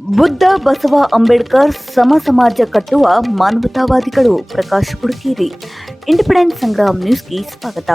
ಬುದ್ಧ ಬಸವ ಅಂಬೇಡ್ಕರ್ ಸಮಾಜ ಕಟ್ಟುವ ಮಾನವತಾವಾದಿಗಳು. ಪ್ರಕಾಶ್ ಕುಡುಕೇರಿ. ಇಂಡಿಪೆಂಡೆಂಟ್ ಸಂಗ್ರಾಮ್ ನ್ಯೂಸ್ಗೆ ಸ್ವಾಗತ.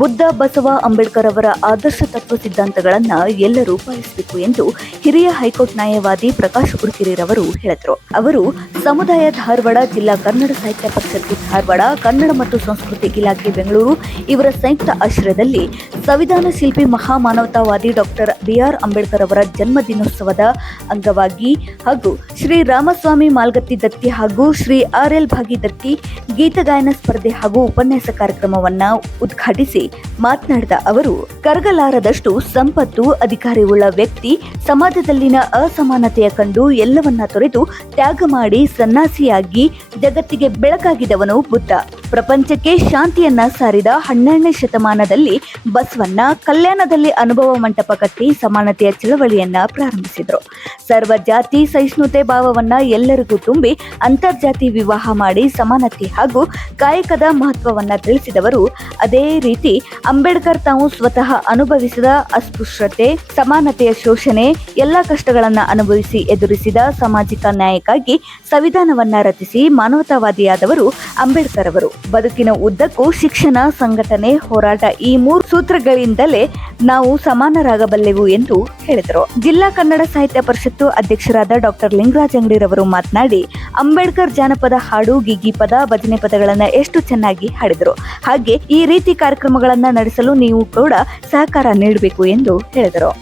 ಬುದ್ಧ ಬಸವ ಅಂಬೇಡ್ಕರ್ ಅವರ ಆದರ್ಶ ತತ್ವ ಸಿದ್ಧಾಂತಗಳನ್ನು ಎಲ್ಲರೂ ಪಾಲಿಸಬೇಕು ಎಂದು ಹಿರಿಯ ಹೈಕೋರ್ಟ್ ನ್ಯಾಯವಾದಿ ಪ್ರಕಾಶ್ ಕುಡುಕೇರಿರವರು ಹೇಳಿದರು. ಅವರು ಸಮುದಾಯ ಧಾರವಾಡ, ಜಿಲ್ಲಾ ಕನ್ನಡ ಸಾಹಿತ್ಯ ಪರಿಷತ್ ಧಾರವಾಡ, ಕನ್ನಡ ಮತ್ತು ಸಂಸ್ಕೃತಿ ಇಲಾಖೆ ಬೆಂಗಳೂರು ಇವರ ಸಂಯುಕ್ತ ಆಶ್ರಯದಲ್ಲಿ ಸಂವಿಧಾನ ಶಿಲ್ಪಿ ಮಹಾಮಾನವತಾವಾದಿ ಡಾಕ್ಟರ್ BR ಅಂಬೇಡ್ಕರ್ ಅವರ ಜನ್ಮ ದಿನೋತ್ಸವದ ಅಂಗವಾಗಿ ಹಾಗೂ ಶ್ರೀ ರಾಮಸ್ವಾಮಿ ಮಾಲ್ಗತ್ತಿ ದತ್ತಿ ಹಾಗೂ ಶ್ರೀ RL ಭಾಗಿದತ್ತಿ ಗೀತಗಾಯನ ಸ್ಪರ್ಧೆ ಹಾಗೂ ಉಪನ್ಯಾಸ ಕಾರ್ಯಕ್ರಮವನ್ನು ಉದ್ಘಾಟಿಸಿ ಮಾತನಾಡಿದ ಅವರು, ಕರಗಲಾರದಷ್ಟು ಸಂಪತ್ತು, ಅಧಿಕಾರವುಳ್ಳ ವ್ಯಕ್ತಿ ಸಮಾಜದಲ್ಲಿನ ಅಸಮಾನತೆಯ ಕಂಡು ಎಲ್ಲವನ್ನ ತೊರೆದು ತ್ಯಾಗ ಮಾಡಿ ಸನ್ಯಾಸಿಯಾಗಿ ಜಗತ್ತಿಗೆ ಬೆಳಕಾಗಿದವನು ಬುದ್ಧ. ಪ್ರಪಂಚಕ್ಕೆ ಶಾಂತಿಯನ್ನ ಸಾರಿದ 12ನೇ ಶತಮಾನದಲ್ಲಿ ಬಸವಣ್ಣ ಕಲ್ಯಾಣದಲ್ಲಿ ಅನುಭವ ಮಂಟಪ ಕಟ್ಟಿ ಸಮಾನತೆಯ ಚಳವಳಿಯನ್ನ ಪ್ರಾರಂಭಿಸಿದರು. ಸರ್ವ ಜಾತಿ ಸಹಿಷ್ಣುತೆ ಭಾವವನ್ನ ಎಲ್ಲರಿಗೂ ತುಂಬಿ ಅಂತರ್ಜಾತಿ ವಿವಾಹ ಮಾಡಿ ಸಮಾನತೆ ಹಾಗೂ ಕಾಯಕದ ಮಹತ್ವವನ್ನ ತಿಳಿಸಿದವರು. ಅದೇ ರೀತಿ ಅಂಬೇಡ್ಕರ್ ತಾವು ಸ್ವತಃ ಅನುಭವಿಸಿದ ಅಸ್ಪೃಶ್ಯತೆ, ಸಮಾನತೆಯ ಶೋಷಣೆ, ಎಲ್ಲ ಕಷ್ಟಗಳನ್ನ ಅನುಭವಿಸಿ ಎದುರಿಸಿದ ಸಾಮಾಜಿಕ ನ್ಯಾಯಕ್ಕಾಗಿ ಸಂವಿಧಾನವನ್ನ ರಚಿಸಿ ಮಾನವತಾವಾದಿಯಾದವರು ಅಂಬೇಡ್ಕರ್ ಅವರು. ಬದುಕಿನ ಉದ್ದಕ್ಕೂ ಶಿಕ್ಷಣ, ಸಂಘಟನೆ, ಹೋರಾಟ ಈ 3 ಸೂತ್ರಗಳಿಂದಲೇ ನಾವು ಸಮಾನರಾಗಬಲ್ಲೆವು ಎಂದು ಹೇಳಿದರು. ಜಿಲ್ಲಾ ಕನ್ನಡ ಸಾಹಿತ್ಯ ಪರಿಷತ್ತು ಅಧ್ಯಕ್ಷರಾದ ಡಾಕ್ಟರ್ ಲಿಂಗರಾಜ್ ಅಂಗಡಿರವರು ಮಾತನಾಡಿ, ಅಂಬೇಡ್ಕರ್ ಜಾನಪದ ಹಾಡು, ಗಿಗಿ ಪದ, ಭಜನೆ ಪದಗಳನ್ನು ಎಷ್ಟು ಚೆನ್ನಾಗಿ ಹಾಡಿದರು. ಹಾಗೆ ಈ ರೀತಿ ಕಾರ್ಯಕ್ರಮಗಳನ್ನು ನಡೆಸಲು ನೀವು ಕೂಡ ಸಹಕಾರ ನೀಡಬೇಕು ಎಂದು ಹೇಳಿದರು.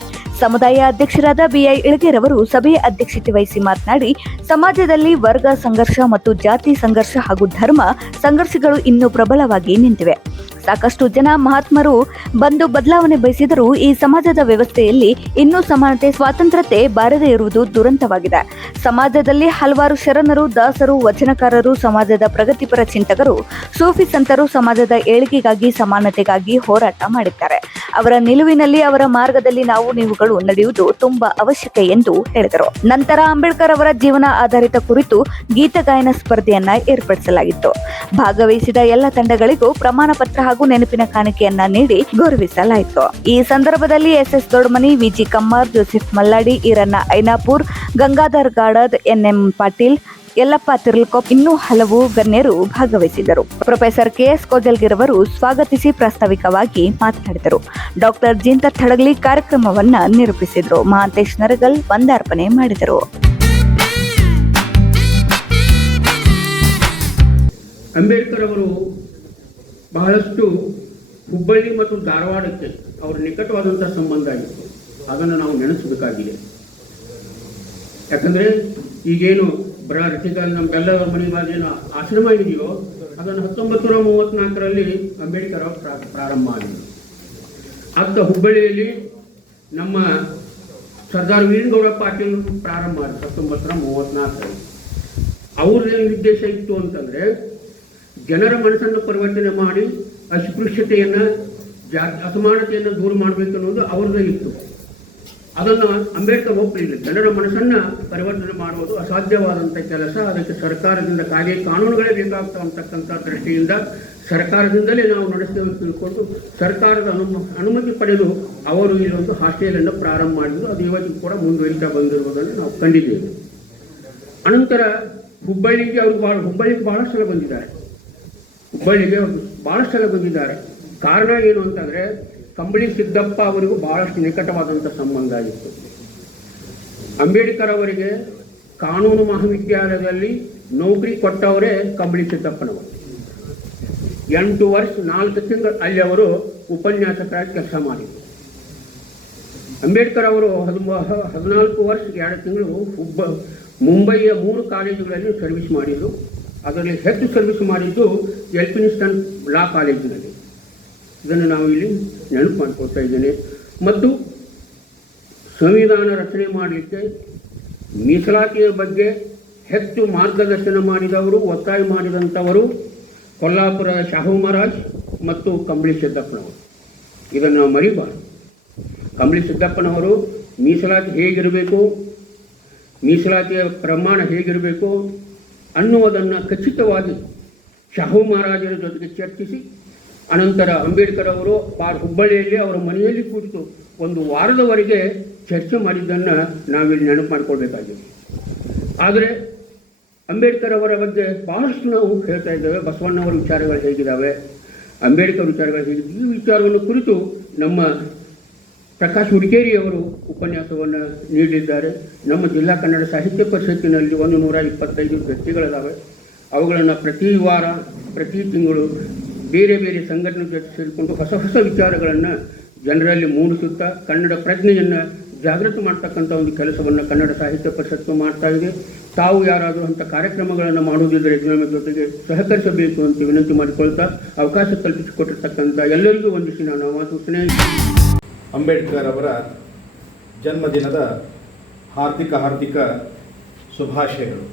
ಸಮುದಾಯ ಅಧ್ಯಕ್ಷರಾದ BI ಇಳಗೇರವರು ಸಭೆಯ ಅಧ್ಯಕ್ಷತೆ ವಹಿಸಿ ಮಾತನಾಡಿ, ಸಮಾಜದಲ್ಲಿ ವರ್ಗ ಸಂಘರ್ಷ ಮತ್ತು ಜಾತಿ ಸಂಘರ್ಷ ಹಾಗೂ ಧರ್ಮ ಸಂಘರ್ಷಗಳು ಇನ್ನೂ ಪ್ರಬಲವಾಗಿ ನಿಂತಿವೆ. ಸಾಕಷ್ಟು ಜನ ಮಹಾತ್ಮರು ಬಂದು ಬದಲಾವಣೆ ಬಯಸಿದರೂ ಈ ಸಮಾಜದ ವ್ಯವಸ್ಥೆಯಲ್ಲಿ ಇನ್ನೂ ಸಮಾನತೆ, ಸ್ವಾತಂತ್ರ್ಯತೆ ಬಾರದೇ ಇರುವುದು ದುರಂತವಾಗಿದೆ. ಸಮಾಜದಲ್ಲಿ ಹಲವಾರು ಶರಣರು, ದಾಸರು, ವಚನಕಾರರು, ಸಮಾಜದ ಪ್ರಗತಿಪರ ಚಿಂತಕರು, ಸೂಫಿ ಸಂತರು ಸಮಾಜದ ಏಳಿಗೆಗಾಗಿ, ಸಮಾನತೆಗಾಗಿ ಹೋರಾಟ ಮಾಡಿದ್ದಾರೆ. ಅವರ ನಿಲುವಿನಲ್ಲಿ, ಅವರ ಮಾರ್ಗದಲ್ಲಿ ನೀವುಗಳು ನಡೆಯುವುದು ತುಂಬಾ ಅವಶ್ಯಕ ಎಂದು ಹೇಳಿದರು. ನಂತರ ಅಂಬೇಡ್ಕರ್ ಅವರ ಜೀವನ ಆಧಾರಿತ ಕುರಿತು ಗೀತಗಾಯನ ಸ್ಪರ್ಧೆಯನ್ನ ಏರ್ಪಡಿಸಲಾಗಿತ್ತು. ಭಾಗವಹಿಸಿದ ಎಲ್ಲ ತಂಡಗಳಿಗೂ ಪ್ರಮಾಣ ಪತ್ರ ಹಾಗೂ ನೆನಪಿನ ಕಾಣಿಕೆಯನ್ನ ನೀಡಿ ಗೌರವಿಸಲಾಯಿತು. ಈ ಸಂದರ್ಭದಲ್ಲಿ SS Doddamani, VG Kammar, Joseph Malladi, Iranna Ainapur, Gangadhar Gadad, NM Patil, Yallappa Tirlkop ಇನ್ನೂ ಹಲವು ಗಣ್ಯರು ಭಾಗವಹಿಸಿದ್ದರು. ಪ್ರೊಫೆಸರ್ KS ಕೋಜಲ್ಗಿರವರು ಸ್ವಾಗತಿಸಿ ಪ್ರಾಸ್ತಾವಿಕವಾಗಿ ಮಾತನಾಡಿದರು. ಡಾಕ್ಟರ್ ಜಿಂತ ಹಡಗಲಿ ಕಾರ್ಯಕ್ರಮವನ್ನ ನಿರೂಪಿಸಿದರು. ಮಹಾಂತೇಶ್ ನರಗಲ್ ವಂದಾರ್ಪಣೆ ಮಾಡಿದರು. ಅಂಬೇಡ್ಕರ್ ಅವರು ಬಹಳಷ್ಟು ಹುಬ್ಬಳ್ಳಿ ಮತ್ತು ಧಾರವಾಡಕ್ಕೆ ಅವರ ನಿಕಟವಾದಂತಹ ಸಂಬಂಧ ಆಗಿತ್ತು. ಅದನ್ನು ನಾವು ನೆನೆಸಬೇಕಾಗಿದೆ. ಯಾಕಂದ್ರೆ ಈಗೇನು ರಚಿಕಲ್ ನಮ್ಮೆಲ್ಲ ಮನೆ ಬಾಜೇನು ಆಶ್ರಮ ಇದೆಯೋ ಅದನ್ನು 1934ರಲ್ಲಿ ಅಂಬೇಡ್ಕರ್ ಅವರು ಪ್ರಾರಂಭ ಆಗಿದ್ರು. ಅತ್ತ ಹುಬ್ಬಳ್ಳಿಯಲ್ಲಿ ನಮ್ಮ ಸರ್ದಾರ್ ವೀರಗೌಡ ಪಾಟೀಲ್ ಪ್ರಾರಂಭ ಮಾಡಿದ್ರು 1934ರಲ್ಲಿ. ಅವ್ರದ್ದೇನು ಉದ್ದೇಶ ಇತ್ತು ಅಂತಂದ್ರೆ, ಜನರ ಮನಸ್ಸನ್ನು ಪರಿವರ್ತನೆ ಮಾಡಿ ಅಸ್ಪೃಶ್ಯತೆಯನ್ನ, ಅಸಮಾನತೆಯನ್ನು ದೂರ ಮಾಡಬೇಕು ಅನ್ನೋದು ಅವ್ರದ್ದೇ ಇತ್ತು. ಅದನ್ನು ಅಂಬೇಡ್ಕರ್ ಒಪ್ಪಲಿಲ್ಲ. ಜನರ ಮನಸ್ಸನ್ನ ಪರಿವರ್ತನೆ ಮಾಡುವುದು ಅಸಾಧ್ಯವಾದಂಥ ಕೆಲಸ. ಅದಕ್ಕೆ ಸರ್ಕಾರದಿಂದ ಕಾಯ್ದೆ ಕಾನೂನುಗಳೇ ಬೇಕಾಗ್ತಾ ಅಂತಕ್ಕಂಥ ದೃಷ್ಟಿಯಿಂದ ಸರ್ಕಾರದಿಂದಲೇ ನಾವು ನಡೆಸ್ತೇವೆ ತಿಳ್ಕೊಂಡು ಸರ್ಕಾರದ ಅನುಮತಿ ಪಡೆದು ಅವರು ಇಲ್ಲೊಂದು ಹಾಸ್ಟೆಲನ್ನು ಪ್ರಾರಂಭ ಮಾಡಿದ್ರು. ಅದು ಇವತ್ತಿಗೂ ಕೂಡ ಮುಂದುವರಿತಾ ಬಂದಿರುವುದನ್ನು ನಾವು ಕಂಡಿದ್ದೇವೆ. ಅನಂತರ ಹುಬ್ಬಳ್ಳಿಗೆ ಬಹಳಷ್ಟು ಸಲ ಬಂದಿದ್ದಾರೆ. ಕಾರಣ ಏನು ಅಂತಂದ್ರೆ, ಕಂಬಳಿ ಸಿದ್ದಪ್ಪ ಅವರಿಗೂ ಬಹಳಷ್ಟು ನಿಕಟವಾದಂಥ ಸಂಬಂಧ ಆಗಿತ್ತು. ಅಂಬೇಡ್ಕರ್ ಅವರಿಗೆ ಕಾನೂನು ಮಹಾವಿದ್ಯಾಲಯದಲ್ಲಿ ನೌಕರಿ ಕೊಟ್ಟವರೇ ಕಂಬಳಿ ಸಿದ್ದಪ್ಪನವರು. 8 ವರ್ಷ 4 ತಿಂಗಳು ಅಲ್ಲಿ ಅವರು ಉಪನ್ಯಾಸಕರಾಗಿ ಕೆಲಸ ಮಾಡಿದರು. ಅಂಬೇಡ್ಕರ್ ಅವರು 14 ವರ್ಷ 2 ತಿಂಗಳು ಮುಂಬಯಿಯ 3 ಕಾಲೇಜುಗಳಲ್ಲಿ ಸರ್ವಿಸ್ ಮಾಡಿದರು. ಅದರಲ್ಲಿ ಹೆಚ್ಚು ಸರ್ವಿಸ್ ಮಾಡಿದ್ದು ಎಲ್ಫಿನಿಸ್ಟನ್ ಲಾ ಕಾಲೇಜಿನಲ್ಲಿ. ಇದನ್ನು ನಾವು ಇಲ್ಲಿ ನೆನಪು ಮಾಡ್ಕೊಳ್ತಾ ಇದ್ದೇನೆ. ಮತ್ತು ಸಂವಿಧಾನ ರಚನೆ ಮಾಡಲಿಕ್ಕೆ ಮೀಸಲಾತಿಯ ಬಗ್ಗೆ ಹೆಚ್ಚು ಮಾರ್ಗದರ್ಶನ ಮಾಡಿದವರು, ಒತ್ತಾಯ ಮಾಡಿದಂಥವರು ಕೊಲ್ಲಾಪುರದ ಶಾಹು ಮಹಾರಾಜ್ ಮತ್ತು ಕಂಬಳಿ ಸಿದ್ದಪ್ಪನವರು. ಇದನ್ನು ನಾವು ಮರಿಬಾರದು. ಕಂಬಳಿ ಸಿದ್ದಪ್ಪನವರು ಮೀಸಲಾತಿ ಹೇಗಿರಬೇಕು, ಮೀಸಲಾತಿಯ ಪ್ರಮಾಣ ಹೇಗಿರಬೇಕು ಅನ್ನುವುದನ್ನು ಖಚಿತವಾಗಿ ಶಾಹು ಮಹಾರಾಜರ ಜೊತೆಗೆ ಚರ್ಚಿಸಿ, ಅನಂತರ ಅಂಬೇಡ್ಕರ್ ಅವರು ಹುಬ್ಬಳ್ಳಿಯಲ್ಲಿ ಅವರ ಮನೆಯಲ್ಲಿ ಕೂತು 1 ವಾರದವರೆಗೆ ಚರ್ಚೆ ಮಾಡಿದ್ದನ್ನು ನಾವಿಲ್ಲಿ ನೆನಪು ಮಾಡಿಕೊಳ್ಬೇಕಾಗಿದೆ. ಆದರೆ ಅಂಬೇಡ್ಕರ್ ಅವರ ಬಗ್ಗೆ ಬಹಳಷ್ಟು ನಾವು ಹೇಳ್ತಾ ಇದ್ದೇವೆ. ಬಸವಣ್ಣವರ ವಿಚಾರಗಳು ಹೇಗಿದ್ದಾವೆ, ಅಂಬೇಡ್ಕರ್ ವಿಚಾರಗಳು ಹೇಗಿದೆ, ಈ ವಿಚಾರವನ್ನು ಕುರಿತು ನಮ್ಮ ಪ್ರಕಾಶ್ ಹುಡುಗೇರಿಯವರು ಉಪನ್ಯಾಸವನ್ನು ನೀಡಲಿದ್ದಾರೆ. ನಮ್ಮ ಜಿಲ್ಲಾ ಕನ್ನಡ ಸಾಹಿತ್ಯ ಪರಿಷತ್ತಿನಲ್ಲಿ 125 ವ್ಯಕ್ತಿಗಳಿದ್ದಾವೆ. ಅವುಗಳನ್ನು ಪ್ರತಿ ವಾರ ಪ್ರತಿ ತಿಂಗಳು ಬೇರೆ ಬೇರೆ ಸಂಘಟನೆ ಜೊತೆ ಸೇರಿಕೊಂಡು ಹೊಸ ಹೊಸ ವಿಚಾರಗಳನ್ನು ಜನರಲ್ಲಿ ಮೂಡಿಸುತ್ತಾ ಕನ್ನಡ ಪ್ರಜ್ಞೆಯನ್ನು ಜಾಗೃತಿ ಮಾಡ್ತಕ್ಕಂಥ ಒಂದು ಕೆಲಸವನ್ನು ಕನ್ನಡ ಸಾಹಿತ್ಯ ಪರಿಷತ್ತು ಮಾಡ್ತಾ ಇದೆ. ತಾವು ಯಾರಾದರೂ ಅಂಥ ಕಾರ್ಯಕ್ರಮಗಳನ್ನು ಮಾಡುವುದಿದ್ದರೆ ನಮ್ಮ ಜೊತೆಗೆ ಸಹಕರಿಸಬೇಕು ಅಂತ ವಿನಂತಿ ಮಾಡಿಕೊಳ್ತಾ ಅವಕಾಶ ಕಲ್ಪಿಸಿಕೊಟ್ಟಿರ್ತಕ್ಕಂಥ ಎಲ್ಲರಿಗೂ ವಂದಿಸಿ ನಾನು ಮಾತು ಅಂಬೇಡ್ಕರ್ ಅವರ ಜನ್ಮದಿನದ ಹಾರ್ದಿಕ ಶುಭಾಶಯಗಳು.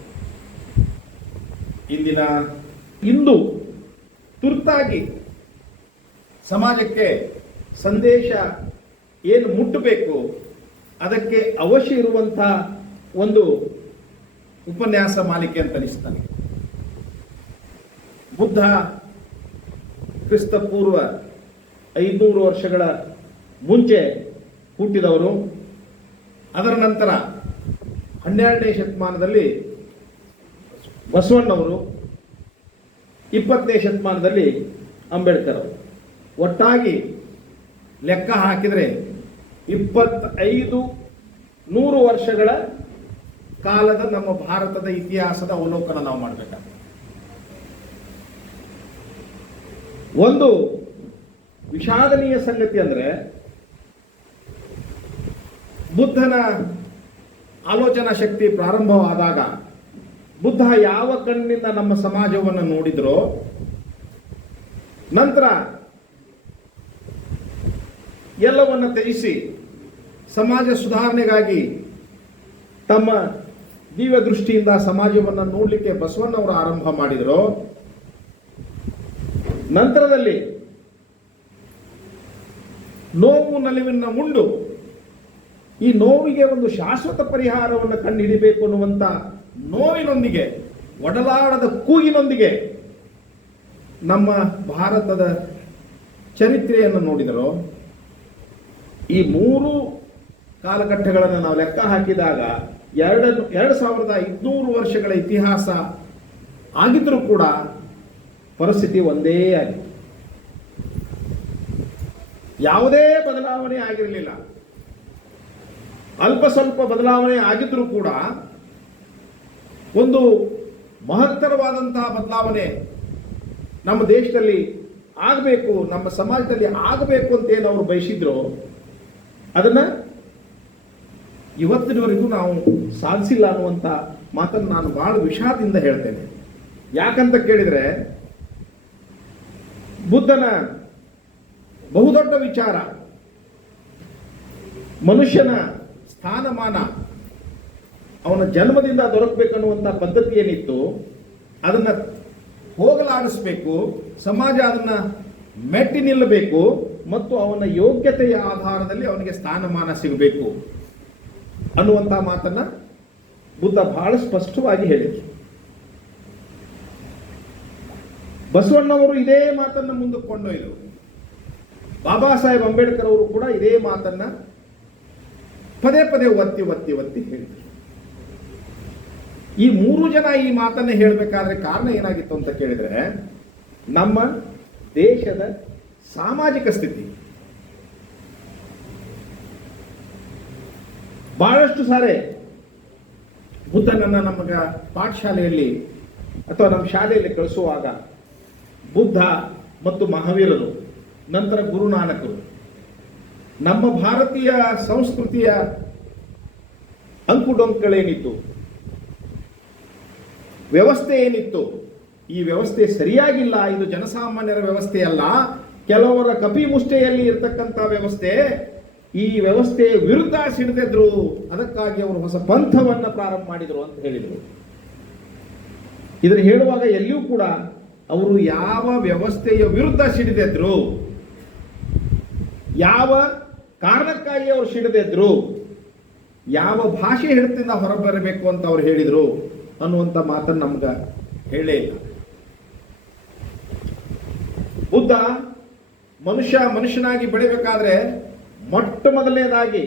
ಇಂದು ತುರ್ತಾಗಿ ಸಮಾಜಕ್ಕೆ ಸಂದೇಶ ಏನು ಮುಟ್ಟಬೇಕು ಅದಕ್ಕೆ ಅವಶ್ಯ ಇರುವಂಥ ಒಂದು ಉಪನ್ಯಾಸ ಮಾಲಿಕೆ ಅಂತ ಅನಿಸ್ತಾನೆ. ಬುದ್ಧ ಕ್ರಿಸ್ತಪೂರ್ವ 500 ವರ್ಷಗಳ ಮುಂಚೆ ಹುಟ್ಟಿದವರು. ಅದರ ನಂತರ 12ನೇ ಶತಮಾನದಲ್ಲಿ ಬಸವಣ್ಣವರು, 20ನೇ ಶತಮಾನದಲ್ಲಿ ಅಂಬೇಡ್ಕರ್ ಅವರು. ಒಟ್ಟಾಗಿ ಲೆಕ್ಕ ಹಾಕಿದರೆ 2500 ವರ್ಷಗಳ ಕಾಲದ ನಮ್ಮ ಭಾರತದ ಇತಿಹಾಸದ ಅವಲೋಕನ ನಾವು ಮಾಡಬೇಕಾಗ್ತದೆ. ಒಂದು ವಿಷಾದನೀಯ ಸಂಗತಿ ಅಂದರೆ ಬುದ್ಧನ ಆಲೋಚನಾ ಶಕ್ತಿ ಪ್ರಾರಂಭವಾದಾಗ ಬುದ್ಧ ಯಾವ ಕಣ್ಣಿನಿಂದ ನಮ್ಮ ಸಮಾಜವನ್ನು ನೋಡಿದ್ರೋ, ನಂತರ ಎಲ್ಲವನ್ನ ತ್ಯಜಿಸಿ ಸಮಾಜ ಸುಧಾರಣೆಗಾಗಿ ತಮ್ಮ ದಿವ್ಯ ದೃಷ್ಟಿಯಿಂದ ಸಮಾಜವನ್ನು ನೋಡಲಿಕ್ಕೆ ಬಸವಣ್ಣವರು ಆರಂಭ ಮಾಡಿದ್ರು. ನಂತರದಲ್ಲಿ ನೋವು ನಲಿವಿನ ಮುಂಡು ಈ ನೋವಿಗೆ ಒಂದು ಶಾಶ್ವತ ಪರಿಹಾರವನ್ನು ಕಂಡುಹಿಡಿಬೇಕು ಅನ್ನುವಂಥ ನೋವಿನೊಂದಿಗೆ, ಒಡಲಾಡದ ಕೂಗಿನೊಂದಿಗೆ ನಮ್ಮ ಭಾರತದ ಚರಿತ್ರೆಯನ್ನು ನೋಡಿದರು. ಈ 3 ಕಾಲಘಟ್ಟಗಳನ್ನು ನಾವು ಲೆಕ್ಕ ಹಾಕಿದಾಗ 2500 ವರ್ಷಗಳ ಇತಿಹಾಸ ಆಗಿದ್ರೂ ಕೂಡ ಪರಿಸ್ಥಿತಿ ಒಂದೇ ಆಗಿತ್ತು. ಯಾವುದೇ ಬದಲಾವಣೆ ಆಗಿರಲಿಲ್ಲ. ಅಲ್ಪ ಸ್ವಲ್ಪ ಬದಲಾವಣೆ ಆಗಿದ್ರೂ ಕೂಡ ಒಂದು ಮಹತ್ತರವಾದಂತಹ ಬದಲಾವಣೆ ನಮ್ಮ ದೇಶದಲ್ಲಿ ಆಗಬೇಕು, ನಮ್ಮ ಸಮಾಜದಲ್ಲಿ ಆಗಬೇಕು ಅಂತ ಏನು ಅವರು ಬಯಸಿದ್ರು ಅದನ್ನ ಇವತ್ತಿನವರೆಗೂ ನಾವು ಸಾಧಿಸಿಲ್ಲ ಅನ್ನುವಂಥ ಮಾತನ್ನು ನಾನು ಬಹಳ ವಿಷಾದದಿಂದ ಹೇಳ್ತೇನೆ. ಯಾಕಂತ ಕೇಳಿದರೆ ಬುದ್ಧನ ಬಹುದೊಡ್ಡ ವಿಚಾರ ಮನುಷ್ಯನ ಸ್ಥಾನಮಾನ ಅವನ ಜನ್ಮದಿಂದ ದೊರಕಬೇಕನ್ನುವಂಥ ಪದ್ಧತಿ ಏನಿತ್ತು ಅದನ್ನ ಹೋಗಲಾಡಿಸಬೇಕು, ಸಮಾಜ ಅದನ್ನ ಮೆಟ್ಟಿ ನಿಲ್ಲಬೇಕು ಮತ್ತು ಅವನ ಯೋಗ್ಯತೆಯ ಆಧಾರದಲ್ಲಿ ಅವನಿಗೆ ಸ್ಥಾನಮಾನ ಸಿಗಬೇಕು ಅನ್ನುವಂಥ ಮಾತನ್ನ ಬುದ್ಧ ಬಹಳ ಸ್ಪಷ್ಟವಾಗಿ ಹೇಳಿದರು. ಬಸವಣ್ಣವರು ಇದೇ ಮಾತನ್ನು ಮುಂದಕ್ಕೆ ಕೊಂಡೊಯ್ದರು. ಬಾಬಾ ಸಾಹೇಬ್ ಅಂಬೇಡ್ಕರ್ ಅವರು ಕೂಡ ಇದೇ ಮಾತನ್ನ ಪದೇ ಪದೇ ಒತ್ತಿ ಹೇಳಿದರು. ಈ 3 ಜನ ಈ ಮಾತನ್ನ ಹೇಳಬೇಕಾದ್ರೆ ಕಾರಣ ಏನಾಗಿತ್ತು ಅಂತ ಕೇಳಿದ್ರೆ ನಮ್ಮ ದೇಶದ ಸಾಮಾಜಿಕ ಸ್ಥಿತಿ. ಬಹಳಷ್ಟು ಸಾರಿ ಬುದ್ಧನನ್ನ ನಮಗ ಪಾಠಶಾಲೆಯಲ್ಲಿ ಅಥವಾ ನಮ್ಮ ಶಾಲೆಯಲ್ಲಿ ಕಳಿಸುವಾಗ ಬುದ್ಧ ಮತ್ತು ಮಹಾವೀರರು, ನಂತರ ಗುರುನಾನಕರು, ನಮ್ಮ ಭಾರತೀಯ ಸಂಸ್ಕೃತಿಯ ಅಂಕುಡೊಂಕುಗಳೇನಿತ್ತು, ವ್ಯವಸ್ಥೆ ಏನಿತ್ತು, ಈ ವ್ಯವಸ್ಥೆ ಸರಿಯಾಗಿಲ್ಲ, ಇದು ಜನಸಾಮಾನ್ಯರ ವ್ಯವಸ್ಥೆ ಅಲ್ಲ, ಕೆಲವರ ಕಪಿಮುಷ್ಟಿಯಲ್ಲಿ ಇರತಕ್ಕಂಥ ವ್ಯವಸ್ಥೆ, ಈ ವ್ಯವಸ್ಥೆಯ ವಿರುದ್ಧ ಸಿಡಿದಿದ್ರು, ಅದಕ್ಕಾಗಿ ಅವರು ಹೊಸ ಪಂಥವನ್ನ ಪ್ರಾರಂಭ ಮಾಡಿದರು ಅಂತ ಹೇಳಿದರು. ಇದನ್ನು ಹೇಳುವಾಗ ಎಲ್ಲಿಯೂ ಕೂಡ ಅವರು ಯಾವ ವ್ಯವಸ್ಥೆಯ ವಿರುದ್ಧ ಸಿಡಿದಿದ್ರು, ಯಾವ ಕಾರಣಕ್ಕಾಗಿ ಅವರು ಸಿಡಿದಿದ್ರು, ಯಾವ ಭಾಷೆ ಹಿಡಿತದಿಂದ ಹೊರಬರಬೇಕು ಅಂತ ಅವ್ರು ಹೇಳಿದ್ರು ಅನ್ನುವಂಥ ಮಾತನ್ನು ನಮ್ಗೆ ಹೇಳೇ ಇಲ್ಲ. ಬುದ್ಧ ಮನುಷ್ಯನಾಗಿ ಬೆಳಿಬೇಕಾದ್ರೆ ಮೊಟ್ಟ ಮೊದಲನೇದಾಗಿ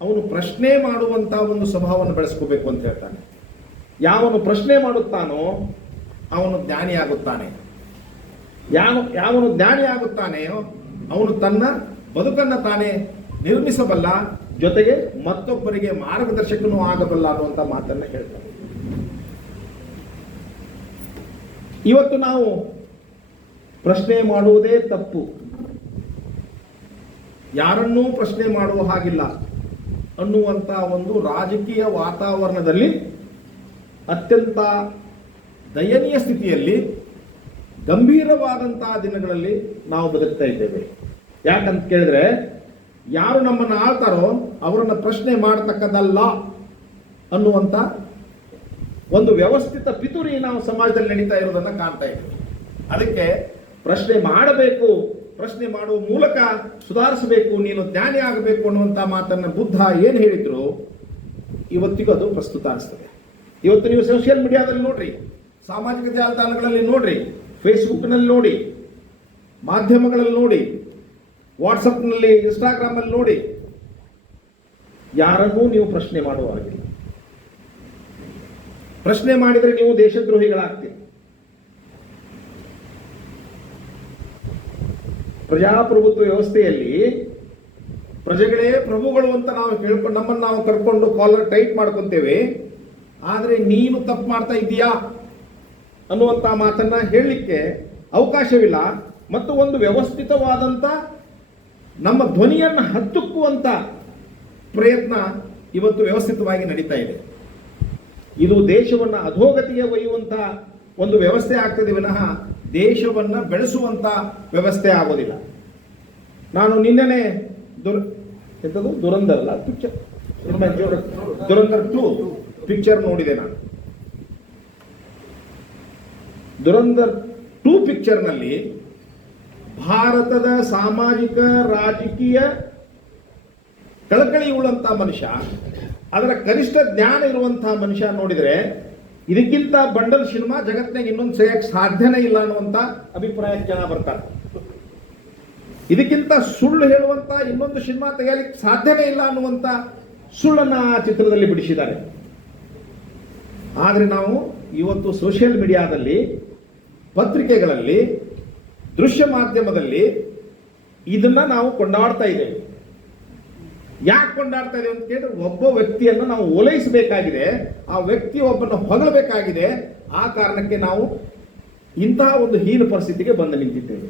ಅವನು ಪ್ರಶ್ನೆ ಮಾಡುವಂತ ಒಂದು ಸ್ವಭಾವವನ್ನು ಬೆಳೆಸ್ಕೋಬೇಕು ಅಂತ ಹೇಳ್ತಾನೆ. ಯಾವನು ಪ್ರಶ್ನೆ ಮಾಡುತ್ತಾನೋ ಅವನು ಜ್ಞಾನಿ ಆಗುತ್ತಾನೆ. ಯಾವನು ಜ್ಞಾನಿ ಆಗುತ್ತಾನೆಯೋ ಅವನು ತನ್ನ ಬದುಕನ್ನು ತಾನೇ ನಿರ್ಮಿಸಬಲ್ಲ, ಜೊತೆಗೆ ಮತ್ತೊಬ್ಬರಿಗೆ ಮಾರ್ಗದರ್ಶಕನೂ ಆಗಬಲ್ಲ ಅನ್ನುವಂಥ ಮಾತನ್ನ ಹೇಳ್ತಾನೆ. ಇವತ್ತು ನಾವು ಪ್ರಶ್ನೆ ಮಾಡುವುದೇ ತಪ್ಪು, ಯಾರನ್ನೂ ಪ್ರಶ್ನೆ ಮಾಡುವ ಹಾಗಿಲ್ಲ ಅನ್ನುವಂಥ ಒಂದು ರಾಜಕೀಯ ವಾತಾವರಣದಲ್ಲಿ ಅತ್ಯಂತ ದಯನೀಯ ಸ್ಥಿತಿಯಲ್ಲಿ ಗಂಭೀರವಾದಂತಹ ದಿನಗಳಲ್ಲಿ ನಾವು ಬದುಕ್ತಾ ಇದ್ದೇವೆ. ಯಾಕಂತ ಕೇಳಿದ್ರೆ, ಯಾರು ನಮ್ಮನ್ನು ಆಳ್ತಾರೋ ಅವರನ್ನು ಪ್ರಶ್ನೆ ಮಾಡತಕ್ಕದಲ್ಲ ಅನ್ನುವಂಥ ಒಂದು ವ್ಯವಸ್ಥಿತ ಪಿತೂರಿ ನಾವು ಸಮಾಜದಲ್ಲಿ ನಡೀತಾ ಇರೋದನ್ನ ಕಾಣ್ತಾ ಇದ್ದೀವಿ. ಅದಕ್ಕೆ ಪ್ರಶ್ನೆ ಮಾಡಬೇಕು, ಪ್ರಶ್ನೆ ಮಾಡುವ ಮೂಲಕ ಸುಧಾರಿಸಬೇಕು, ನೀನು ಜ್ಞಾನಿ ಆಗಬೇಕು ಅನ್ನುವಂಥ ಮಾತನ್ನ ಬುದ್ಧ ಏನು ಹೇಳಿದ್ರು ಇವತ್ತಿಗೂ ಅದು ಪ್ರಸ್ತುತ ಅನಿಸ್ತದೆ. ಇವತ್ತು ನೀವು ಸೋಷಿಯಲ್ ಮೀಡಿಯಾದಲ್ಲಿ ನೋಡ್ರಿ, ಸಾಮಾಜಿಕ ಜಾಲತಾಣಗಳಲ್ಲಿ ನೋಡ್ರಿ, ಫೇಸ್ಬುಕ್ನಲ್ಲಿ ನೋಡಿ, ಮಾಧ್ಯಮಗಳಲ್ಲಿ ನೋಡಿ, ವಾಟ್ಸಪ್ನಲ್ಲಿ, ಇನ್ಸ್ಟಾಗ್ರಾಮಲ್ಲಿ ನೋಡಿ, ಯಾರನ್ನೂ ನೀವು ಪ್ರಶ್ನೆ ಮಾಡುವ ಹಾಗಿಲ್ಲ. ಪ್ರಶ್ನೆ ಮಾಡಿದರೆ ನೀವು ದೇಶದ್ರೋಹಿಗಳಾಗ್ತೀರಿ. ಪ್ರಜಾಪ್ರಭುತ್ವ ವ್ಯವಸ್ಥೆಯಲ್ಲಿ ಪ್ರಜೆಗಳೇ ಪ್ರಭುಗಳು ಅಂತ ನಾವು ಕೇಳ್ಕೊಂಡು ನಮ್ಮನ್ನು ನಾವು ಕರ್ಕೊಂಡು ಕಾಲರ್ ಟೈಟ್ ಮಾಡ್ಕೊಂತೇವೆ. ಆದರೆ ನೀನು ತಪ್ಪು ಮಾಡ್ತಾ ಇದ್ದೀಯಾ ಅನ್ನುವಂಥ ಮಾತನ್ನ ಹೇಳಲಿಕ್ಕೆ ಅವಕಾಶವಿಲ್ಲ. ಮತ್ತು ಒಂದು ವ್ಯವಸ್ಥಿತವಾದಂಥ ನಮ್ಮ ಧ್ವನಿಯನ್ನು ಹತ್ತುಕ್ಕುವಂಥ ಪ್ರಯತ್ನ ಇವತ್ತು ವ್ಯವಸ್ಥಿತವಾಗಿ ನಡೀತಾ ಇದೆ. ಇದು ದೇಶವನ್ನು ಅಧೋಗತಿಗೆ ಒಯ್ಯುವಂಥ ಒಂದು ವ್ಯವಸ್ಥೆ ಆಗ್ತದೆ ವಿನಃ ದೇಶವನ್ನು ಬೆಳೆಸುವಂಥ ವ್ಯವಸ್ಥೆ ಆಗೋದಿಲ್ಲ. ನಾನು ನಿನ್ನೆನೆ ದುರಂಧರ್ ಅಲ್ಲ ಪಿಕ್ಚರ್, ದುರಂಧರ್ 2 ಪಿಕ್ಚರ್ ನೋಡಿದೆ. ನಾನು ದುರಂಧರ್ 2 ಪಿಕ್ಚರ್ನಲ್ಲಿ ಭಾರತದ ಸಾಮಾಜಿಕ ರಾಜಕೀಯ ಕಳಕಳಿ ಉಳ್ಳಂತ ಮನುಷ್ಯ, ಅದರ ಕನಿಷ್ಠ ಜ್ಞಾನ ಇರುವಂತಹ ಮನುಷ್ಯ ನೋಡಿದರೆ ಇದಕ್ಕಿಂತ ಬಂಡಲ್ ಸಿನಿಮಾ ಜಗತ್ತಿನಾಗ ಇನ್ನೊಂದು ಸೇಯಕ್ಕೆ ಸಾಧ್ಯನೇ ಇಲ್ಲ ಅನ್ನುವಂಥ ಅಭಿಪ್ರಾಯಕ್ಕೆ ಜನ ಬರ್ತಾರೆ. ಇದಕ್ಕಿಂತ ಸುಳ್ಳು ಹೇಳುವಂತ ಇನ್ನೊಂದು ಸಿನಿಮಾ ತೆಗೆಯಲಿಕ್ಕೆ ಸಾಧ್ಯನೇ ಇಲ್ಲ ಅನ್ನುವಂಥ ಸುಳ್ಳನ್ನ ಆ ಚಿತ್ರದಲ್ಲಿ ಬಿಡಿಸಿದ್ದಾರೆ. ಆದರೆ ನಾವು ಇವತ್ತು ಸೋಷಿಯಲ್ ಮೀಡಿಯಾದಲ್ಲಿ, ಪತ್ರಿಕೆಗಳಲ್ಲಿ, ದೃಶ್ಯ ಮಾಧ್ಯಮದಲ್ಲಿ ಇದನ್ನ ನಾವು ಕೊಂಡಾಡ್ತಾ ಇದ್ದೇವೆ. ಯಾಕೆ ಕೊಂಡಾಡ್ತಾ ಇದ್ದೇವೆ ಅಂತ ಕೇಳಿದ್ರೆ, ಒಬ್ಬ ವ್ಯಕ್ತಿಯನ್ನು ನಾವು ಓಲೈಸಬೇಕಾಗಿದೆ, ಆ ವ್ಯಕ್ತಿ ಒಬ್ಬನ ಹೊಗಳಬೇಕಾಗಿದೆ. ಆ ಕಾರಣಕ್ಕೆ ನಾವು ಇಂತಹ ಒಂದು ಹೀನ ಪರಿಸ್ಥಿತಿಗೆ ಬಂದು ನಿಂತಿದ್ದೇವೆ.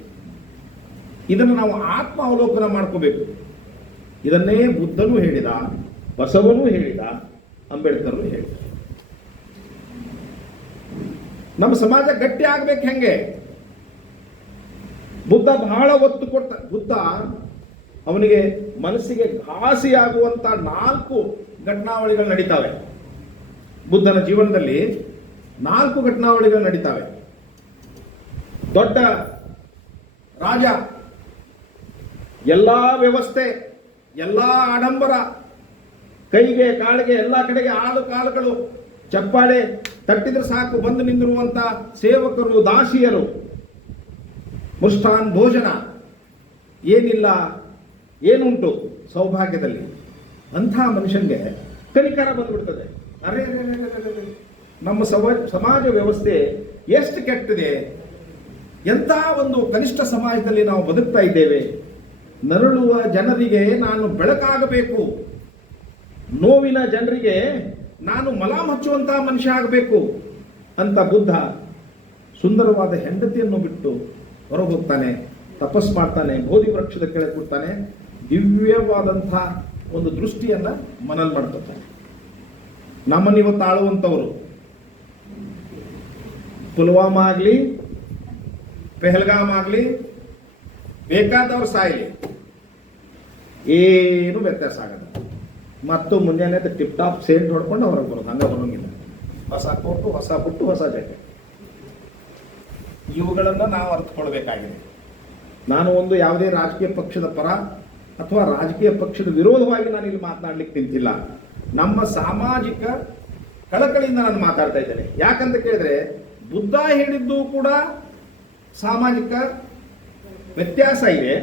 ಇದನ್ನು ನಾವು ಆತ್ಮ ಅವಲೋಕನ ಮಾಡ್ಕೋಬೇಕು. ಇದನ್ನೇ ಬುದ್ಧನೂ ಹೇಳಿದ, ಬಸವನೂ ಹೇಳಿದ, ಅಂಬೇಡ್ಕರ್ ಹೇಳಿದ. ನಮ್ಮ ಸಮಾಜ ಗಟ್ಟಿ ಆಗ್ಬೇಕು. ಹೆಂಗೆ? ಬುದ್ಧ ಬಹಳ ಒತ್ತು ಕೊಡ್ತ. ಬುದ್ಧ ಅವನಿಗೆ ಮನಸ್ಸಿಗೆ ಘಾಸಿಯಾಗುವಂತ 4 ಘಟನಾವಳಿಗಳು ನಡೀತಾವೆ. ಬುದ್ಧನ ಜೀವನದಲ್ಲಿ 4 ಘಟನಾವಳಿಗಳು ನಡೀತಾವೆ. ದೊಡ್ಡ ರಾಜ, ಎಲ್ಲಾ ವ್ಯವಸ್ಥೆ, ಎಲ್ಲಾ ಆಡಂಬರ, ಕೈಗೆ ಕಾಲಿಗೆ ಎಲ್ಲ ಕಡೆಗೆ ಆಳು ಕಾಲುಗಳು, ಚಪ್ಪಾಳೆ ತಟ್ಟಿದ್ರೆ ಸಾಕು ಬಂದು ನಿಂದಿರುವಂತ ಸೇವಕರು, ದಾಸಿಯರು, ಮುಷ್ಟಾನ್ ಭೋಜನ, ಏನಿಲ್ಲ ಏನುಂಟು ಸೌಭಾಗ್ಯದಲ್ಲಿ. ಅಂಥ ಮನುಷ್ಯನಿಗೆ ಕನಿಕರ ಬಂದ್ಬಿಡ್ತದೆ. ಅರೆ ನಮ್ಮ ಸಮಾಜ ವ್ಯವಸ್ಥೆ ಎಷ್ಟು ಕೆಟ್ಟಿದೆ, ಎಂಥ ಒಂದು ಕನಿಷ್ಠ ಸಮಾಜದಲ್ಲಿ ನಾವು ಬದುಕ್ತಾ ಇದ್ದೇವೆ. ನರಳುವ ಜನರಿಗೆ ನಾನು ಬೆಳಕಾಗಬೇಕು, ನೋವಿನ ಜನರಿಗೆ ನಾನು ಮಲಾಮ್ ಹಚ್ಚುವಂತಹ ಮನುಷ್ಯ ಆಗಬೇಕು ಅಂತ ಬುದ್ಧ ಸುಂದರವಾದ ಹೆಂಡತಿಯನ್ನು ಬಿಟ್ಟು ಹೊರಗೆ ಹೋಗ್ತಾನೆ, ತಪಸ್ ಮಾಡ್ತಾನೆ, ಬೋಧಿ ವೃಕ್ಷದ ಕೆಳಗೆ ಕೂಡ್ತಾನೆ, ದಿವ್ಯವಾದಂಥ ಒಂದು ದೃಷ್ಟಿಯನ್ನ ಮನಲ್ ಮಾಡ್ಕೊತಾನೆ. ನಮ್ಮನ್ನಿವತ್ತು ಆಳುವಂಥವರು ಪುಲ್ವಾಮಾ ಆಗಲಿ, ಪೆಹಲ್ಗಾಮ್ ಆಗಲಿ, ಬೇಕಾದವ್ರು ಸಾಯಲಿ, ಏನು ವ್ಯತ್ಯಾಸ ಆಗಲ್ಲ. ಮತ್ತು ಮುಂಜಾನೆ ಟಿಪ್ ಟಾಪ್ ಸೇಂಟ್ ಹೊಡ್ಕೊಂಡು ಹೊರಗೆ ಬರೋದು, ಹಂಗ ಬರೋಂಗಿಲ್ಲ. ಹೊಸ ಕೋಟು, ಹೊಸ ಬುಟ್ಟು, ಹೊಸ ಜಾಕೆಟ್, ಇವುಗಳನ್ನು ನಾವು ಅರ್ಥಕೊಳ್ಬೇಕಾಗಿದೆ. ನಾನು ಒಂದು ಯಾವುದೇ ರಾಜಕೀಯ ಪಕ್ಷದ ಪರ ಅಥವಾ ರಾಜಕೀಯ ಪಕ್ಷದ ವಿರೋಧವಾಗಿ ನಾನು ಇಲ್ಲಿ ಮಾತನಾಡ್ಲಿಕ್ಕೆ ನಿಂತಿಲ್ಲ. ನಮ್ಮ ಸಾಮಾಜಿಕ ಕಳಕಳಿಯಿಂದ ನಾನು ಮಾತಾಡ್ತಾ ಇದ್ದೇನೆ. ಯಾಕಂತ ಕೇಳಿದ್ರೆ, ಬುದ್ಧ ಹೇಳಿದ್ದು ಕೂಡ ಸಾಮಾಜಿಕ ವ್ಯತ್ಯಾಸ ಇದೆ,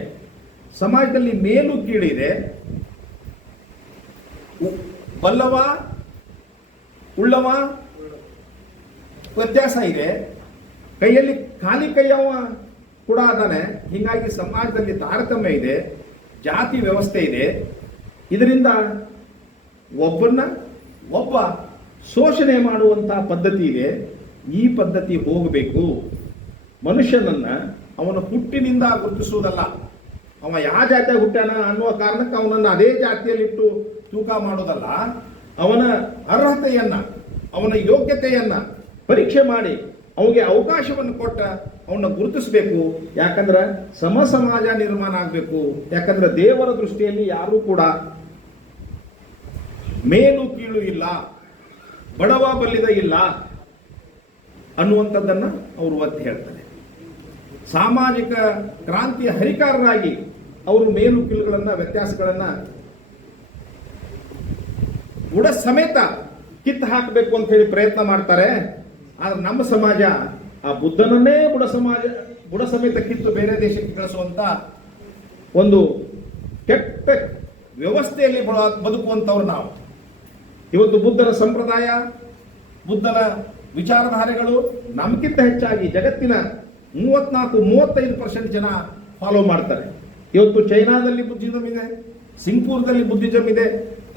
ಸಮಾಜದಲ್ಲಿ ಮೇಲು ಕೀಳಿದೆ. ಬಲ್ಲವ ಉಳ್ಳವ ವ್ಯತ್ಯಾಸ ಇದೆ, ಕೈಯಲ್ಲಿ ಖಾಲಿ ಕೈಯವ ಕೂಡ ಅದಾನೆ. ಹೀಗಾಗಿ ಸಮಾಜದಲ್ಲಿ ತಾರತಮ್ಯ ಇದೆ, ಜಾತಿ ವ್ಯವಸ್ಥೆ ಇದೆ. ಇದರಿಂದ ಒಬ್ಬ ಶೋಷಣೆ ಮಾಡುವಂಥ ಪದ್ಧತಿ ಇದೆ. ಈ ಪದ್ಧತಿ ಹೋಗಬೇಕು. ಮನುಷ್ಯನನ್ನ ಅವನ ಹುಟ್ಟಿನಿಂದ ಗುರುತಿಸುವುದಲ್ಲ, ಅವ ಯಾವ ಜಾತಿಯಾಗಿ ಹುಟ್ಟಾನ ಅನ್ನುವ ಕಾರಣಕ್ಕೆ ಅವನನ್ನು ಅದೇ ಜಾತಿಯಲ್ಲಿಟ್ಟು ತೂಕ ಮಾಡೋದಲ್ಲ. ಅವನ ಅರ್ಹತೆಯನ್ನ, ಅವನ ಯೋಗ್ಯತೆಯನ್ನ ಪರೀಕ್ಷೆ ಮಾಡಿ ಅವನಿಗೆ ಅವಕಾಶವನ್ನು ಕೊಟ್ಟ ಅವನ್ನ ಗುರುತಿಸಬೇಕು. ಯಾಕಂದ್ರೆ ಸಮ ಸಮಾಜ ನಿರ್ಮಾಣ ಆಗಬೇಕು. ಯಾಕಂದ್ರೆ ದೇವರ ದೃಷ್ಟಿಯಲ್ಲಿ ಯಾರೂ ಕೂಡ ಮೇಲು ಕೀಳು ಇಲ್ಲ, ಬಡವ ಬಲ್ಲಿದ ಇಲ್ಲ ಅನ್ನುವಂಥದ್ದನ್ನು ಅವರು ಒತ್ತಿ ಹೇಳ್ತಾರೆ. ಸಾಮಾಜಿಕ ಕ್ರಾಂತಿಯ ಹರಿಕಾರರಾಗಿ ಅವರು ಮೇಲು ಕೀಳುಗಳನ್ನು, ವ್ಯತ್ಯಾಸಗಳನ್ನು ಬುಡ ಸಮೇತ ಕಿತ್ತು ಹಾಕಬೇಕು ಅಂತ ಹೇಳಿ ಪ್ರಯತ್ನ ಮಾಡ್ತಾರೆ. ಆದ್ರೆ ನಮ್ಮ ಸಮಾಜ ಆ ಬುದ್ಧನನ್ನೇ ಬುಡ ಸಮೇತ ಕಿತ್ತು ಬೇರೆ ದೇಶಕ್ಕೆ ಕಳಿಸುವಂತ ಒಂದು ಕೆಟ್ಟ ವ್ಯವಸ್ಥೆಯಲ್ಲಿ ಬದುಕುವಂಥವ್ರು ನಾವು. ಇವತ್ತು ಬುದ್ಧನ ಸಂಪ್ರದಾಯ, ಬುದ್ಧನ ವಿಚಾರಧಾರೆಗಳು ನಮಗಿಂತ ಹೆಚ್ಚಾಗಿ ಜಗತ್ತಿನ 34-35% ಜನ ಫಾಲೋ ಮಾಡ್ತಾರೆ. ಇವತ್ತು ಚೈನಾದಲ್ಲಿ ಬುದ್ಧಿಸಮ್ ಇದೆ, ಸಿಂಗಪೂರ್ದಲ್ಲಿ ಬುದ್ಧಿಸಮ್ ಇದೆ,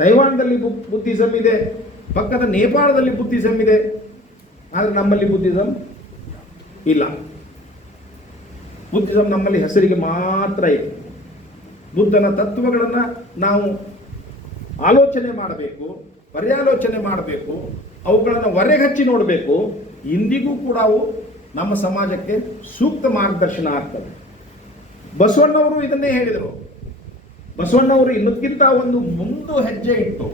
ತೈವಾನ್ದಲ್ಲಿ ಬುದ್ಧಿಸಮ್ ಇದೆ, ಪಕ್ಕದ ನೇಪಾಳದಲ್ಲಿ ಬುದ್ಧಿಸಮ್ ಇದೆ. ಆದರೆ ನಮ್ಮಲ್ಲಿ ಬುದ್ಧಿಸಮ್ ಇಲ್ಲ. ಬುದ್ಧಿಸಮ್ ನಮ್ಮಲ್ಲಿ ಹೆಸರಿಗೆ ಮಾತ್ರ ಇದೆ. ಬುದ್ಧನ ತತ್ವಗಳನ್ನು ನಾವು ಆಲೋಚನೆ ಮಾಡಬೇಕು, ಪರ್ಯಾಲೋಚನೆ ಮಾಡಬೇಕು, ಅವುಗಳನ್ನು ಹೊರೆಗಚ್ಚಿ ನೋಡಬೇಕು. ಇಂದಿಗೂ ಕೂಡ ಅವು ನಮ್ಮ ಸಮಾಜಕ್ಕೆ ಸೂಕ್ತ ಮಾರ್ಗದರ್ಶನ ಆಗ್ತದೆ. ಬಸವಣ್ಣವರು ಇದನ್ನೇ ಹೇಳಿದರು. ಬಸವಣ್ಣವರು ಇನ್ನಕ್ಕಿಂತ ಒಂದು ಮುಂದು ಹೆಜ್ಜೆ ಇಟ್ಟು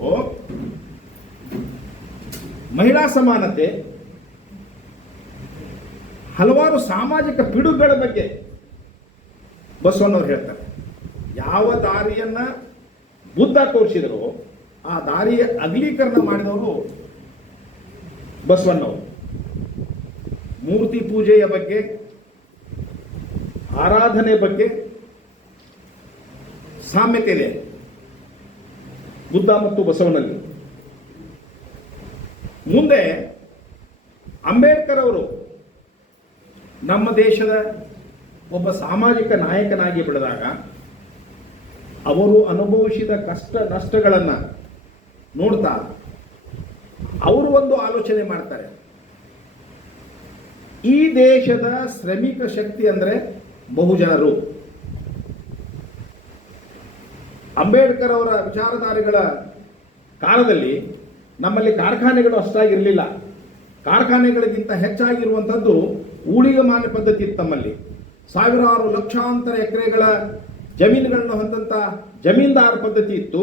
ಮಹಿಳಾ ಸಮಾನತೆ, ಹಲವಾರು ಸಾಮಾಜಿಕ ಪಿಡುಗುಗಳ ಬಗ್ಗೆ ಬಸವಣ್ಣವರು ಹೇಳ್ತಾರೆ. ಯಾವ ದಾರಿಯನ್ನ ಬುದ್ಧ ತೋರಿಸಿದರು ಆ ದಾರಿಯ ಅಗಲೀಕರಣ ಮಾಡಿದವರು ಬಸವಣ್ಣವರು. ಮೂರ್ತಿ ಪೂಜೆಯ ಬಗ್ಗೆ, ಆರಾಧನೆ ಬಗ್ಗೆ ಸಾಮ್ಯತೆ ಇದೆ ಬುದ್ಧ ಮತ್ತು ಬಸವನಲ್ಲಿ. ಮುಂದೆ ಅಂಬೇಡ್ಕರ್ ಅವರು ನಮ್ಮ ದೇಶದ ಒಬ್ಬ ಸಾಮಾಜಿಕ ನಾಯಕನಾಗಿ ಬೆಳೆದಾಗ ಅವರು ಅನುಭವಿಸಿದ ಕಷ್ಟ ನಷ್ಟಗಳನ್ನು ನೋಡ್ತಾ ಅವರು ಒಂದು ಆಲೋಚನೆ ಮಾಡ್ತಾರೆ. ಈ ದೇಶದ ಶ್ರಮಿಕ ಶಕ್ತಿ ಅಂದರೆ ಬಹುಜನರು. ಅಂಬೇಡ್ಕರ್ ಅವರ ವಿಚಾರಧಾರೆಗಳ ಕಾಲದಲ್ಲಿ ನಮ್ಮಲ್ಲಿ ಕಾರ್ಖಾನೆಗಳು ಅಷ್ಟಾಗಿರಲಿಲ್ಲ. ಕಾರ್ಖಾನೆಗಳಿಗಿಂತ ಹೆಚ್ಚಾಗಿರುವಂಥದ್ದು ಊಳಿಗಮಾನ್ಯ ಪದ್ಧತಿ ಇತ್ತು ನಮ್ಮಲ್ಲಿ. ಸಾವಿರಾರು ಲಕ್ಷಾಂತರ ಎಕರೆಗಳ ಜಮೀನುಗಳನ್ನು ಹೊಂದಂತ ಜಮೀನ್ದಾರ ಪದ್ಧತಿ ಇತ್ತು.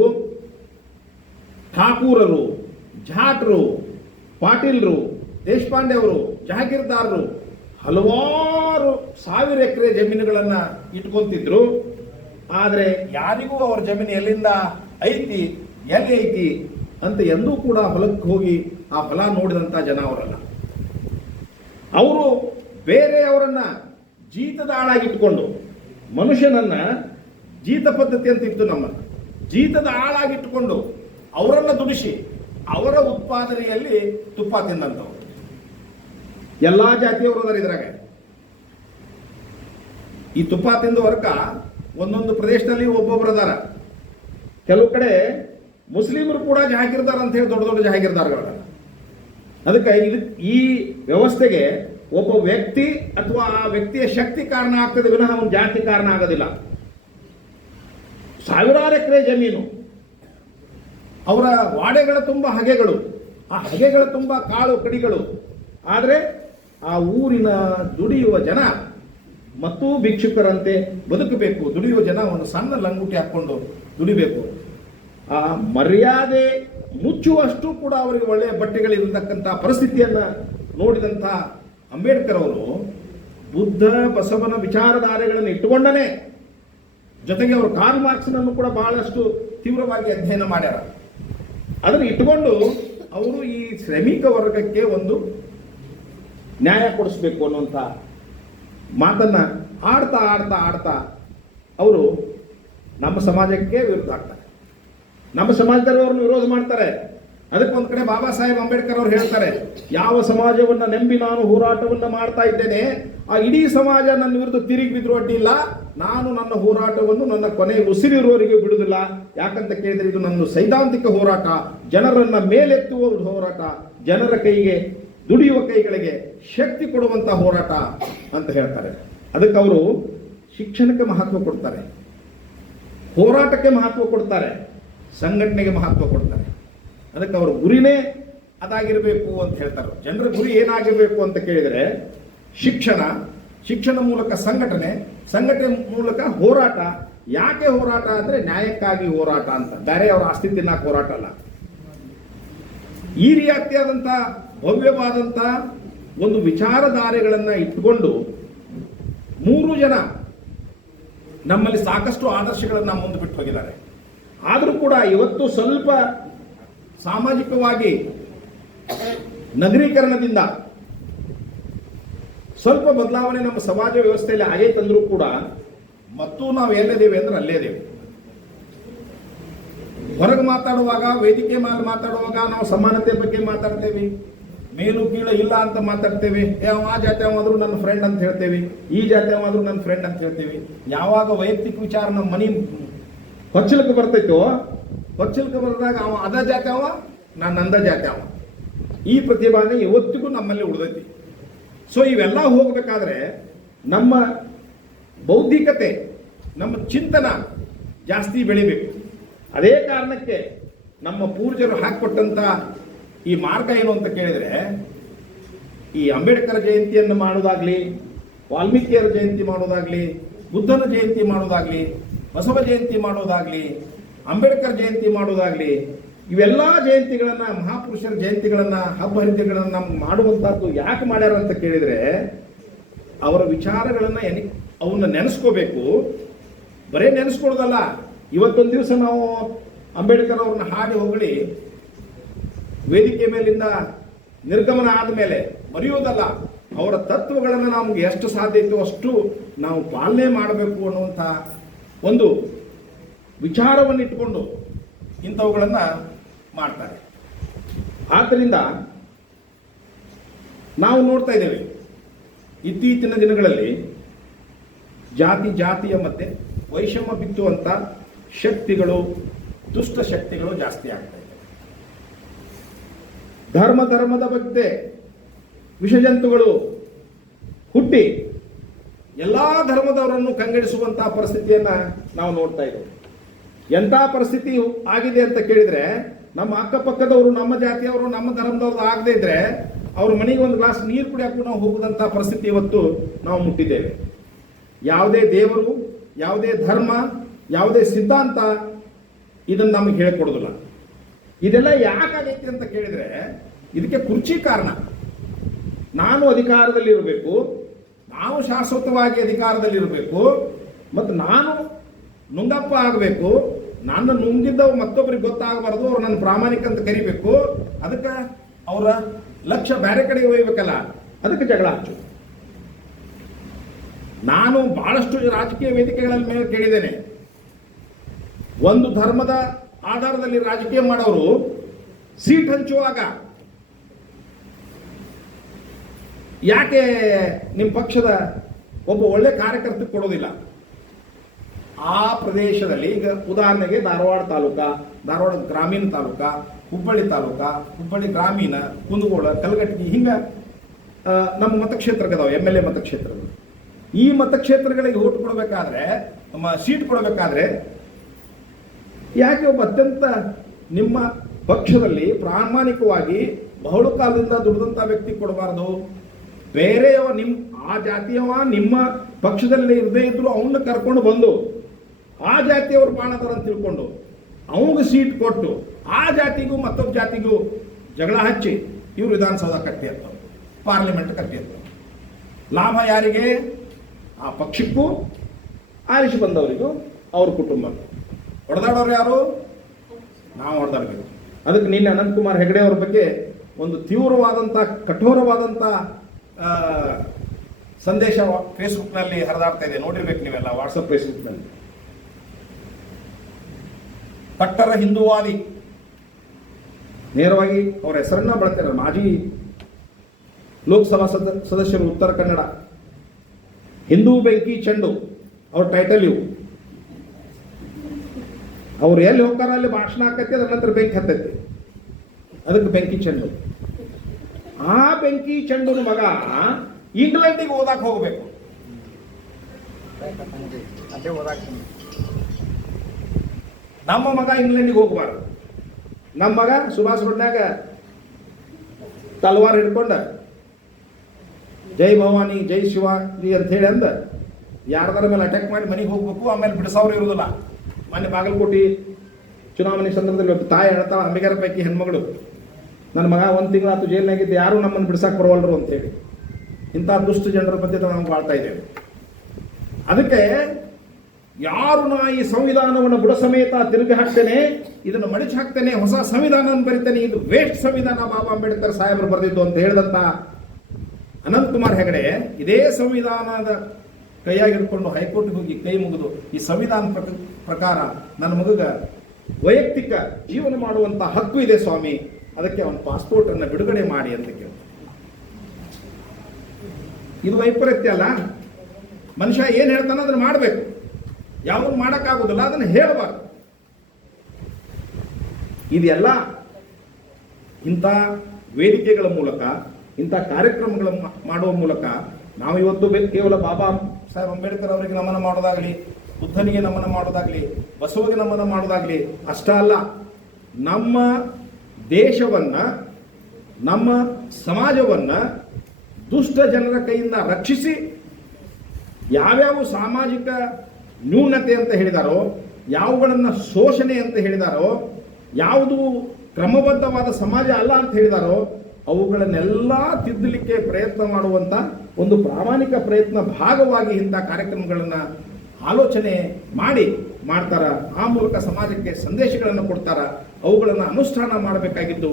ಠಾಕೂರರು, ಜಾಟ್ರು, ಪಾಟೀಲ್ರು, ದೇಶಪಾಂಡೆ ಅವರು, ಜಹಾಗೀರ್ದಾರರು ಹಲವಾರು ಸಾವಿರ ಎಕರೆ ಜಮೀನುಗಳನ್ನು ಇಟ್ಕೊಂತಿದ್ರು. ಆದರೆ ಯಾರಿಗೂ ಅವರ ಜಮೀನು ಎಲ್ಲಿಂದ ಐತಿ, ಎಲ್ಲಿ ಐತಿ ಅಂತ ಎಂದೂ ಕೂಡ ಹೊಲಕ್ಕೆ ಹೋಗಿ ಆ ಹೊಲ ನೋಡಿದಂಥ ಜನ ಅವರಲ್ಲ. ಅವರು ಬೇರೆಯವರನ್ನ ಜೀತದ ಆಳಾಗಿಟ್ಕೊಂಡು, ಮನುಷ್ಯನನ್ನ ಜೀತ ಪದ್ಧತಿ ಅಂತ ಇತ್ತು ನಮ್ಮ, ಜೀತದ ಆಳಾಗಿಟ್ಟುಕೊಂಡು ಅವರನ್ನ ದುಡಿಸಿ ಅವರ ಉತ್ಪಾದನೆಯಲ್ಲಿ ತುಪ್ಪ ತಿಂದಂಥವ್ರು ಎಲ್ಲಾ ಜಾತಿಯವರು ಅದರ ಇದ್ರಾಗ. ಈ ತುಪ್ಪ ತಿಂದ ವರ್ಗ ಒಂದೊಂದು ಪ್ರದೇಶದಲ್ಲಿ ಒಬ್ಬೊಬ್ಬರು ಅದಾರ. ಕೆಲವು ಕಡೆ ಮುಸ್ಲಿಮರು ಕೂಡ ಜಹಾಗೀರ್ದಾರ ಅಂತ ಹೇಳಿ ದೊಡ್ಡ ದೊಡ್ಡ ಜಹಾಗೀರ್ದಾರಗಳ. ಅದಕ್ಕೆ ಈ ವ್ಯವಸ್ಥೆಗೆ ಒಬ್ಬ ವ್ಯಕ್ತಿ ಅಥವಾ ಆ ವ್ಯಕ್ತಿಯ ಶಕ್ತಿ ಕಾರಣ ಆಗ್ತದೆ ವಿನಃ ಅವನ ಜಾತಿ ಕಾರಣ ಆಗೋದಿಲ್ಲ. ಸಾವಿರಾರು ಎಕರೆ ಜಮೀನು, ಅವರ ವಾಡೆಗಳ ತುಂಬ ಹಗೆಗಳು, ಆ ಹಗೆಗಳ ತುಂಬ ಕಾಳು ಕಡಿಗಳು. ಆದರೆ ಆ ಊರಿನ ದುಡಿಯುವ ಜನ ಮತ್ತು ಭಿಕ್ಷುಕರಂತೆ ಬದುಕಬೇಕು. ದುಡಿಯುವ ಜನ ಒಂದು ಸಣ್ಣ ಲಂಗುಟಿ ಹಾಕ್ಕೊಂಡು ದುಡಿಬೇಕು. ಆ ಮರ್ಯಾದೆ ಮುಚ್ಚುವಷ್ಟು ಕೂಡ ಅವರಿಗೆ ಒಳ್ಳೆಯ ಬಟ್ಟೆಗಳಿರತಕ್ಕಂಥ ಪರಿಸ್ಥಿತಿಯನ್ನು ನೋಡಿದಂಥ ಅಂಬೇಡ್ಕರ್ ಅವರು ಬುದ್ಧ ಬಸವನ ವಿಚಾರಧಾರೆಗಳನ್ನು ಇಟ್ಟುಕೊಂಡನೇ, ಜೊತೆಗೆ ಅವರು ಕಾರ್ಲ್ ಮಾರ್ಕ್ಸ್ನನ್ನು ಕೂಡ ಬಹಳಷ್ಟು ತೀವ್ರವಾಗಿ ಅಧ್ಯಯನ ಮಾಡ್ಯಾರ. ಅದನ್ನು ಇಟ್ಟುಕೊಂಡು ಅವರು ಈ ಶ್ರಮಿಕ ವರ್ಗಕ್ಕೆ ಒಂದು ನ್ಯಾಯ ಕೊಡಿಸ್ಬೇಕು ಅನ್ನುವಂಥ ಮಾತನ್ನ ಆಡ್ತಾ ಆಡ್ತಾ ಆಡ್ತಾ ಅವರು ನಮ್ಮ ಸಮಾಜಕ್ಕೆ ವಿರುದ್ಧ ಆಗ್ತಾರೆ. ನಮ್ಮ ಸಮಾಜದಲ್ಲಿ ಅವ್ರನ್ನ ವಿರೋಧ ಮಾಡ್ತಾರೆ. ಅದಕ್ಕೆ ಒಂದ್ ಕಡೆ ಬಾಬಾ ಸಾಹೇಬ್ ಅಂಬೇಡ್ಕರ್ ಅವರು ಹೇಳ್ತಾರೆ, ಯಾವ ಸಮಾಜವನ್ನ ನಂಬಿ ನಾನು ಹೋರಾಟವನ್ನ ಮಾಡ್ತಾ ಇದ್ದೇನೆ ಆ ಇಡೀ ಸಮಾಜ ನನ್ನ ವಿರುದ್ಧ ತಿರುಗಿ ಬಿದ್ರು ಅಡ್ಡಿಲ್ಲ, ನಾನು ನನ್ನ ಹೋರಾಟವನ್ನು ನನ್ನ ಕೊನೆ ಉಸಿರಿರುವವರೆಗೆ ಬಿಡುವುದಿಲ್ಲ. ಯಾಕಂತ ಕೇಳಿದ್ರೆ ಇದು ನನ್ನ ಸೈದ್ಧಾಂತಿಕ ಹೋರಾಟ, ಜನರನ್ನ ಮೇಲೆತ್ತುವ ಹೋರಾಟ, ಜನರ ಕೈಗೆ ದುಡಿಯುವ ಕೈಗಳಿಗೆ ಶಕ್ತಿ ಕೊಡುವಂತ ಹೋರಾಟ ಅಂತ ಹೇಳ್ತಾರೆ. ಅದಕ್ಕೆ ಅವರು ಶಿಕ್ಷಣಕ್ಕೆ ಮಹತ್ವ ಕೊಡ್ತಾರೆ, ಹೋರಾಟಕ್ಕೆ ಮಹತ್ವ ಕೊಡ್ತಾರೆ, ಸಂಘಟನೆಗೆ ಮಹತ್ವ ಕೊಡ್ತಾರೆ. ಅದಕ್ಕೆ ಅವರ ಗುರಿನೇ ಅದಾಗಿರಬೇಕು ಅಂತ ಹೇಳ್ತಾರೆ. ಜನರ ಗುರಿ ಏನಾಗಿರಬೇಕು ಅಂತ ಕೇಳಿದರೆ ಶಿಕ್ಷಣ ಮೂಲಕ ಸಂಘಟನೆ ಮೂಲಕ ಹೋರಾಟ. ಯಾಕೆ ಹೋರಾಟ ಅಂದ್ರೆ ನ್ಯಾಯಕ್ಕಾಗಿ ಹೋರಾಟ ಅಂತ, ಬೇರೆ ಅವರ ಆಸ್ತಿ ತಿನ್ನಕ್ಕೆ ಹೋರಾಟ ಅಲ್ಲ. ಈ ರೀತಿಯಾದಂಥ ಭವ್ಯವಾದಂಥ ಒಂದು ವಿಚಾರಧಾರೆಗಳನ್ನು ಇಟ್ಕೊಂಡು 3 ಜನ ನಮ್ಮಲ್ಲಿ ಸಾಕಷ್ಟು ಆದರ್ಶಗಳನ್ನು ಮುಂದೆ ಬಿಟ್ಟು ಹೋಗಿದ್ದಾರೆ. ಆದರೂ ಕೂಡ ಇವತ್ತು ಸ್ವಲ್ಪ ಸಾಮಾಜಿಕವಾಗಿ ನಗರೀಕರಣದಿಂದ ಸ್ವಲ್ಪ ಬದಲಾವಣೆ ನಮ್ಮ ಸಮಾಜ ವ್ಯವಸ್ಥೆಯಲ್ಲಿ ಆಗೈತಂದ್ರೂ ಕೂಡ ಮತ್ತು ನಾವು ಎಲ್ಲಿದ್ದೇವೆ ಅಂದ್ರೆ ಅಲ್ಲೇ ಇದ್ದೇವೆ. ಹೊರಗೆ ಮಾತಾಡುವಾಗ, ವೇದಿಕೆ ಮೇಲೆ ಮಾತಾಡುವಾಗ ನಾವು ಸಮಾನತೆ ಬಗ್ಗೆ ಮಾತಾಡ್ತೇವೆ, ಮೇಲು ಕೀಳು ಇಲ್ಲ ಅಂತ ಮಾತಾಡ್ತೇವೆ. ಆ ಜಾತಿ ಆದ್ರೂ ನನ್ನ ಫ್ರೆಂಡ್ ಅಂತ ಹೇಳ್ತೇವೆ, ಈ ಜಾತಿ ಆದ್ರೂ ನನ್ನ ಫ್ರೆಂಡ್ ಅಂತ ಹೇಳ್ತೇವೆ. ಯಾವಾಗ ವೈಯಕ್ತಿಕ ವಿಚಾರ ನಮ್ಮ ಮನೆ ಹೊಚ್ಚಲಕ್ಕೆ ಬರ್ತೈತೋ, ಹೊಚ್ಚಲಕ್ಕೆ ಬರೆದಾಗ ಅವ ಅದ ಜಾತಿ ನಾನು ನಂದ ಜಾತಿ ಈ ಪ್ರತಿಭಾನೆ ಇವತ್ತಿಗೂ ನಮ್ಮಲ್ಲಿ ಉಳಿದೈತಿ. ಸೊ ಇವೆಲ್ಲ ಹೋಗಬೇಕಾದ್ರೆ ನಮ್ಮ ಬೌದ್ಧಿಕತೆ, ನಮ್ಮ ಚಿಂತನ ಜಾಸ್ತಿ ಬೆಳಿಬೇಕು. ಅದೇ ಕಾರಣಕ್ಕೆ ನಮ್ಮ ಪೂರ್ವಜರು ಹಾಕಿಕೊಟ್ಟಂತ ಈ ಮಾರ್ಗ ಏನು ಅಂತ ಕೇಳಿದರೆ, ಈ ಅಂಬೇಡ್ಕರ್ ಜಯಂತಿಯನ್ನು ಮಾಡೋದಾಗ್ಲಿ, ವಾಲ್ಮೀಕಿಯರ ಜಯಂತಿ ಮಾಡೋದಾಗ್ಲಿ, ಬುದ್ಧನ ಜಯಂತಿ ಮಾಡೋದಾಗ್ಲಿ, ಬಸವ ಜಯಂತಿ ಮಾಡೋದಾಗ್ಲಿ, ಅಂಬೇಡ್ಕರ್ ಜಯಂತಿ ಮಾಡೋದಾಗ್ಲಿ, ಇವೆಲ್ಲ ಜಯಂತಿಗಳನ್ನ, ಮಹಾಪುರುಷರ ಜಯಂತಿಗಳನ್ನ, ಹಬ್ಬ ಹರಿದಿನಗಳನ್ನ ಮಾಡುವಂತಹದ್ದು ಯಾಕೆ ಮಾಡ್ಯಾರ ಅಂತ ಕೇಳಿದ್ರೆ, ಅವರ ವಿಚಾರಗಳನ್ನ ಅವನ್ನ ನೆನೆಸ್ಕೋಬೇಕು. ಬರೇ ನೆನೆಸ್ಕೊಳ್ಳೋದಲ್ಲ, ಇವತ್ತೊಂದು ದಿವಸ ನಾವು ಅಂಬೇಡ್ಕರ್ ಅವ್ರನ್ನ ಹಾಡಿ ಹೊಗಳಿ ವೇದಿಕೆ ಮೇಲಿಂದ ನಿರ್ಗಮನ ಆದಮೇಲೆ ಮರೆಯೋದಲ್ಲ, ಅವರ ತತ್ವಗಳನ್ನು ನಮ್ಗೆ ಎಷ್ಟು ಸಾಧ್ಯ ಇತ್ತು ಅಷ್ಟು ನಾವು ಪಾಲನೆ ಮಾಡಬೇಕು ಅನ್ನುವಂಥ ಒಂದು ವಿಚಾರವನ್ನು ಇಟ್ಟುಕೊಂಡು ಇಂಥವುಗಳನ್ನು ಮಾಡ್ತಾರೆ. ಆದ್ದರಿಂದ ನಾವು ನೋಡ್ತಾ ಇದ್ದೇವೆ ಇತ್ತೀಚಿನ ದಿನಗಳಲ್ಲಿ ಜಾತಿಯ ಮಧ್ಯೆ ವೈಷಮ್ಯ ಬಿತ್ತುವಂಥ ಶಕ್ತಿಗಳು, ದುಷ್ಟ ಶಕ್ತಿಗಳು ಜಾಸ್ತಿ ಆಗ್ತಾ ಇದೆ. ಧರ್ಮದ ಬಗ್ಗೆ ವಿಷಜಂತುಗಳು ಹುಟ್ಟಿ ಎಲ್ಲಾ ಧರ್ಮದವರನ್ನು ಕಂಗೆಡಿಸುವಂತಹ ಪರಿಸ್ಥಿತಿಯನ್ನ ನಾವು ನೋಡ್ತಾ ಇದ್ದೇವೆ. ಎಂಥ ಪರಿಸ್ಥಿತಿ ಆಗಿದೆ ಅಂತ ಕೇಳಿದ್ರೆ, ನಮ್ಮ ಅಕ್ಕಪಕ್ಕದವರು, ನಮ್ಮ ಜಾತಿಯವರು, ನಮ್ಮ ಧರ್ಮದವರು ಆಗದೆ ಇದ್ರೆ ಅವ್ರ ಮನೆಗೆ ಒಂದು ಗ್ಲಾಸ್ ನೀರು ಕುಡಿಯಕ್ಕೂ ನಾವು ಹೋಗದಂತಹ ಪರಿಸ್ಥಿತಿ ಇವತ್ತು ನಾವು ಮುಟ್ಟಿದ್ದೇವೆ. ಯಾವುದೇ ದೇವರು, ಯಾವುದೇ ಧರ್ಮ, ಯಾವುದೇ ಸಿದ್ಧಾಂತ ಇದನ್ನು ನಮಗೆ ಹೇಳ್ಕೊಡೋದಿಲ್ಲ. ಇದೆಲ್ಲ ಯಾಕಾಗೈತಿ ಅಂತ ಕೇಳಿದ್ರೆ, ಇದಕ್ಕೆ ಕುರ್ಚಿ ಕಾರಣ. ನಾನು ಅಧಿಕಾರದಲ್ಲಿರಬೇಕು, ನಾವು ಶಾಶ್ವತವಾಗಿ ಅಧಿಕಾರದಲ್ಲಿರಬೇಕು, ಮತ್ತು ನಾನು ನುಂಗಪ್ಪ ಆಗಬೇಕು, ನನ್ನ ನುಂಗಿದ್ದವು ಮತ್ತೊಬ್ಬರಿಗೆ ಗೊತ್ತಾಗಬಾರ್ದು, ಅವ್ರು ನನ್ನ ಪ್ರಾಮಾಣಿಕ ಅಂತ ಕರಿಬೇಕು. ಅದಕ್ಕೆ ಅವರ ಲಕ್ಷ್ಯ ಬೇರೆ ಕಡೆಗೆ ಒಯ್ಯಬೇಕಲ್ಲ, ಅದಕ್ಕೆ ಜಗಳ ಹಚ್ಚು. ನಾನು ಬಹಳಷ್ಟು ರಾಜಕೀಯ ವೇದಿಕೆಗಳ ಮೇಲೆ ಕೇಳಿದ್ದೇನೆ, ಒಂದು ಧರ್ಮದ ಆಧಾರದಲ್ಲಿ ರಾಜಕೀಯ ಮಾಡೋರು ಸೀಟ್ ಹಂಚುವಾಗ ಯಾಕೆ ನಿಮ್ಮ ಪಕ್ಷದ ಒಬ್ಬ ಒಳ್ಳೆ ಕಾರ್ಯಕರ್ತ ಕೊಡೋದಿಲ್ಲ? ಆ ಪ್ರದೇಶದಲ್ಲಿ, ಈಗ ಉದಾಹರಣೆಗೆ ಧಾರವಾಡ ತಾಲೂಕಾ, ಧಾರವಾಡ ಗ್ರಾಮೀಣ ತಾಲೂಕಾ, ಹುಬ್ಬಳ್ಳಿ ತಾಲೂಕಾ, ಹುಬ್ಬಳ್ಳಿ ಗ್ರಾಮೀಣ, ಕುಂದಗೋಳ, ಕಲಘಟಗಿ, ಹಿಂಗೆ ನಮ್ಮ ಮತಕ್ಷೇತ್ರಗಳಿದಾವೆ, MLA ಮತಕ್ಷೇತ್ರಗಳು. ಈ ಮತಕ್ಷೇತ್ರಗಳಿಗೆ ಓಟ್ ಕೊಡಬೇಕಾದ್ರೆ, ನಮ್ಮ ಸೀಟ್ ಕೊಡಬೇಕಾದ್ರೆ ಯಾಕೆ ಒಬ್ಬ ಅತ್ಯಂತ ನಿಮ್ಮ ಪಕ್ಷದಲ್ಲಿ ಪ್ರಾಮಾಣಿಕವಾಗಿ ಬಹಳ ಕಾಲದಿಂದ ದುಡಿದಂಥ ವ್ಯಕ್ತಿ ಕೊಡಬಾರ್ದು? ಬೇರೆಯವ ಆ ಜಾತಿಯವ ನಿಮ್ಮ ಪಕ್ಷದಲ್ಲಿ ಇರದೇ ಇದ್ರು ಅವನ್ನ ಕರ್ಕೊಂಡು ಬಂದು ಆ ಜಾತಿಯವರು ಬಾಣದಾರ ಅಂತ ತಿಳ್ಕೊಂಡು ಅವನಿಗೆ ಸೀಟ್ ಕೊಟ್ಟು ಆ ಜಾತಿಗೂ ಮತ್ತೊಬ್ಬ ಜಾತಿಗೂ ಜಗಳ ಹಚ್ಚಿ ಇವರು ವಿಧಾನಸೌಧ ಕಟ್ಟಿ ಇರ್ತಾರೆ, ಪಾರ್ಲಿಮೆಂಟ್ ಕಟ್ಟಿ ಇರ್ತಾರೆ. ಲಾಭ ಯಾರಿಗೆ? ಆ ಪಕ್ಷಕ್ಕೂ, ಆರಿಸಿ ಬಂದವರಿಗೂ, ಅವ್ರ ಕುಟುಂಬ. ಹೊಡೆದಾಡೋರು ಯಾರು? ನಾವು ಹೊಡೆದಾಡಬೇಕು. ಅದಕ್ಕೆ ನಿನ್ನೆ ಅನಂತಕುಮಾರ್ ಹೆಗಡೆ ಅವ್ರ ಬಗ್ಗೆ ಒಂದು ತೀವ್ರವಾದಂಥ, ಕಠೋರವಾದಂಥ ಸಂದೇಶ ಫೇಸ್ಬುಕ್ನಲ್ಲಿ ಹರಿದಾಡ್ತಾ ಇದೆ, ನೋಡಿರ್ಬೇಕು ನೀವೆಲ್ಲ, ವಾಟ್ಸಪ್ ಫೇಸ್ಬುಕ್ನಲ್ಲಿ. ಕಟ್ಟರ ಹಿಂದೂವಾದಿ, ನೇರವಾಗಿ ಅವರ ಹೆಸರನ್ನ ಬಳಸ್ತಾರೆ. ಮಾಜಿ ಲೋಕಸಭಾ ಸದಸ್ಯರು ಉತ್ತರ ಕನ್ನಡ. ಹಿಂದೂ ಬೆಂಕಿ ಚೆಂಡು ಅವ್ರ ಟೈಟಲ್ ಇವು. ಅವ್ರು ಎಲ್ಲಿ ಹೋಗ್ತಾರ ಅಲ್ಲಿ ಭಾಷಣ ಆಕತಿ, ಅದ್ರ ನಂತರ ಬೆಂಕಿ ಹತ್ತೈತಿ, ಅದಕ್ಕೆ ಬೆಂಕಿ ಚೆಂಡು. ಆ ಬೆಂಕಿ ಚೆಂಡುನ ಮಗ ಇಂಗ್ಲೆಂಡಿಗೆ ಓದಾಕ್ ಹೋಗ್ಬೇಕು. ನಮ್ಮ ಮಗ ಇಂಗ್ಲೆಂಡಿಗೆ ಹೋಗಬಾರ್ದು. ನಮ್ಮ ಮಗ ಸುಭಾಷ್ ರೋಡ್ನಾಗ ತಲವಾರ್ ಹಿಡ್ಕೊಂಡ ಜೈ ಭವಾನಿ ಜೈ ಶಿವಾಜಿ ಅಂತ ಹೇಳಿ ಅಂದ ಯಾರ್ದಾರ ಮೇಲೆ ಅಟ್ಯಾಕ್ ಮಾಡಿ ಮನೆಗೆ ಹೋಗ್ಬೇಕು, ಆಮೇಲೆ ಬಿಡಿಸೋರು ಇರುವುದಿಲ್ಲ. ಮೊನ್ನೆ ಬಾಗಲಕೋಟೆ ಚುನಾವಣೆ ಸಂದರ್ಭದಲ್ಲಿ ತಾಯಿ ಹೇಳ್ತಾವ, ಅಂಬಿಗರ ಪೈಕಿ ಹೆಣ್ಮಗಳು, ನನ್ನ ಮಗ ಒಂದು ತಿಂಗಳಾತು ಜೈಲಿನಾಗಿದ್ದು, ಯಾರು ನಮ್ಮನ್ನು ಬಿಡ್ಸಕ್ಕೆ ಬರವಲ್ರು ಅಂತೇಳಿ. ಇಂಥ ದುಷ್ಟ ಜನರ ಬಗ್ಗೆ ನಾವು ಬಾಳ್ತಾ ಇದ್ದೇವೆ. ಅದಕ್ಕೆ ಯಾರು ನಾ ಈ ಸಂವಿಧಾನವನ್ನು ಬುಡ ಸಮೇತ ತಿರುಗಿ ಹಾಕ್ತೇನೆ, ಇದನ್ನು ಮಡಿಚಿ ಹಾಕ್ತೇನೆ, ಹೊಸ ಸಂವಿಧಾನ ಬರಿತೇನೆ, ಇದು ವೇಸ್ಟ್ ಸಂವಿಧಾನ ಬಾಬಾ ಅಂಬೇಡ್ಕರ್ ಸಾಹೇಬರು ಬರೆದಿದ್ದು ಅಂತ ಹೇಳಿದಂತ ಅನಂತಕುಮಾರ್ ಹೆಗಡೆ ಇದೇ ಸಂವಿಧಾನದ ಕೈಯಾಗಿ ಹಿಡ್ಕೊಂಡು ಹೈಕೋರ್ಟ್ಗೆ ಹೋಗಿ ಕೈ ಮುಗಿದು ಈ ಸಂವಿಧಾನ ಪ್ರಕಾರ ನನ್ನ ಮಗುಗ ವೈಯಕ್ತಿಕ ಜೀವನ ಮಾಡುವಂತ ಹಕ್ಕು ಇದೆ ಸ್ವಾಮಿ, ಅದಕ್ಕೆ ಅವನ ಪಾಸ್ಪೋರ್ಟ್ ಅನ್ನು ಬಿಡುಗಡೆ ಮಾಡಿ ಅಂತ ಕೇಳಿ. ಇದು ವೈಪರೀತ್ಯ ಅಲ್ಲ. ಮನುಷ್ಯ ಏನು ಹೇಳ್ತಾನೆ ಅದನ್ನು ಮಾಡಬೇಕು, ಯಾವುದು ಮಾಡೋಕ್ಕಾಗೋದಿಲ್ಲ ಅದನ್ನು ಹೇಳಬಾರ್ದು. ಇದೆಲ್ಲ ಇಂಥ ವೇದಿಕೆಗಳ ಮೂಲಕ, ಇಂಥ ಕಾರ್ಯಕ್ರಮಗಳ ಮಾಡುವ ಮೂಲಕ ನಾವು ಇವತ್ತು ಕೇವಲ ಬಾಬಾ ಸಾಹೇಬ್ ಅಂಬೇಡ್ಕರ್ ಅವರಿಗೆ ನಮನ ಮಾಡೋದಾಗಲಿ, ಬುದ್ಧನಿಗೆ ನಮನ ಮಾಡೋದಾಗಲಿ, ಬಸವಗೆ ನಮನ ಮಾಡೋದಾಗಲಿ ಅಷ್ಟ ಅಲ್ಲ, ನಮ್ಮ ದೇಶವನ್ನ, ನಮ್ಮ ಸಮಾಜವನ್ನ ದುಷ್ಟ ಜನರ ಕೈಯಿಂದ ರಕ್ಷಿಸಿ ಯಾವ್ಯಾವ ಸಾಮಾಜಿಕ ನ್ಯೂನತೆ ಅಂತ ಹೇಳಿದಾರೋ, ಯಾವುಗಳನ್ನು ಶೋಷಣೆ ಅಂತ ಹೇಳಿದಾರೋ, ಯಾವುದು ಕ್ರಮಬದ್ಧವಾದ ಸಮಾಜ ಅಲ್ಲ ಅಂತ ಹೇಳಿದಾರೋ ಅವುಗಳನ್ನೆಲ್ಲ ತಿದ್ದಲಿಕ್ಕೆ ಪ್ರಯತ್ನ ಮಾಡುವಂಥ ಒಂದು ಪ್ರಾಮಾಣಿಕ ಪ್ರಯತ್ನ ಭಾಗವಾಗಿ ಇಂಥ ಕಾರ್ಯಕ್ರಮಗಳನ್ನು ಆಲೋಚನೆ ಮಾಡ್ತಾರ. ಆ ಮೂಲಕ ಸಮಾಜಕ್ಕೆ ಸಂದೇಶಗಳನ್ನು ಕೊಡ್ತಾರ. ಅವುಗಳನ್ನು ಅನುಷ್ಠಾನ ಮಾಡಬೇಕಾಗಿದ್ದು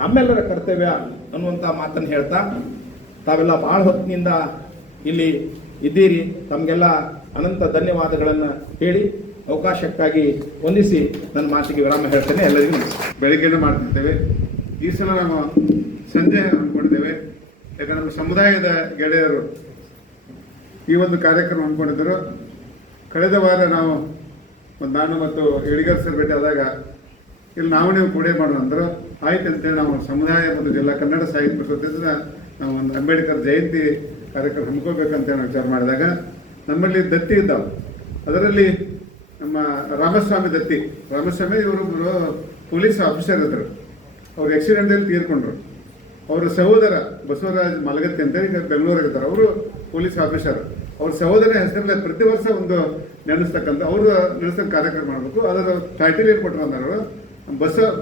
ನಮ್ಮೆಲ್ಲರ ಕರ್ತವ್ಯ ಅನ್ನುವಂಥ ಮಾತನ್ನು ಹೇಳ್ತಾ, ತಾವೆಲ್ಲ ಭಾಳ ಹೊತ್ತಿನಿಂದ ಇಲ್ಲಿ ಇದ್ದೀರಿ. ತಮಗೆಲ್ಲ ಅನಂತ ಧನ್ಯವಾದಗಳನ್ನು ಹೇಳಿ ಅವಕಾಶಕ್ಕಾಗಿ ವಂದಿಸಿ ನನ್ನ ಮಾತಿಗೆ ವಿರಾಮ ಹೇಳ್ತೇನೆ. ಎಲ್ಲರಿಗೂ ಬೆಳಿಗ್ಗೆನೇ ಮಾಡ್ತಿರ್ತೇವೆ. ಈ ಸಲ ನಾವು ಸಂಜೆ ಹಮ್ಮಿಕೊಂಡಿದ್ದೇವೆ. ಯಾಕಂದ್ರೆ ನಮ್ಮ ಸಮುದಾಯದ ಗೆಳೆಯರು ಈ ಒಂದು ಕಾರ್ಯಕ್ರಮ ಹಮ್ಮಿಕೊಂಡಿದ್ದರು. ಕಳೆದ ವಾರ ನಾವು ನಾನು ಮತ್ತು ಎಳಿಗರ್ ಸರ್ ಭೇಟಿ ಆದಾಗ ಇಲ್ಲಿ ನೀವು ಕೂಡೇ ಮಾಡೋಣ ಅಂದರು. ಆಯ್ತು ಅಂತೇಳಿ ನಾವು ಸಮುದಾಯ ಮತ್ತು ಜಿಲ್ಲಾ ಕನ್ನಡ ಸಾಹಿತ್ಯ ಪರಿಷತ್ತಿಂದ ನಾವು ಒಂದು ಅಂಬೇಡ್ಕರ್ ಜಯಂತಿ ಕಾರ್ಯಕ್ರಮ ಹಮ್ಮಿಕೋಬೇಕಂತ ವಿಚಾರ ಮಾಡಿದಾಗ ನಮ್ಮಲ್ಲಿ ದತ್ತಿ ಇದ್ದಾವೆ. ಅದರಲ್ಲಿ ನಮ್ಮ ರಾಮಸ್ವಾಮಿ ಇವರು ಪೊಲೀಸ್ ಆಫೀಸರ್ ಇದ್ದರು. ಅವ್ರು ಆಕ್ಸಿಡೆಂಟಲ್ಲಿ ತೀರ್ಕೊಂಡ್ರು. ಅವರ ಸಹೋದರ ಬಸವರಾಜ್ ಮಲಗತ್ತಿ ಅಂತೇಳಿ ಬೆಂಗಳೂರಿಗೆ ಇರ್ತಾರೆ. ಅವರು ಪೊಲೀಸ್ ಆಫೀಸರ್. ಅವ್ರ ಸಹೋದರ ಹೆಸರಲ್ಲಿ ಪ್ರತಿ ವರ್ಷ ಒಂದು ನೆನೆಸ್ತಕ್ಕಂಥ ಕಾರ್ಯಕ್ರಮ ಮಾಡಬೇಕು. ಅದರ ಟೈಟಲ್ ಏನು ಕೊಟ್ಟರು ಅಂದ್ರೆ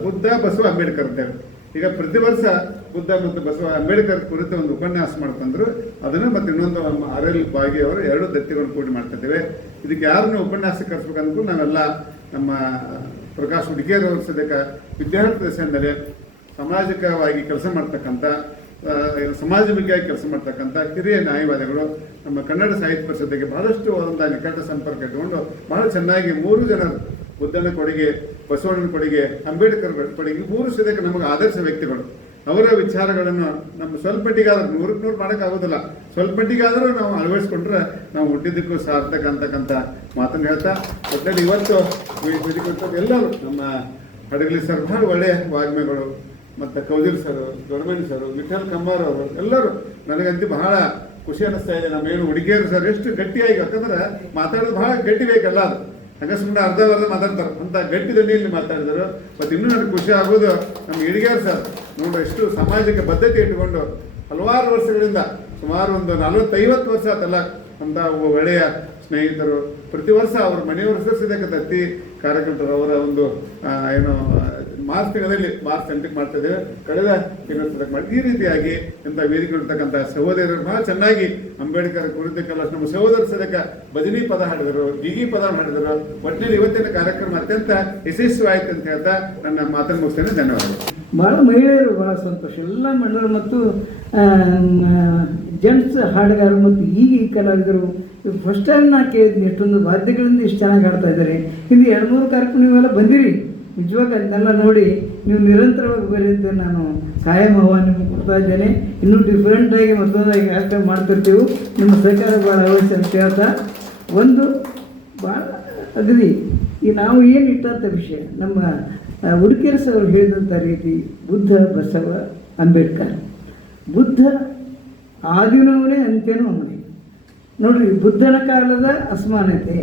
ಬುದ್ಧ ಬಸವ ಅಂಬೇಡ್ಕರ್ ಅಂತೇಳಿ. ಈಗ ಪ್ರತಿ ವರ್ಷ ಬುದ್ಧ ಮತ್ತು ಬಸವ ಅಂಬೇಡ್ಕರ್ ಕುರಿತು ಒಂದು ಉಪನ್ಯಾಸ ಮಾಡ್ಕೊಂಡ್ರು. ಅದನ್ನು ಮತ್ತು ಇನ್ನೊಂದು ನಮ್ಮ RL ಬಾಗಿ ಅವರು 2 ದತ್ತಿಗಳನ್ನು ಕೂಡಿ ಮಾಡ್ತಿದ್ದೇವೆ. ಇದಕ್ಕೆ ಯಾರನ್ನು ಉಪನ್ಯಾಸ ಕರೆಸ್ಬೇಕಂದ್ರೂ ನಾವೆಲ್ಲ ನಮ್ಮ ಪ್ರಕಾಶ್ ಹುಡುಗಿಯರ್ ಅವ್ರ ಸದ್ಯಕ್ಕೆ ವಿದ್ಯಾರ್ಥಿ ದಶೆಯಿಂದಲೇ ಸಾಮಾಜಿಕವಾಗಿ ಕೆಲಸ ಮಾಡ್ತಕ್ಕಂಥ, ಸಮಾಜಮುಖಿಯಾಗಿ ಕೆಲಸ ಮಾಡ್ತಕ್ಕಂಥ ಹಿರಿಯ ನ್ಯಾಯವಾದಿಗಳು ನಮ್ಮ ಕನ್ನಡ ಸಾಹಿತ್ಯ ಪರಿಷತ್ತಿಗೆ ಬಹಳಷ್ಟು ಒಂದು ನಿಕಟ ಸಂಪರ್ಕ ಇಟ್ಟುಕೊಂಡು ಬಹಳ ಚೆನ್ನಾಗಿ 3 ಜನರು, ಬುದ್ಧನ ಕೊಡುಗೆ, ಬಸವಣ್ಣನ ಕೊಡುಗೆ, ಅಂಬೇಡ್ಕರ್ ಕೊಡುಗೆ, 3 ಸದ್ಯಕ್ಕೆ ನಮಗೆ ಆದರ್ಶ ವ್ಯಕ್ತಿಗಳು. ಅವರ ವಿಚಾರಗಳನ್ನು ನಮ್ಮ ಸ್ವಲ್ಪಟ್ಟಿಗಾದ್ರೂ 100% ಮಾಡೋಕ್ಕಾಗೋದಿಲ್ಲ, ಸ್ವಲ್ಪಟ್ಟಿಗಾದರೂ ನಾವು ಅಳವಡಿಸ್ಕೊಂಡ್ರೆ ನಾವು ಹುಟ್ಟಿದ್ದಕ್ಕೂ ಸಾರ್ಥಕ ಅಂತಕ್ಕಂಥ ಮಾತನ್ನು ಹೇಳ್ತಾ, ಒಟ್ಟಿನಲ್ಲಿ ಇವತ್ತು ಎಲ್ಲರೂ ನಮ್ಮ ಹಡಗಲಿ ಸರ್ ಬಹಳ ಒಳ್ಳೆಯ ವಾಗ್ಮಿಗಳು, ಮತ್ತು ಕೌದಿಲ್ ಸರ್, ದೊಡ್ಡಮನಿ ಸರ್, ವಿಠಲ್ ಕಮ್ಮಾರ್ ಅವರು ಎಲ್ಲರೂ ನನಗಂತೂ ಬಹಳ ಖುಷಿ ಅನ್ನಿಸ್ತಾ ಇದೆ. ನಮ್ಮೇನು ಹುಡುಗಿಯರು ಸರ್ ಎಷ್ಟು ಗಟ್ಟಿಯಾಗಿ, ಯಾಕಂದ್ರೆ ಮಾತಾಡೋದು ಬಹಳ ಗಟ್ಟಿ ಬೇಕಲ್ಲ, ಅದು ಹಂಗೆ ಸುಮ್ಮನೆ ಅರ್ಧ ಮಾತಾಡ್ತಾರೆ ಅಂತ ಗಟ್ಟಿ ಧ್ವನಿಯಲ್ಲಿ ಮಾತಾಡಿದರು. ಮತ್ತು ಇನ್ನೂ ನನಗೆ ಖುಷಿ ಆಗೋದು ನಮ್ಮ ಹಿಡಿಗೇರ್ ಸರ್ ನೋಡು ಎಷ್ಟು ಸಾಮಾಜಿಕ ಬದ್ಧತೆ ಇಟ್ಟುಕೊಂಡು ಹಲವಾರು ವರ್ಷಗಳಿಂದ, ಸುಮಾರು ಒಂದು 40-50 ವರ್ಷ ಆತಲ್ಲ, ಅಂತ ಒಳ್ಳೆಯ ಸ್ನೇಹಿತರು. ಪ್ರತಿ ವರ್ಷ ಅವ್ರ ಮನೆಯವರು ಸೇರಿಸಿದಕ್ಕೆ ತತ್ತಿ ಕಾರ್ಯಕರ್ತರು ಅವರ ಒಂದು ಏನು ಮಾರ್ಚ್ ತಿಂಗಳಲ್ಲಿ ಮಾರ್ಚ್ 8ಕ್ಕೆ ಮಾಡ್ತಾ ಇದ್ದೇವೆ, ಕಳೆದ ತಿಂಗಳು ಮಾಡಿ. ಈ ರೀತಿಯಾಗಿ ಇಂಥ ವೇದಿಕೆ ಇರ್ತಕ್ಕಂಥ ಸಹೋದರರು ಬಹಳ ಚೆನ್ನಾಗಿ ಅಂಬೇಡ್ಕರ್ ಕುರಿತಕ್ಕೆಲ್ಲ ನಮ್ಮ ಸಹೋದರ ಸದಕ್ಕೆ ಭಜನಿ ಪದ ಹಾಡಿದರು, ಗೀಗಿ ಪದ ಹಾಡಿದರು. ಒಟ್ಟಿನಲ್ಲಿ ಇವತ್ತಿನ ಕಾರ್ಯಕ್ರಮ ಅತ್ಯಂತ ಯಶಸ್ವಿ ಆಯ್ತು ಅಂತ ಹೇಳ್ತಾ ನನ್ನ ಮಾತನ್ನು ಮುಗಿಸ್ತೇನೆ. ಧನ್ಯವಾದಗಳು. ಭಾಳ ಮಹಿಳೆಯರು ಭಾಳ ಸಂತೋಷ. ಎಲ್ಲ ಮಹಿಳೆಯರು ಮತ್ತು ಜೆಂಟ್ಸ್ ಹಾಡುಗಾರರು ಮತ್ತು ಈ ಕಲಾವಿದರು ಫಸ್ಟ್ ಟೈಮ್ ನಾ ಕೇಳಿದ್ನಿ ಎಷ್ಟೊಂದು ವಾದ್ಯಗಳಿಂದ ಇಷ್ಟು ಚೆನ್ನಾಗಿ ಹಾಡ್ತಾ ಇದ್ದಾರೆ. ಹಿಂದೆ 2-3 ಕಾರ್ಯಕ್ರಮ ನೀವೆಲ್ಲ ಬಂದಿರಿ, ನಿಜವಾಗ ಅದನ್ನೆಲ್ಲ ನೋಡಿ ನೀವು ನಿರಂತರವಾಗಿ ಬರೀ ಅಂತ ನಾನು ಕಾಯಂ ಆಹ್ವಾನ ಕೊಡ್ತಾ ಇದ್ದೇನೆ. ಇನ್ನೂ ಡಿಫ್ರೆಂಟಾಗಿ ಮತ್ತೊಂದಾಗಿ ಕಾರ್ಯಕ್ರಮ ಮಾಡ್ತಿರ್ತೀವಿ. ನಿಮ್ಮ ಸಹಕಾರ ಭಾಳ ಅವಶ್ಯ ಅಂತ ಹೇಳ್ತಾ ಒಂದು ಭಾಳ ಅಗದಿ ಈ ನಾವು ಏನು ಇಟ್ಟಂಥ ವಿಷಯ ನಮ್ಮ ಹುಡುಕಿರಸ ಅವರು ಹೇಳಿದಂಥ ರೀತಿ ಬುದ್ಧ, ಬಸವ, ಅಂಬೇಡ್ಕರ್. ಬುದ್ಧ ಆದಿನವನೇ ಅಂತ್ಯನೂ ಅವನೇ. ನೋಡ್ರಿ, ಬುದ್ಧನ ಕಾಲದ ಅಸಮಾನತೆ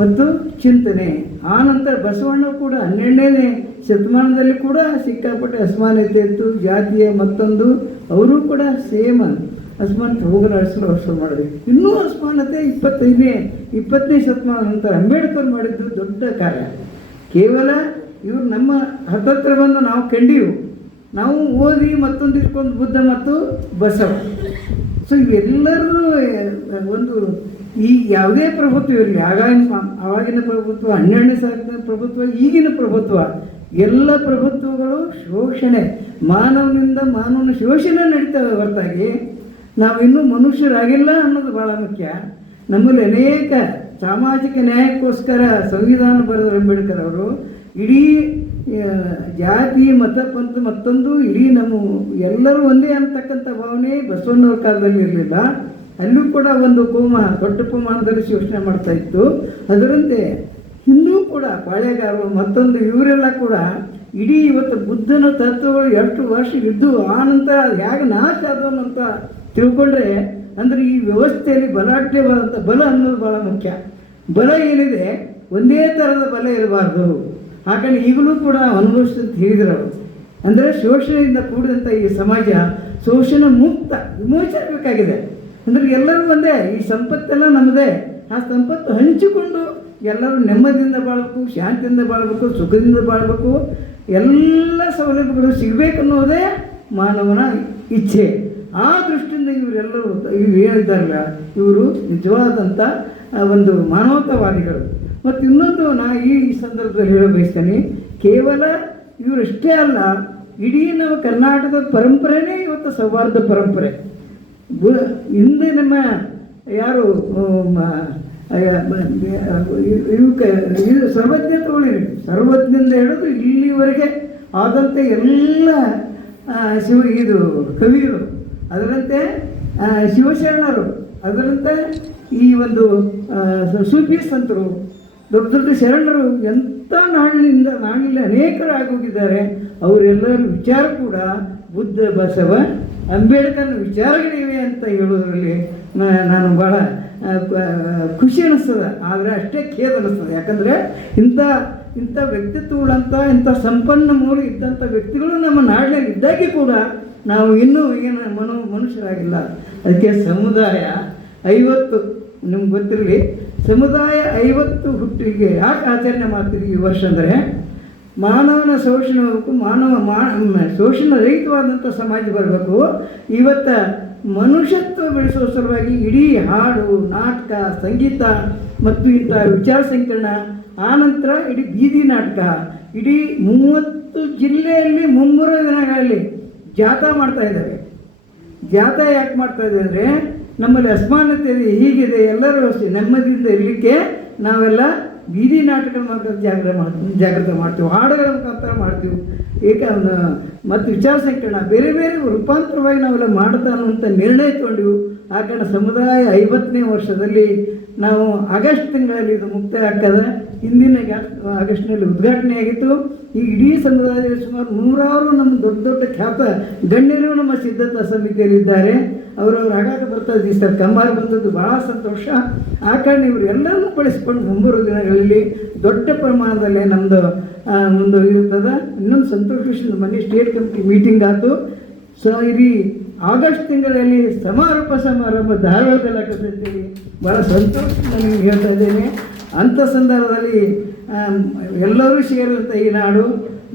ಮತ್ತು ಚಿಂತನೆ, ಆ ನಂತರ ಬಸವಣ್ಣ ಕೂಡ 12ನೇ ಶತಮಾನದಲ್ಲಿ ಕೂಡ ಸಿಕ್ಕಾಪಟ್ಟೆ ಅಸಮಾನತೆ ಇತ್ತು, ಜಾತಿಯ ಮತ್ತೊಂದು, ಅವರು ಕೂಡ ಸೇಮ್ ಅಸಮಾನತೆ ಹೋಗಲಾಡಿಸಲು ಅವಸರ ಮಾಡಬೇಕು. ಇನ್ನೂ ಅಸಮಾನತೆ 20ನೇ ಶತಮಾನ ನಂತರ ಅಂಬೇಡ್ಕರ್ ಮಾಡಿದ್ದು ದೊಡ್ಡ ಕಾರ್ಯ. ಕೇವಲ ಇವರು ನಮ್ಮ ಹತ್ತತ್ರ ಬಂದು ನಾವು ಕಂಡೀವು, ನಾವು ಓದಿ ಮತ್ತೊಂದು ಇಟ್ಕೊಂಡು ಬುದ್ಧ ಮತ್ತು ಬಸವ. ಸೊ ಇವೆಲ್ಲರೂ ಒಂದು ಈ ಯಾವುದೇ ಪ್ರಭುತ್ವ ಇರಲಿ, ಆವಾಗಿನ ಪ್ರಭುತ್ವ, 12ನೇ ಶತಮಾನದ ಪ್ರಭುತ್ವ, ಈಗಿನ ಪ್ರಭುತ್ವ, ಎಲ್ಲ ಪ್ರಭುತ್ವಗಳು ಶೋಷಣೆ, ಮಾನವನಿಂದ ಮಾನವನ ಶೋಷಣೆ ನಡೀತವೆ ಹೊರತಾಗಿ ನಾವು ಇನ್ನೂ ಮನುಷ್ಯರಾಗಿಲ್ಲ ಅನ್ನೋದು ಭಾಳ ಮುಖ್ಯ. ನಮ್ಮಲ್ಲಿ ಅನೇಕ ಸಾಮಾಜಿಕ ನ್ಯಾಯಕ್ಕೋಸ್ಕರ ಸಂವಿಧಾನ ಬರೆದ ಅಂಬೇಡ್ಕರ್ ಅವರು ಇಡೀ ಜಾತಿ, ಮತ, ಪಂಥ ಮತ್ತೊಂದು ಇಡೀ ನಮ್ಮ ಎಲ್ಲರೂ ಒಂದೇ ಅಂತಕ್ಕಂಥ ಭಾವನೆ ಬಸವಣ್ಣವ್ರ ಕಾಲದಲ್ಲಿ ಇರಲಿಲ್ಲ. ಅಲ್ಲೂ ಕೂಡ ಒಂದು ದೊಡ್ಡ ಪ್ರಮಾಣದಲ್ಲಿ ಶೋಷಣೆ ಮಾಡ್ತಾ ಇತ್ತು. ಅದರಂತೆ ಇನ್ನೂ ಕೂಡ ಪಾಳೆಗಾರರು ಮತ್ತೊಂದು ಇವರೆಲ್ಲ ಕೂಡ ಇಡೀ ಇವತ್ತು ಬುದ್ಧನ ತತ್ವಗಳು ಎಷ್ಟು ವರ್ಷ ಇದ್ದು ಆ ನಂತರ ಹೇಗೆ ನಾಶ ಆದವನು ಅಂತ ತಿಳ್ಕೊಂಡ್ರೆ, ಅಂದರೆ ಈ ವ್ಯವಸ್ಥೆಯಲ್ಲಿ ಬಲಾಢ್ಯವಾದಂಥ ಬಲ ಅನ್ನೋದು ಭಾಳ ಮುಖ್ಯ. ಬಲ ಏನಿದೆ ಒಂದೇ ಥರದ ಬಲ ಇರಬಾರ್ದು. ಹಾಗಾಗಿ ಈಗಲೂ ಕೂಡ ಅನುಭವಿಸ್ತಂತ ಹೇಳಿದ್ರು ಅವರು. ಅಂದರೆ ಶೋಷಣೆಯಿಂದ ಕೂಡಿದಂಥ ಈ ಸಮಾಜ ಶೋಷಣೆ ಮುಕ್ತ ವಿಮೋಚನೆ ಬೇಕಾಗಿದೆ. ಅಂದರೆ ಎಲ್ಲರೂ ಒಂದೇ, ಈ ಸಂಪತ್ತೆಲ್ಲ ನಮ್ಮದೇ, ಆ ಸಂಪತ್ತು ಹಂಚಿಕೊಂಡು ಎಲ್ಲರೂ ನೆಮ್ಮದಿಯಿಂದ ಬಾಳಬೇಕು, ಶಾಂತಿಯಿಂದ ಬಾಳಬೇಕು, ಸುಖದಿಂದ ಬಾಳಬೇಕು, ಎಲ್ಲ ಸೌಲಭ್ಯಗಳು ಸಿಗಬೇಕನ್ನೋದೇ ಮಾನವನ ಇಚ್ಛೆ. ಆ ದೃಷ್ಟಿಯಿಂದ ಇವರೆಲ್ಲರೂ ಇವು ಹೇಳಿದ್ದಾರಲ್ಲ, ಇವರು ನಿಜವಾದಂಥ ಒಂದು ಮಾನವತಾವಾದಿಗಳು. ಮತ್ತು ಇನ್ನೊಂದು ಈ ಸಂದರ್ಭದಲ್ಲಿ ಹೇಳ ಬಯಸ್ತೇನೆ, ಕೇವಲ ಇವರಷ್ಟೇ ಅಲ್ಲ, ಇಡೀ ನಾವು ಕರ್ನಾಟಕದ ಪರಂಪರೆನೇ ಇವತ್ತು ಸೌಹಾರ್ದ ಪರಂಪರೆ. ಹಿಂದೆ ನಮ್ಮ ಯಾರು ಇದು ಸರ್ವಜ್ಞ ತಗೊಳ್ಳಿರಿ, ಸರ್ವಜ್ಞದಿಂದ ಹಿಡಿದು ಇಲ್ಲಿವರೆಗೆ ಆದಂಥ ಎಲ್ಲ ಕವಿಗಳು, ಅದರಂತೆ ಶಿವಶರಣರು, ಅದರಂತೆ ಈ ಒಂದು ಸೂಫಿ ಸಂತರು, ದೊಡ್ಡ ದೊಡ್ಡ ಶರಣರು ಎಂಥ ನಾಡಿನಲ್ಲಿ ಅನೇಕರು ಆಗೋಗಿದ್ದಾರೆ. ಅವರೆಲ್ಲರ ವಿಚಾರ ಕೂಡ ಬುದ್ಧ, ಬಸವ, ಅಂಬೇಡ್ಕರ್ನ ವಿಚಾರಗಳಿವೆ ಅಂತ ಹೇಳೋದ್ರಲ್ಲಿ ನಾನು ಭಾಳ ಖುಷಿ ಅನ್ನಿಸ್ತದೆ. ಆದರೆ ಅಷ್ಟೇ ಖೇದ ಅನ್ನಿಸ್ತದೆ. ಯಾಕಂದರೆ ಇಂಥ ವ್ಯಕ್ತಿತ್ವಗಳಂತ ಇಂಥ ಸಂಪನ್ಮೂಲ ಇದ್ದಂಥ ವ್ಯಕ್ತಿಗಳು ನಮ್ಮ ನಾಡಿನಲ್ಲಿ ಇದ್ದಾಗೆ ಕೂಡ ನಾವು ಇನ್ನೂ ಮನುಷ್ಯರಾಗಿಲ್ಲ. ಅದಕ್ಕೆ ಸಮುದಾಯ 50 ನಿಮ್ಗೆ ಗೊತ್ತಿರಲಿ, ಸಮುದಾಯ 50 ಹುಟ್ಟಿಗೆ ಯಾಕೆ ಆಚರಣೆ ಮಾಡ್ತೀವಿ ಈ ವರ್ಷ ಅಂದರೆ, ಮಾನವನ ಶೋಷಣೆ ಹೋಗಬೇಕು, ಶೋಷಣೆ ರಹಿತವಾದಂಥ ಸಮಾಜ ಬರಬೇಕು. ಇವತ್ತು ಮನುಷ್ಯತ್ವ ಬೆಳೆಸುವ ಸಲುವಾಗಿ ಇಡೀ ಹಾಡು, ನಾಟಕ, ಸಂಗೀತ ಮತ್ತು ಇಂಥ ವಿಚಾರ ಸಂಕಿರಣ, ಆನಂತರ ಇಡೀ ಬೀದಿ ನಾಟಕ, ಇಡೀ 30 ಜಿಲ್ಲೆಯಲ್ಲಿ 300 ದಿನಗಳಲ್ಲಿ ಜಾಥಾ ಮಾಡ್ತಾ ಇದ್ದಾರೆ. ಜಾಥಾ ಯಾಕೆ ಮಾಡ್ತಾ ಇದ್ದಾರೆ ಅಂದರೆ, ನಮ್ಮಲ್ಲಿ ಅಸಮಾನತೆ ಇದೆ, ಹೀಗಿದೆ, ಎಲ್ಲರೂ ಅಷ್ಟೇ ನೆಮ್ಮದಿಯಿಂದ ಇರಲಿಕ್ಕೆ ನಾವೆಲ್ಲ ಬೀದಿ ನಾಟಕ ಮುಖಾಂತರ ಜಾಗೃತ ಮಾಡ್ತೀವಿ, ಹಾಡುಗಳ ಮುಖಾಂತರ ಮಾಡ್ತೀವಿ, ಮತ್ತು ವಿಚಾರ ಸಂಕಿರಣ ಬೇರೆ ಬೇರೆ ರೂಪಾಂತರವಾಗಿ ನಾವೆಲ್ಲ ಮಾಡ್ತಾ ಅನ್ನುವಂಥ ನಿರ್ಣಯ ತೊಗೊಂಡಿವು. ಆ ಕಾರಣ ಸಮುದಾಯ 50ನೇ ವರ್ಷದಲ್ಲಿ ನಾವು ಆಗಸ್ಟ್ ತಿಂಗಳಲ್ಲಿ ಇದು ಮುಕ್ತಾಯ ಆಗ್ತದೆ. ಹಿಂದಿನ ಆಗಸ್ಟ್ನಲ್ಲಿ ಉದ್ಘಾಟನೆ ಆಗಿತ್ತು. ಈ ಇಡೀ ಸಮುದಾಯದಲ್ಲಿ ಸುಮಾರು 100 ನಮ್ಮ ದೊಡ್ಡ ದೊಡ್ಡ ಖ್ಯಾತ ಗಣ್ಯರು ನಮ್ಮ ಸಿದ್ಧತಾ ಸಮಿತಿಯಲ್ಲಿದ್ದಾರೆ. ಅವರವ್ರು ಆಗಾಗ ಬರ್ತಾ ಇದ್ದೀವಿ ಸರ್, ಕಂಬಾರು ಬಂದದ್ದು ಭಾಳ ಸಂತೋಷ. ಆ ಕಾರಣ ಇವರು ಎಲ್ಲರನ್ನೂ ಬಳಸಿಕೊಂಡು ಮುಂಬರುವ ದಿನಗಳಲ್ಲಿ ದೊಡ್ಡ ಪ್ರಮಾಣದಲ್ಲೇ ನಮ್ಮದು ಮುಂದೆ ಇರ್ತದೆ. ಇನ್ನೊಂದು ಸಂತೋಷ ವಿಷಯ, ಮೊನ್ನೆ ಸ್ಟೇಟ್ ಕಮಿಟಿ ಮೀಟಿಂಗ್ ಆಯಿತು. ಸೊ ಇಡೀ ಆಗಸ್ಟ್ ತಿಂಗಳಲ್ಲಿ ಸಮಾರೋಪ ಸಮಾರಂಭ ಧಾರವಾಡದಲ್ಲಿ ಆಗ್ತದೆ ಅಂತೇಳಿ ಭಾಳ ಸಂತೋಷ ನಾನು ಹೇಳ್ತಾ ಇದ್ದೇನೆ. ಅಂಥ ಸಂದರ್ಭದಲ್ಲಿ ಎಲ್ಲರೂ ಸೇರಿದಂಥ ಈ ನಾಡು,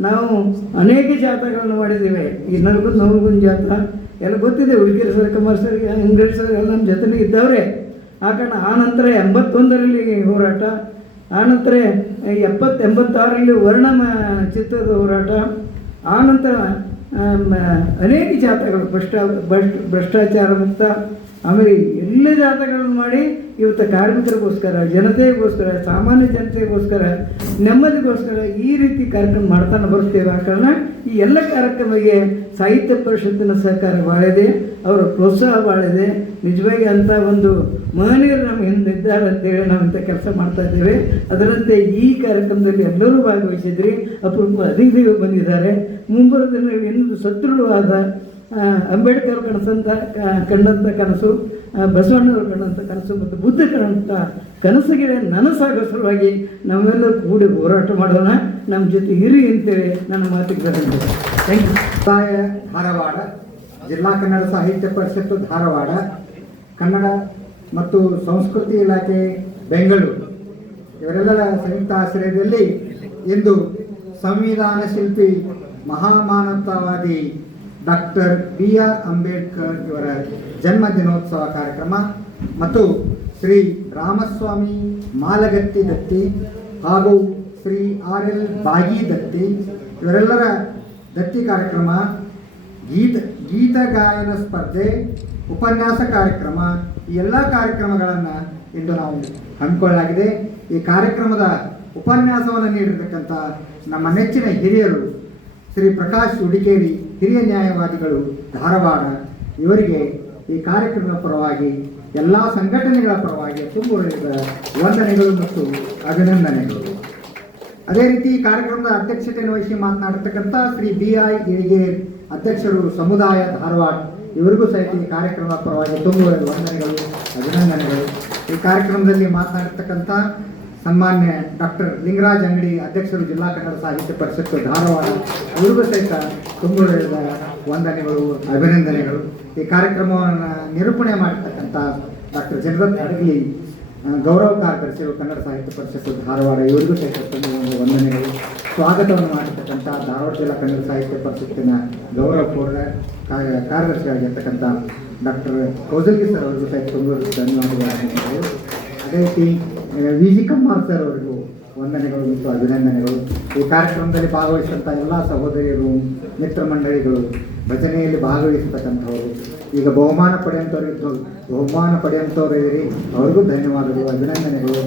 ನಾವು ಅನೇಕ ಜಾಥಾಗಳನ್ನು ಮಾಡಿದ್ದೇವೆ. ಈ ನವಲಗುಂದ ಜಾಥಾ ಎಲ್ಲ ಗೊತ್ತಿದೆ, ಹುಡುಗಿಯರು ಸರ್, ಕುಮಾರ್ ಸರ್, ಅಂಗಡಿ ಸರ್ ಎಲ್ಲ ನಮ್ಮ ಜೊತೆಲಿ ಇದ್ದವರೇ. ಆ ಕಾರಣ ಆನಂತರ 81ರಲ್ಲಿ ಹೋರಾಟ, ಆನಂತರ 86ರಲ್ಲಿ ವರ್ಣ ಚಿತ್ರದ ಹೋರಾಟ, ಆನಂತರ ಅನೇಕ ಜಾಥಾಗಳು ಭ್ರಷ್ಟಾಚಾರ ಮುಕ್ತ, ಆಮೇಲೆ ಎಲ್ಲ ಜಾಥಾಗಳನ್ನು ಮಾಡಿ ಇವತ್ತು ಕಾರ್ಮಿಕರಿಗೋಸ್ಕರ, ಜನತೆಗೋಸ್ಕರ, ಸಾಮಾನ್ಯ ಜನತೆಗೋಸ್ಕರ, ನೆಮ್ಮದಿಗೋಸ್ಕರ ಈ ರೀತಿ ಕಾರ್ಯಕ್ರಮ ಮಾಡ್ತಾನೆ ಬರ್ತೇವೆ. ಆ ಕಾರಣ ಈ ಎಲ್ಲ ಕಾರ್ಯಕ್ರಮಕ್ಕೆ ಸಾಹಿತ್ಯ ಪರಿಷತ್ತಿನ ಸಹಕಾರ ಭಾಳ ಇದೆ, ಅವರ ಪ್ರೋತ್ಸಾಹ ಭಾಳ ಇದೆ. ನಿಜವಾಗಿ ಅಂಥ ಒಂದು ಮಹನೀಯರು ನಮ್ಮ ಹಿಂದೆ ಇದ್ದಾರೆ ಅಂತೇಳಿ ನಾವು ಇಂಥ ಕೆಲಸ ಮಾಡ್ತಾ ಇದ್ದೇವೆ. ಅದರಂತೆ ಈ ಕಾರ್ಯಕ್ರಮದಲ್ಲಿ ಎಲ್ಲರೂ ಭಾಗವಹಿಸಿದ್ರಿ. ಅಪರೂಪ ಅತಿಥಿಗಳು ಬಂದಿದ್ದಾರೆ. ಮುಂಬರುವ ದಿನಗಳಲ್ಲಿ ಇನ್ನೊಂದು ಸದೃಢವಾದ ಅಂಬೇಡ್ಕರ್ ಕಂಡಂಥ ಕನಸು, ಬಸವಣ್ಣವರು ಕಂಡಂಥ ಕನಸು ಮತ್ತು ಬುದ್ಧ ಕಂಡಂಥ ಕನಸಿಗೆ ನನಸಾಗೋ ಸಲುವಾಗಿ ನಾವೆಲ್ಲರೂ ಕೂಡಿ ಹೋರಾಟ ಮಾಡೋಣ. ನಮ್ಮ ಜೊತೆ ಇರಿ ಅಂತೇಳಿ ನನ್ನ ಮಾತಿಗೆ ಬರೆದಿದ್ದೇನೆ. Thank you. ಧಾರವಾಡ, ಜಿಲ್ಲಾ ಕನ್ನಡ ಸಾಹಿತ್ಯ ಪರಿಷತ್ತು ಧಾರವಾಡ, ಕನ್ನಡ ಮತ್ತು ಸಂಸ್ಕೃತಿ ಇಲಾಖೆ ಬೆಂಗಳೂರು ಇವರೆಲ್ಲರ ಸಂಯುಕ್ತ ಆಶ್ರಯದಲ್ಲಿ ಇಂದು ಸಂವಿಧಾನ ಶಿಲ್ಪಿ ಮಹಾಮಾನವತಾವಾದಿ ಡಾಕ್ಟರ್ BR ಅಂಬೇಡ್ಕರ್ ಇವರ ಜನ್ಮ ದಿನೋತ್ಸವ ಕಾರ್ಯಕ್ರಮ ಮತ್ತು ಶ್ರೀ ರಾಮಸ್ವಾಮಿ ಮಾಲಗತ್ತಿ ದತ್ತಿ ಹಾಗೂ ಶ್ರೀ RL ಬಾಗಿ ದತ್ತಿ ಇವರೆಲ್ಲರ ದತ್ತಿ ಕಾರ್ಯಕ್ರಮ, ಗೀತ ಗಾಯನ ಸ್ಪರ್ಧೆ, ಉಪನ್ಯಾಸ ಕಾರ್ಯಕ್ರಮ, ಈ ಎಲ್ಲ ಕಾರ್ಯಕ್ರಮಗಳನ್ನು ಇಂದು ನಾವು ಹಮ್ಮಿಕೊಳ್ಳಲಾಗಿದೆ. ಈ ಕಾರ್ಯಕ್ರಮದ ಉಪನ್ಯಾಸವನ್ನು ನೀಡಿರ್ತಕ್ಕಂಥ ನಮ್ಮ ನೆಚ್ಚಿನ ಹಿರಿಯರು ಶ್ರೀ ಪ್ರಕಾಶ್ ಹುಡಿಕೇರಿ, ಹಿರಿಯ ನ್ಯಾಯವಾದಿಗಳು ಧಾರವಾಡ, ಇವರಿಗೆ ಈ ಕಾರ್ಯಕ್ರಮದ ಪರವಾಗಿ ಎಲ್ಲ ಸಂಘಟನೆಗಳ ಪರವಾಗಿ ತುಂಬ ವಂದನೆಗಳು ಮತ್ತು ಅಭಿನಂದನೆಗಳು. ಅದೇ ರೀತಿ ಈ ಕಾರ್ಯಕ್ರಮದ ಅಧ್ಯಕ್ಷತೆಯನ್ನು ವಹಿಸಿ ಮಾತನಾಡಿರ್ತಕ್ಕಂಥ ಶ್ರೀ BI ಇಳಿಗೇರ್, ಅಧ್ಯಕ್ಷರು ಸಮುದಾಯ ಧಾರವಾಡ, ಇವರಿಗೂ ಸಹಿತ ಈ ಕಾರ್ಯಕ್ರಮದ ಪರವಾಗಿ ತುಂಬ ವಂದನೆಗಳು, ಅಭಿನಂದನೆಗಳು. ಈ ಕಾರ್ಯಕ್ರಮದಲ್ಲಿ ಮಾತನಾಡಿರ್ತಕ್ಕಂಥ ಸನ್ಮಾನ್ಯ ಡಾಕ್ಟರ್ ಲಿಂಗರಾಜ್ ಅಂಗಡಿ, ಅಧ್ಯಕ್ಷರು ಜಿಲ್ಲಾ ಕನ್ನಡ ಸಾಹಿತ್ಯ ಪರಿಷತ್ತು ಧಾರವಾಡ, ಇವರಿಗೂ ಸಹಿತ ತುಂಬ ವಂದನೆಗಳು, ಅಭಿನಂದನೆಗಳು. ಈ ಕಾರ್ಯಕ್ರಮವನ್ನು ನಿರೂಪಣೆ ಮಾಡಿರ್ತಕ್ಕಂಥ ಡಾಕ್ಟರ್ ಜನರತ್ ಅಡಗಲಿ, ಗೌರವ ಕಾರ್ಯದರ್ಶಿಗಳು ಕನ್ನಡ ಸಾಹಿತ್ಯ ಪರಿಷತ್ತು ಧಾರವಾಡ, ಇವರಿಗೂ ಸಹಿತ ತುಂಬ ವಂದನೆಗಳು. ಸ್ವಾಗತವನ್ನು ಮಾಡಿರ್ತಕ್ಕಂಥ ಧಾರವಾಡ ಜಿಲ್ಲಾ ಕನ್ನಡ ಸಾಹಿತ್ಯ ಪರಿಷತ್ತಿನ ಗೌರವಪೂರ್ಣ ಕಾರ್ಯದರ್ಶಿಯಾಗಿರ್ತಕ್ಕಂಥ ಡಾಕ್ಟರ್ ಕೌಸಲ್ಗಿ ಸರ್ ಅವರಿಗೂ ಸಹಿತ ತುಂಬ ಧನ್ಯವಾದಗಳು. ಅದೇ ರೀತಿ VG ಕಮ್ಮಾರ್ ಸರ್ ಅವರಿಗೂ ವಂದನೆಗಳು ಮತ್ತು ಅಭಿನಂದನೆಗಳು. ಈ ಕಾರ್ಯಕ್ರಮದಲ್ಲಿ ಭಾಗವಹಿಸಿದಂಥ ಎಲ್ಲ ಸಹೋದರಿಯರು, ಮಿತ್ರ ಮಂಡಳಿಗಳು, ಭಜನೆಯಲ್ಲಿ ಭಾಗವಹಿಸತಕ್ಕಂಥವರು, ಈಗ ಬಹುಮಾನ ಪಡೆಯುವಂಥವ್ರು ಇದ್ದೀರಿ, ಅವ್ರಿಗೂ ಧನ್ಯವಾದಗಳು, ಅಭಿನಂದನೆಗಳು.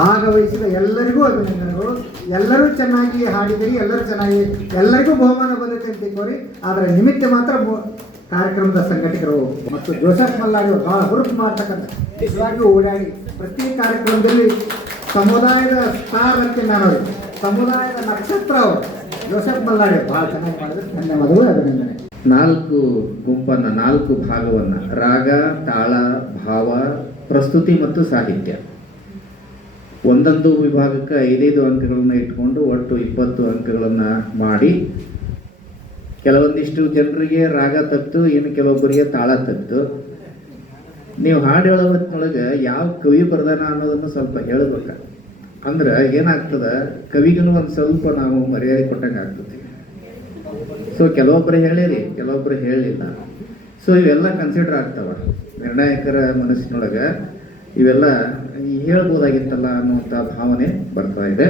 ಭಾಗವಹಿಸಿದ ಎಲ್ಲರಿಗೂ ಅಭಿನಂದನೆಗಳು. ಎಲ್ಲರೂ ಚೆನ್ನಾಗಿ ಹಾಡಿದಿರಿ, ಎಲ್ಲರಿಗೂ ಬಹುಮಾನ ಬಂದೈತೆ ಅಂತ ತಿಳ್ಕೋರಿ. ಆದರೆ ನಿಮಿತ್ತ ಮಾತ್ರ ಕಾರ್ಯಕ್ರಮದ ಸಂಘಟಕರು ಮತ್ತು ಜೋಸೆಫ್ ಮಲ್ಲಾಡಿ ಅವರು ಭಾಳ ಹುರುಪು ಮಾಡ್ತಕ್ಕಂಥ ನಿಜವಾಗಿಯೂ ಓಡಾಡಿ ಪ್ರತಿ ಕಾರ್ಯಕ್ರಮದಲ್ಲಿ ಸಮುದಾಯದ ಸ್ಟಾರ್ ಅಂತ ನಾನು, ಸಮುದಾಯದ ನಕ್ಷತ್ರ ಅವರು ಜೋಸೆಫ್ ಮಲ್ಲಾಡಿ ಭಾಳ ಚೆನ್ನಾಗಿ ಮಾಡಿದ್ರೆ ಧನ್ಯವಾದಗಳು, ಅಭಿನಂದನೆ. 4 ಗುಂಪನ್ನು, 4 ಭಾಗವನ್ನು, ರಾಗ, ತಾಳ, ಭಾವ, ಪ್ರಸ್ತುತಿ ಮತ್ತು ಸಾಹಿತ್ಯ, ಒಂದೊಂದು ವಿಭಾಗಕ್ಕೆ 5 ಅಂಕಗಳನ್ನು ಇಟ್ಕೊಂಡು ಒಟ್ಟು 20 ಅಂಕಗಳನ್ನು ಮಾಡಿ, ಕೆಲವೊಂದಿಷ್ಟು ಜನರಿಗೆ ರಾಗ ತತ್ತು, ಇನ್ನು ಕೆಲವೊಬ್ಬರಿಗೆ ತಾಳ ತತ್ತು. ನೀವು ಹಾಡು ಹೇಳೋ ಹೊತ್ತಿನೊಳಗೆ ಯಾವ ಕವಿ ಬರ್ದಾನ ಅನ್ನೋದನ್ನು ಸ್ವಲ್ಪ ಹೇಳಬೇಕು. ಅಂದ್ರೆ ಏನಾಗ್ತದೆ, ಕವಿಗೂ ಒಂದು ಸ್ವಲ್ಪ ನಾವು ಮರ್ಯಾದೆ ಕೊಟ್ಟಂಗೆ ಆಗ್ತದೆ. ಸೊ ಕೆಲವೊಬ್ಬರು ಹೇಳಿರಿ, ಕೆಲವೊಬ್ಬರು ಹೇಳಲಿಲ್ಲ. ಸೊ ಇವೆಲ್ಲ ಕನ್ಸಿಡರ್ ಆಗ್ತಾವ ನಿರ್ಣಾಯಕರ ಮನಸ್ಸಿನೊಳಗೆ. ಇವೆಲ್ಲ ಹೇಳ್ಬೋದಾಗಿತ್ತಲ್ಲ ಅನ್ನುವಂಥ ಭಾವನೆ ಬರ್ತಾ ಇದೆ.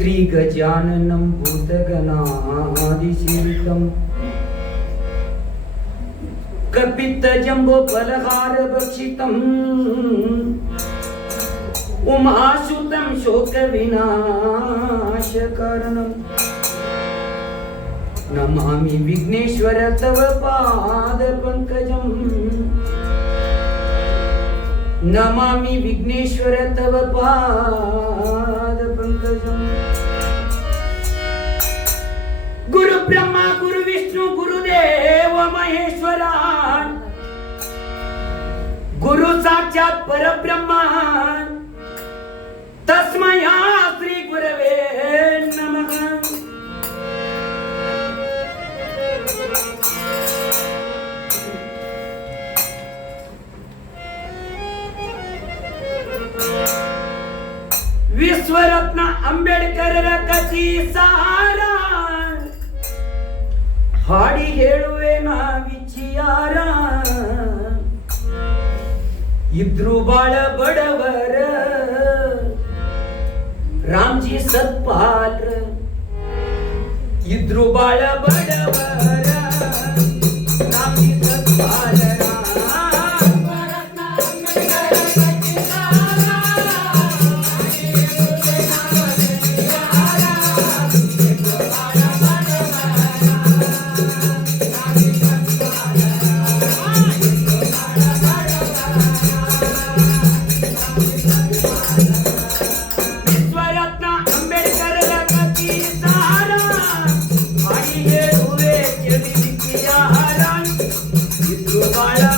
श्री गजाननं भूतगणादिसेवितं कपित्तजम्बो फलहार भक्षितम् उमासुतं शोकविनाशकारणम् नमामि विघ्नेश्वर तव पादपङ्कजम् नमामि विघ्नेश्वर तव पादपङ्कजम् गुरु ब्रह्मा गुरु विष्णु गुरुदेव महेश्वरा गुरु साक्षात् परब्रह्मा तस्मै श्री गुरवे नमः। विश्वरत्न अंबेडकर कथी सारा हाडी हेಳುವೆ ನಾ ವಿಚಾರ ಇದ್ರು ಬಾಳ ಬಡವರ ರಾಮ್ಜಿ ಸತ್ಪಾಲ್ ಇದ್ರು ಬಾಳ ಬಡವರ ರಾಮ್ಜಿ ಸತ್ಪಾಲ Bye.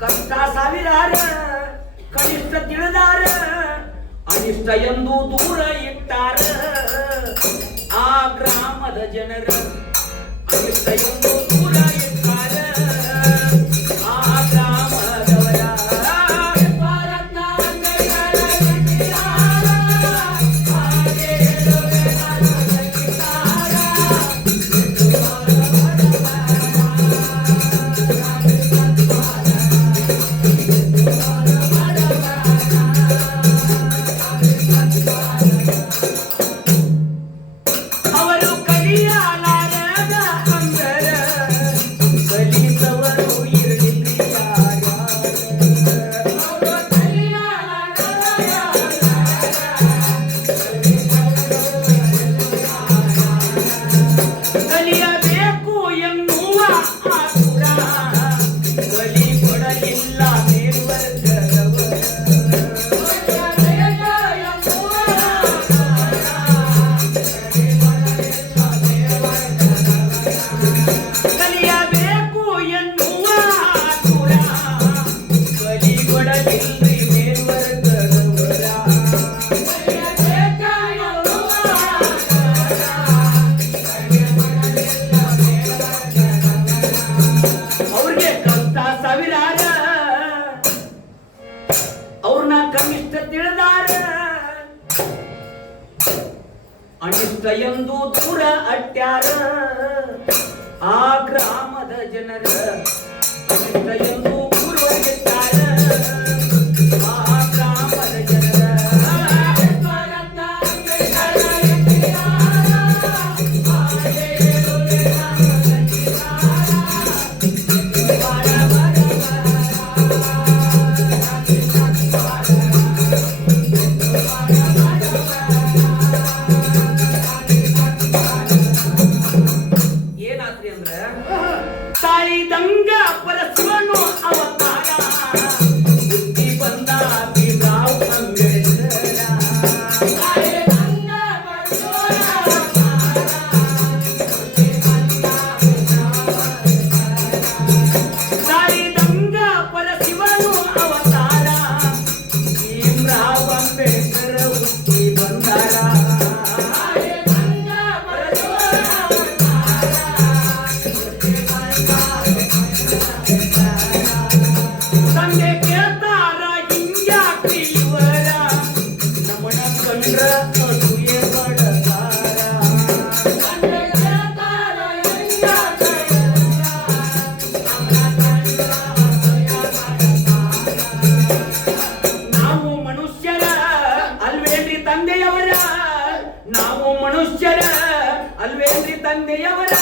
ಕಷ್ಟ ಸಾವಿರಾರ ಕನಿಷ್ಠ ತಿಳಿದಾರ ಅನಿಷ್ಟ ಎಂದು ದೂರ ಇಟ್ಟಾರ ಆ ಗ್ರಾಮದ ಜನರ ಅನಿಷ್ಟ ಎಂದು ದೂರ ಇಟ್ಟಾರ ಆ ಗ್ರಾಮದವರ ಅವರು ಕಲಿಯಲಾರದ ಅಂದರ ಕಲಿಸವರು ಇರಲಿಲ್ಲ ಕಲಿಯಬೇಕು ಎನ್ನುವ ಆತುರ ಕಲಿ ಕೊಡಲಿಲ್ಲ ಮೇಲ್ವರ್ಗದವರು ಕಲಿಯಬೇಕು ಎನ್ನುವ ಆತುರ ಕಲಿಗೊಡಲಿಲ್ಲ ಮೇಲ್ವರ್ಗದವರ ಅವ್ರಿಗೆ ಕಷ್ಟ ಸಾವಿರಾರ ಅವ್ರನ್ನ ಕನಿಷ್ಠ ತಿಳಿದಾರ ಅನಿಷ್ಟ ಎಂದು ದೂರ ಅಟ್ಟ್ಯಾರ ಆ ಗ್ರಾಮದ ಜನರ ಅನಿಷ್ಟ ಎಂದು ದೂರ ಇಟ್ಟಾರ ಆ ಗ್ರಾಮದ ಜನರ ಏನಾದ್ರಿ ಅಂದ್ರ ತಾಯಿದಂಗ ಪರಸ್ವನು ಅವತಾರ ಬುದ್ಧಿ ಬಂದ ಭೀಮರಾವ್ ಅಂಬೇಡ್ಕರ ತಾಯಿದಂಗ ಪರಶಿವನು ಅವತಾರ ಭೀಮರಾವ್ ಅಂಬೇಡ್ಕರ ಬುದ್ಧಿ ಬಂದಾರ ತಂದೆ ಕೇಳ್ತಾರ ಹಿಂಗ್ಯಾಕ್ರಿ ಇವರ ನಮ್ಮನ ಕಂಡ್ರ ಅಸೂಯೆ ಪಡತಾರ ನಾವು ಮನುಷ್ಯರ ಅಲ್ವೇನ್ರಿ ತಂದೆಯವರ ನಾವು ಮನುಷ್ಯರ ಅಲ್ವೇನ್ರಿ ತಂದೆಯವರ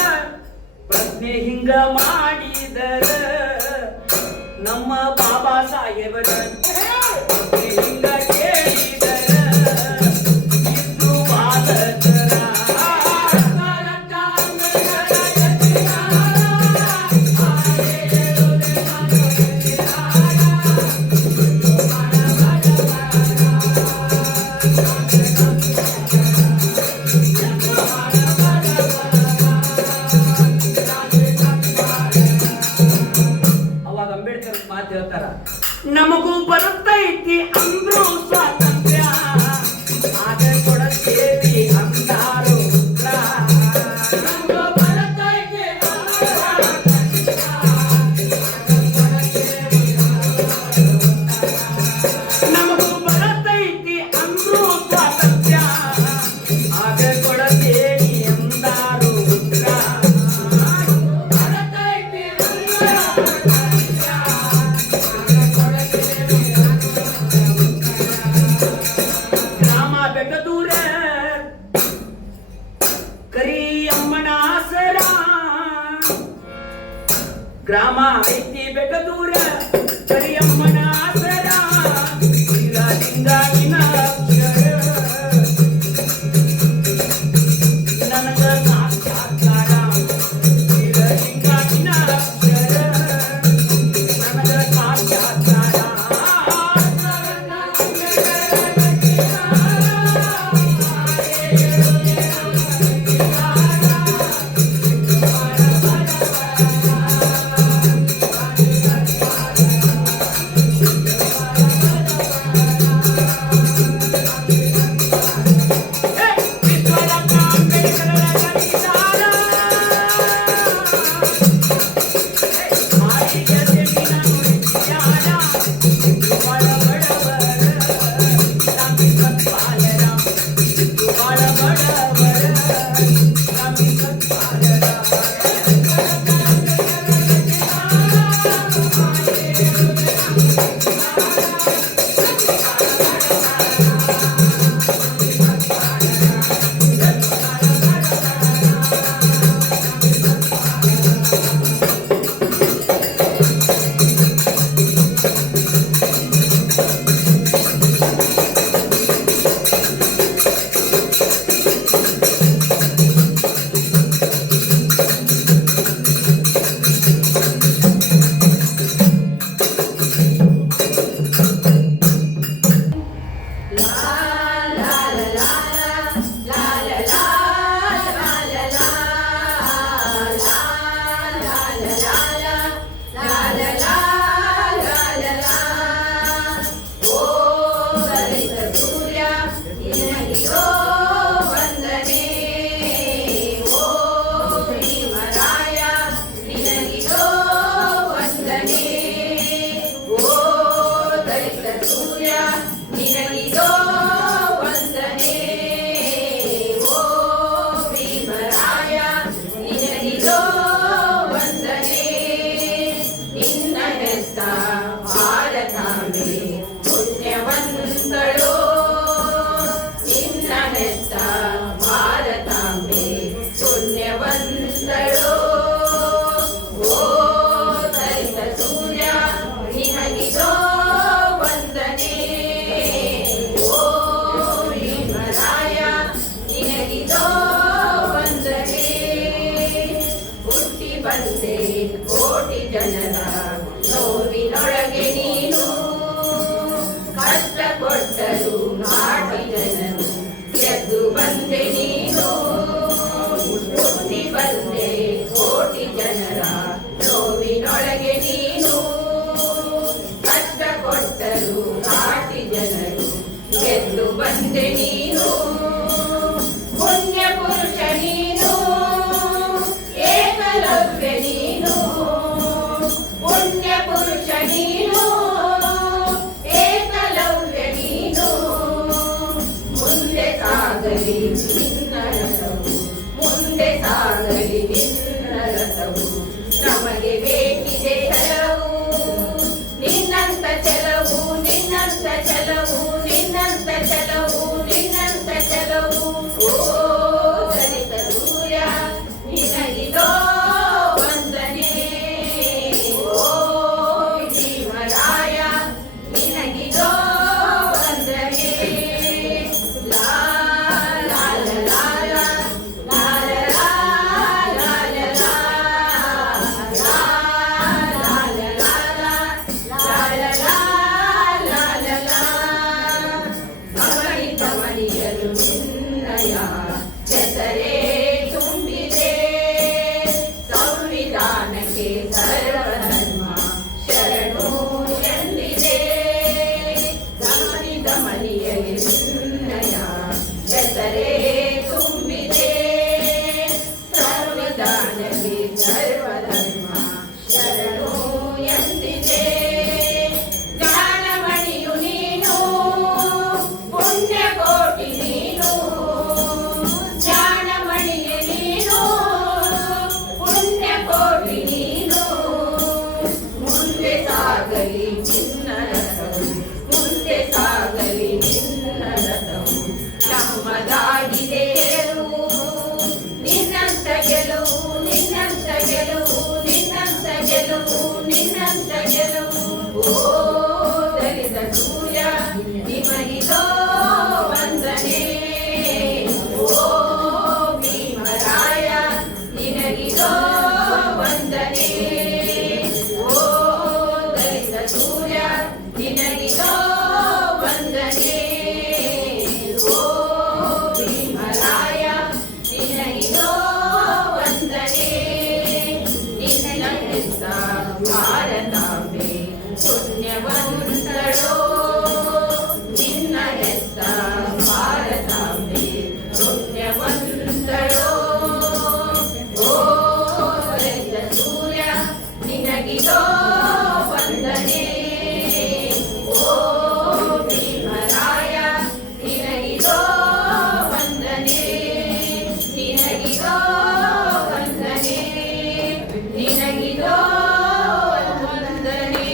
ಪ್ರಶ್ನೆ ಹಿಂಗ ಮಾಡಿದರ ನಮ್ಮ ಬಾಬಾ ಸಾಹೇಬರ ಪ್ರಶ್ನೆ ಹಿಂಗ ಕೇಳಿದರ ಇದ್ರು ಬಾಲಕರ ಅವಾಗ ಅಂಬೇಡ್ಕರ್ ಮಾತು ಹೇಳ್ತಾರ ನಮಗೂ ಬರುತ್ತೈತಿ ಅಂದ್ರು ಸ್ವಾತಂತ್ರ್ಯ ಆಗ ಕೊಡತೇವಿ ಅಂದಾರು ಉತ್ತರ. ನಮಗೂ ಬರುತ್ತೈತಿ ನಮಗೂ ಬರುತ್ತೈತಿ ಅಂದ್ರು ಸ್ವಾತಂತ್ರ್ಯ ಆಗ ಕೊಡತೇವಿ ಅಂದಾರು ಉತ್ತರ. ಗ್ರಾಮ ಬೆಟ್ಟದೂರ ಕರಿಯಮ್ಮನ ಆಸರ ಗ್ರಾಮ ಐತಿ ಬೆಟ್ಟದೂರ ಕರಿಯಮ್ಮನ ಆಸರ ಲಿಂಗಾವಿನ ಅಕ್ಷರ ನನಗ ಸಾಕ್ಷಾತ್ಕಾರ ಲಿಂಗಾವಿನ ಅಕ್ಷರ ನನಗ ಸಾಕ್ಷಾತ್ಕಾರ ಬಂದೆ ಕೋಟಿ ಜನರ ನೋವಿನೊಳಗೆ ನೀನು ಕಷ್ಟ ಕೊಟ್ಟರು ನಾಟಿ ಜನರು ಗೆದ್ದು ಬಂದೆ ನೀನು ಹುಟ್ಟಿ ಬಂದೆ ಕೋಟಿ ಜನರ ನೋವಿನೊಳಗೆ ನೀನು ಕಷ್ಟ ಕೊಟ್ಟರು ನಾಟಿ ಜನರು ಗೆದ್ದು ಬಂದೆ ನೀನು ಪುಣ್ಯ ಪುರುಷ ನೀನು ಏಕಲವ್ಯ ನೀನು ಪುಣ್ಯ ಪುರುಷ ನೀನು ಏಕಲವ್ಯ ನೀನು ಮುಂದೆ ಸಾಗಲಿ ನಿನ್ನ ರಥವು ಮುಂದೆ ಸಾಗಲಿ ನಿನ್ನ ರಥವು ನಮಗೆ ಬೇಕಿದೆ ಹಲವು ನಿನ್ನಂತ ಚೆಲವು ನಿನ್ನಂತ ಚೆಲವು ನಿನ್ನಂತ ಚೆಲವು ನಿನ್ನಂತ ಚೆಲವು ಓ ದಲಿತ ಸೂರ್ಯ ನಿನಗಿದೋ ವಂದನೆ ಓ ಭೀಮರಾಯ ನಿನಗಿದೋ ವಂದನೆ ಲಾ ಲಾ ಲಾ ಲಾ ಲಾ ಲಾ ಲಾ ಲಾ ಲಾ ಗಮನಿಯಲು ನಿನ್ನಯ ಹೆಸರೇ ತುಂಬಿದೆ ಸಂವಿಧಾನಕ್ಕೆ ಸರ್ವಧರ್ಮ ಶರಣು ಎಂದಿದೆ ಗಮನಿಯಲು ನಿನ್ನಯ ಹೆಸರೇ ತುಂಬಿದೆ ಸಂವಿಧಾನಕ್ಕೆ ಸರ್ವಧರ್ಮ ಶರಣು ಎಂದಿದೆ ಜ್ಞಾನಮಣಿಯು ನೀನು ಪುಣ್ಯಕೋಟಿ ನೀನು ಜ್ಞಾನಮಣಿಯ ನೀನು ಪುಣ್ಯಕೋಟಿ ನೀನು ಮುಂದೆ ಸಾಗಲಿ ನಿನ್ನ ರಥವು ಮುಂದೆ ಸಾಗಲಿ ನಿನ್ನ ರಥವು ನಮ್ಮದಾಗಿದೆ ಗೆಲುವು ನಿನ್ನಂತ ಗೆಲುವು ನಿನ್ನಂತ ಗೆಲುವು ನಿನ್ನಂತ ಗೆಲುವು ನಿನ್ನಂತ ಗೆಲುವು ಓ ದಲಿತ ಸೂರ್ಯ ನಿಮಗಿದೋ ವಂದನೆ ಓ ಭೀಮರಾಯ ನಿನಗಿದೋ ವಂದನೆ ಓ ದಲಿತ ಸೂರ್ಯ ನಿನಗಿದೋ ವಂದನೆ ಓ ಭೀಮರಾಯ ನಿನಗಿದೋ ವಂದನೆ ನಿನ್ನ ಹೆತ್ತ ಭಾರತಾಂಬೆ ಪುಣ್ಯವಂತಳೋ ನಿನ್ನ ಹೆತ್ತ ಭಾರತಾಂಬೆ ಪುಣ್ಯವಂತಳೋ ಓ ದಲಿತ ಸೂರ್ಯ ನಿನಗಿದೋ ವಂದನೆ ಓ ಭೀಮರಾಯ ನಿನಗಿದೋ ವಂದನೆ ನಿನಗಿದೋ ವಂದನೆ ನಿನಗಿದೋ ವಂದನೆ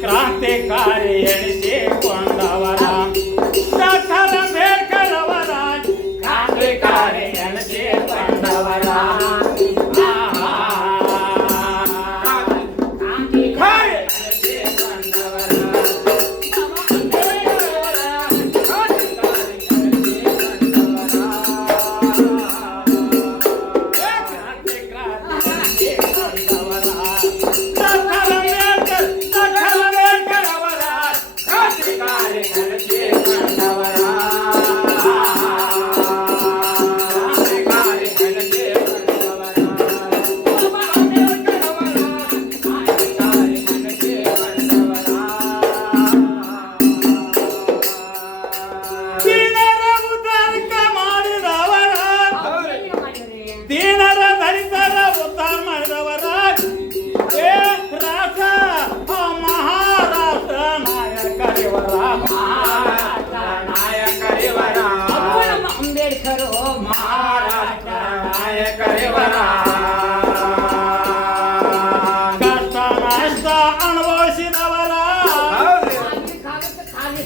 ಕ್ರಾಂತಿಕಾರಿ ಎನಿಸಿಕೊಂಡವರ ಸಕಲ ಬೇಕಲವರ ಕ್ರಾಂತಿಕಾರಿ ಎನಿಸಿಕೊಂಡವರ ಕ್ರಾಂತಿಕಾರಿ ಎನಿಸಿಕೊಂಡವರ ಸಕಲ ಬೇಕಲವರ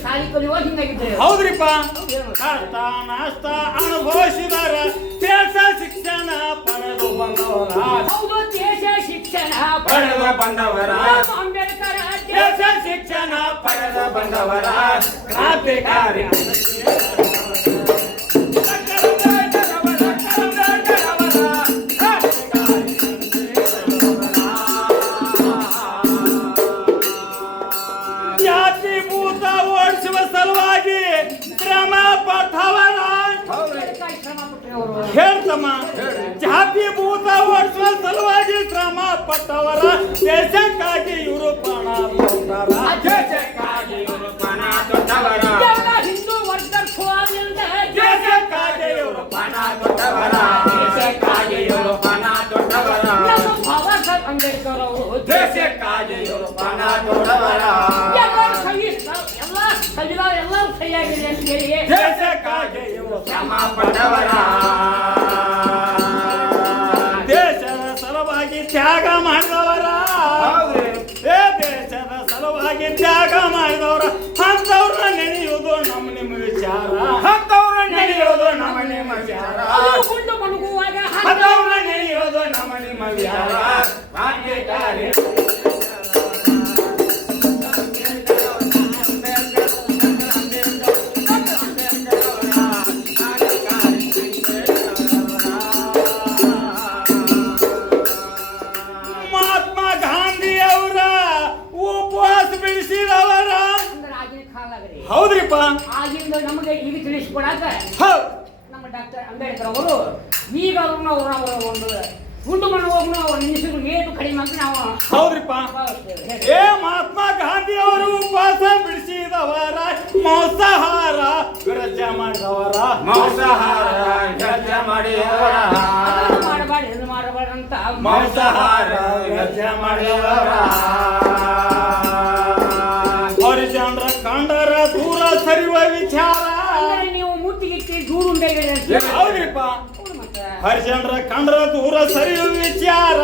ಶಾಲಿ ಕಲಿಯುವ ಹಿಂಗಾಗಿದ್ರೆ ಹೌದ್ರಿಪ್ಪ ಕಷ್ಟ ನಷ್ಟ ಅನುಭವಿಸಿದಾರ ದೇಶ ಶಿಕ್ಷಣ ಪಡೆದು ಬಂದವರ ಹೌದು ದೇಶ ಶಿಕ್ಷಣ ಪಡೆದು ಬಂದವರ ಅಂಬೇಡ್ಕರ್ ದೇಶ ಶಿಕ್ಷಣ ಪಡೆದು ಬಂದವರ ಕ್ರಾಂತಿಕಾರಿ ಜಾತಿ ಭೂತ ಓಡಿಸುವ ಸಲುವಾಗಿ ಶ್ರಮ ಪಟ್ಟವರ ಹೇಳ್ತಮ್ಮ ಜಾತಿ ಭೂತ ಓಡಿಸುವ ಸಲುವಾಗಿ ಶ್ರಮ ಪಟ್ಟವರ ದೇಶಕ್ಕಾಗಿ ಇವರು ಪ್ರಾಣ ಕೊಟ್ಟವರ ದೇಶಕ್ಕಾಗಿ ಇವರು ಪ್ರಾಣ ಕೊಟ್ಟವರ ಹಿಂದೂ ವರ್ಗದ ದೇಶಕ್ಕಾಗಿ ಇವರು ಪ್ರಾಣ ಕೊಟ್ಟವರ ದೇಶಕ್ಕಾಗಿ ಇವರು ಪ್ರಾಣ ಕೊಟ್ಟವರ ಬಾಬಾ ಸಾಹೇಬ್ ಅಂಬೇಡ್ಕರ್ ಅವರು ದೇಶಕ್ಕಾಗಿ ಇವರು ಪ್ರಾಣ ಕೊಟ್ಟವರ ಎಲ್ಲರೂ ಸರಿಯಾಗಿದೆ ಅಂತ ಹೇಳಿ ದೇಶಕ್ಕಾಗಿ ಇವರು ಶ್ರಮ ಪಟ್ಟವರ ದೇಶದ ಸಲುವಾಗಿ ತ್ಯಾಗ ಮಾಡಿದವರ ಏ ದೇಶದ ಸಲುವಾಗಿ ತ್ಯಾಗ ಮಾಡಿದವರ ಅಂತವ್ರನ್ನ ನೆನೆಯುವುದು ನಮ್ಮ ನಿಮ್ಮ ವಿಚಾರ ಅಂತವ್ರನ್ನ ನೆನೆಯುವುದು ನಮ್ಮ ನಿಮ್ಮ ವಿಚಾರ ಗುಂಡು ಮಣಗುವಾಗ ಅಂತವ್ರನ್ನ ನೆನೆಯುವುದು ನಮ್ಮ ನಿಮ್ಮ ವಿಚಾರ ಕ್ರಾಂತಿಕಾರಿ ಮಹಾತ್ಮ ಗಾಂಧಿ ಅವರ ಉಪವಾಸ ಬಿಡಿಸಿದವರ ಆಗಿನ ಕಾಲಾಗ್ರಿ ಹೌದ್ರಿಪ್ಪ ಆಗಿಂದ ನಮಗೆ ಈಗ ತಿಳಿಸ್ಕೊಡಾಕ ಹೌದ್ ನಮ್ಮ ಡಾಕ್ಟರ್ ಅಂಬೇಡ್ಕರ್ ಅವರು ಈಗ ಅವರ ಒಂದು ಗುಂಡು ಮಣ್ಣು ಹೋಗ್ನು ಅವ್ರ ನಿಲ್ಲಿಸಿದ್ರು ಏನು ಕಡಿಮೆ ಅಂತ ನಾವು ಹೌದ್ರಿಪ್ಪ ಭಾವಿಸ್ತೇವೆ. ಏ ಮಹಾತ್ಮ ಗಾಂಧಿ ಅವರು ಉಪವಾಸ ಬಿಡಿಸಿದವರ ಮಾಂಸಾಹಾರ ವಿರಜ ಮಾಡಿದವರ ಮಾಂಸಾಹಾರ ವಿರಜ ಮಾಡಿದವರ ಅದನ್ನು ಮಾಡಬಾರ್ದು ಇದು ಮಾಡಬಾರ್ದು ಅಂತ ಮಾಂಸಾಹಾರ ವಿರಜ ಮಾಡಿದವರ ಹರಿಚಂದ್ರ ಕಂಡರ ದೂರ ಸರಿಯುವ ವಿಚಾರ ಅಂದ್ರೆ ನೀವು ಮುತ್ತಿಗಿತ್ತಿ ದೂರ ಉಂಟಾಗಿದೆ ಅಂತ ಹೌದ್ರಿಪ್ಪ ಹೌದು ಮತ್ತೆ ಹರಿಚಂದ್ರ ಕಂಡ್ರ ದೂರ ಸರಿಯುವ ವಿಚಾರ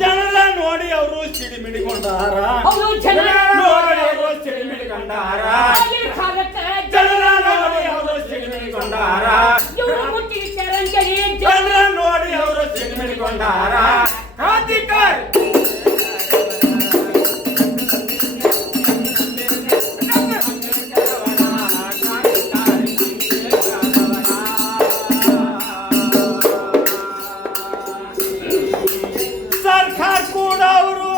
ಜನರ ನೋಡಿ ಅವರು ಸಿಡಿಮಿಡಿಕೊಂಡಾರ ಹೌದು ಜನ ನೋಡಿ ಅವರು ಸಿಡಿಮಿಡಿಕೊಂಡಾರ ಆಗಿನ ಕಾಲಕ್ಕೆ ಜನರ ನೋಡಿ ಅವರು ಸಿಡಿಮಿಡಿಕೊಂಡಾರ ಇವರು ಮುತ್ತಿಗಿತ್ತಾರೆ ಅಂತೇಳಿ ಜನರ ನೋಡಿ ಅವರು ಸಿಡಿಮಿಡಿಕೊಂಡಾರ ಕ್ರಾಂತಿಕಾರಿ ಸರ್ಕಾರ ಕೂಡ ಅವರು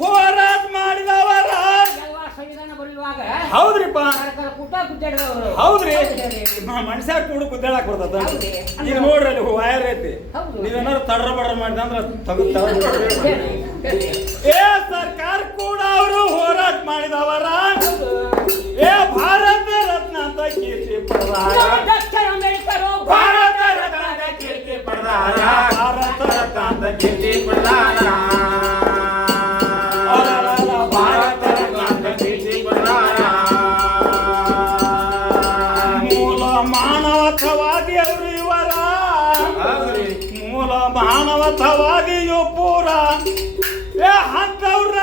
ಹೋರಾಟ ಮಾಡಿದವರ ಎಲ್ಲ ಸಂವಿಧಾನ ಬರೆಯುವಾಗ ಹೌದ್ರಿಪ್ಪ ಸರ್ಕಾರ ಕೂಟ ಗುದ್ದಾಡಿದವರು ಹೌದ್ರಿ ಮನುಷ್ಯ ಕೂಡ ಕುದ್ದೇಳಕ್ ಬರ್ತದ ಈಗ ನೋಡ್ರಿ ಅಲ್ಲಿ ವಯರ್ ಐತಿ ನೀವೇನಾದ್ರು ತಡ್ರ ಬಡ್ರ ಮಾಡಿದ ಅಂದ್ರ ಏ ಸರ್ಕಾರ ಕೂಡ ಅವರು ಹೋರಾಟ ಮಾಡಿದವರ ಏ ಭಾರತ ರತ್ನ ಅಂತ ಕೀರ್ತಿ ಪಡೆದಾರ ಡಾಕ್ಟರ್ ಅಂಬೇಡ್ಕರ್ ಭಾರತ ರತ್ನ ಅಂತ ಕೀರ್ತಿ ಪಡೆದಾರ ಭಾರತ ರತ್ನ ಅಂತ ಕೀರ್ತಿ ಪಡೆದಾರ ಭಾರತ ರತ್ನ ಅಂತ ಕೀರ್ತಿ ಪಡೆದಾರ ಮೂಲ ಮಾನವತಾವಾದಿ ಅವರು ಇವರ ಮೂಲ ಮಾನವತಾವಾದಿಯು ಪೂರ ಏ ಅಂತವ್ರನ್ನ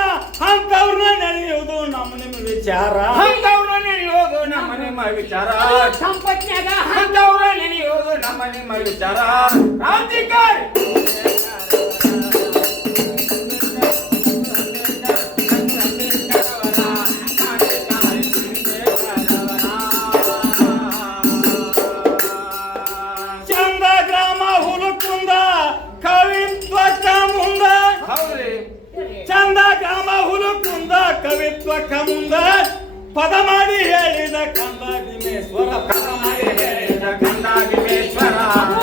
ನೆನೆಯುವುದು ನಮ್ಮ ನಿಮ್ಮ ವಿಚಾರ ಅಂತವ್ರನ್ನ ನೆನೆಯುವುದು ನಮ್ಮ ನಿಮ್ಮ ವಿಚಾರ ಸಂಪತ್ನ್ಯಾಗ ಅಂತವ್ರನ್ನ ನೆನೆಯುವುದು ನಮ್ಮ ನಿಮ್ಮ ವಿಚಾರ ಕ್ರಾಂತಿಕಾರಿ ಚಂದ ಗ್ರಾಮ ಹುಲುಕುಂದ ಕವಿತ್ವಕ್ಕ ಮುಂದ ಚಂದ ಗ್ರಾಮ ಹುಲುಕುಂದ ಕವಿತ್ವಕ್ಕ ಮುಂದ ಪದ ಮಾಡಿ ಹೇಳಿದ ಕಂದ ಭೀಮೇಶ್ವರ ಪದ ಮಾಡಿ ಹೇಳಿದ ಕಂದ ಭೀಮೇಶ್ವರ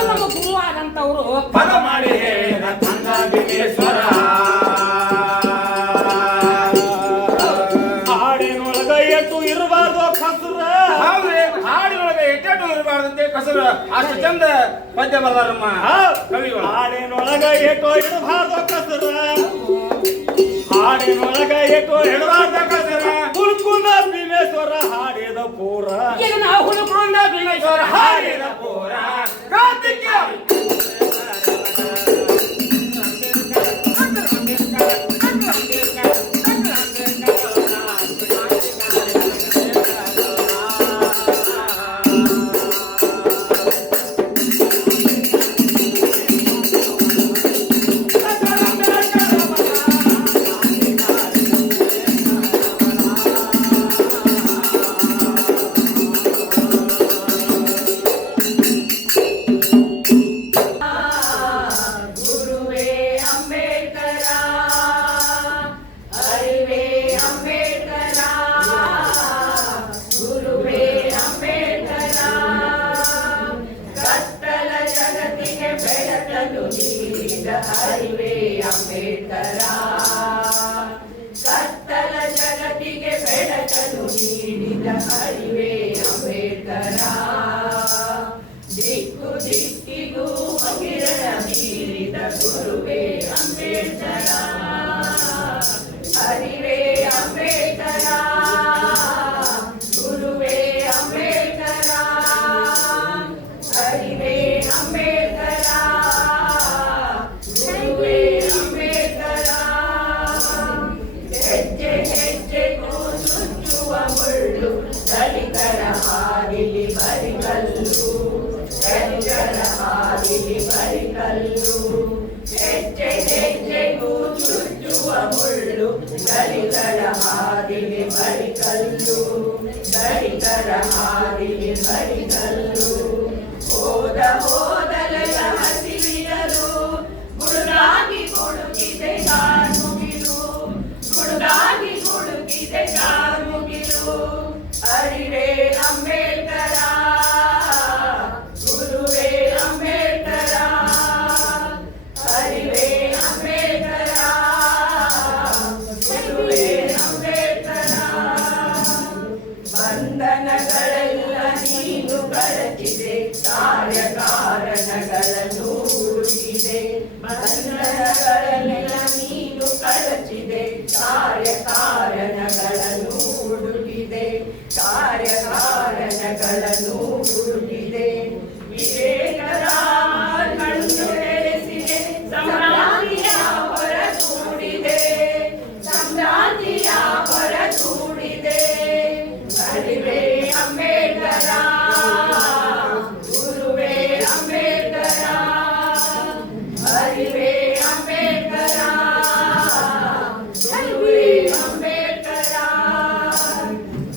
ನಮ್ಮ ಗುರುವಾದಂತವರು ಪದ ಮಾಡಿ ಹೇಳಿದ ಕಂದ ಭೀಮೇಶ್ವರ ಹಾಡಿನೊಳಗ ಎಟ್ಟು ಇರಬಾರ್ದು ಕಸುರ ಹಾಡಿನೊಳಗ ಎಟ್ಟು ಇರಬಾರ್ದಂತೆ ಕಸುರ ಅಷ್ಟು ಚಂದ ಪದ್ಯ ಬರದಾರಮ್ಮ ಕವಿಗಳು ಹಾಡಿನೊಳಗ ಎಟ್ಟು ಇರಬಾರ್ದು ಕಸುರ ಹಾಡಿನೊಳಗ ಎಟ್ಟು ಇರಬಾರ್ದು ಕಸುರ ಹುಲ್ಕುಂದ ಭೀಮೇಶ್ವರ ಹಾಡಿದ ಪೂರ ಈಗ ನಾವು ಹುಡುಕೊಂಡ ಭೀಮೇಶ್ವರ ಹಾಡಿದ ಪೂರ ಕಾರ್ತಿಕೇಯ ನೀಡಿದ ಅರಿವೇ ಅಂಬೇಡ್ಕರ ದಿಕ್ಕು ದಿಕ್ಕಿಗೂ ಕಿರಣ ಬೀರಿದ ಗುರುವೇ ಅಂಬೇಡ್ಕರ ಅರಿವೇ ಅಂಬೇಡ್ಕರ ಗುರುವೇ ಅಂಬೇಡ್ಕರ ಅರಿವೇ ಅಂಬೇಡ್ಕರ ಗುರುವೇ ಅಂಬೇಡ್ಕರ ಹೆಜ್ಜೆ ಹೆಜ್ಜೆಗೂ ಚುಚ್ಚುವ ಮುಳ್ಳು ದಲಿತರ ಹಾದಿಲಿ ಬರಿಗಲ್ಲು ದಲಿತರ ಹಾದಿಲಿ ಬರಿಗಲ್ಲು ಹೆಜ್ಜೆ ಹೆಜ್ಜೆಗೂ ಚುಚ್ಚುವ ಮುಳ್ಳು ದಲಿತರ ಹಾದಿಲಿ ಬರಿಗಲ್ಲು ದಲಿತರ ಹಾದಿಲಿ ಬರಿಗಲ್ಲು ಹೋದಲೆಲ್ಲ ಹಸಿರಿನರು ಗುಡುಗಾಗಿ ಗುಡುಗಿದೆ ಕಾರ್ಮುಗಿಲು ಗುಡುಗಾಗಿ ಗುಡುಗಿದೆ ಕಾರ್ಮುಗಿಲು ಅರಿವೇ ಅಂಬೇಡ್ಕರ ಗುರುವೇ ಅಂಬೇಡ್ಕರ ಅರಿವೇ ಅಂಬೇಡ್ಕರ ಗುರುವೇ ಅಂಬೇಡ್ಕರ ಬಂಧನಗಳೆಲ್ಲ ನೀನು ಕಳಚಿದೆ ಕಾರ್ಯಕಾರಣಗಳನ್ನು ಹುಡುಕಿದೆ ಬಂಧನಗಳೆಲ್ಲ ನೀನು ಕಳಚಿದೆ ಕಾರ್ಯಕಾರಣಗಳನ್ನು ಹುಡುಕಿದೆ ಕಾರ್ಯಕಾರಣಗಳನ್ನು ಹುಡುಕಿದೆ ವಿವೇಕದ ಕಣ್ಣು ತೆರೆಸಿದೆ ಸಂಕ್ರಾಂತಿಯ ಹೊರತೂಡಿದೆ ಸಂಕ್ರಾಂತಿಯ ಹೊರತೂಡಿದೆ ಅರಿವೇ ಅಂಬೇಡ್ಕರ ಗುರುವೇ ಅಂಬೇಡ್ಕರ ಅರಿವೇ ಅಂಬೇಡ್ಕರ ಗುರುವೇ ಅಂಬೇಡ್ಕರ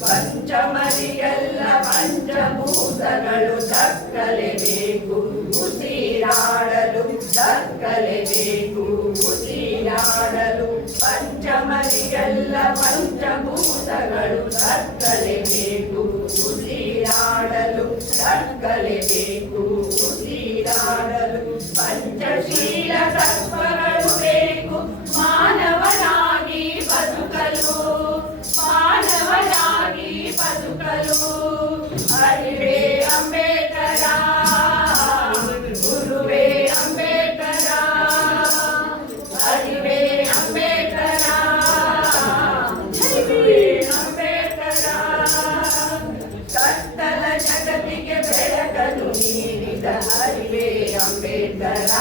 ಪಂಚಮರಿಯಲ್ಲ ಪಂಚಭೂತಗಳು ದಕ್ಕಲೇಬೇಕು ಉಸಿರಾಡಲು ದಕ್ಕಲೇಬೇಕು ಉಸಿರಾಡಲು ಪಂಚಮರಿಯಲ್ಲ ಪಂಚಭೂತಗಳು ದಕ್ಕಲೇಬೇಕು ಉಸಿರಾಡಲು ದಕ್ಕಲೇಬೇಕು ಉಸಿರಾಡಲು ಪಂಚಶೀಲ ತತ್ವಗಳು ಬೇಕು ಮಾನವನಾಗಿ ಬದುಕಲು ಮಾನವನಾಗಿ ಬದುಕಲು ಅರಿವೇ ಅಂಬೇಡ್ಕರ ಗುರುವೇ ಅಂಬೇಡ್ಕರ ಅರಿವೇ ಅಂಬೇಡ್ಕರ ಗುರುವೇ ಅಂಬೇಡ್ಕರ ಕತ್ತಲ ಜಗತ್ತಿಗೆ ಬೆಳಕನ್ನು ನೀಡಿದ ಅರಿವೇ ಅಂಬೇಡ್ಕರ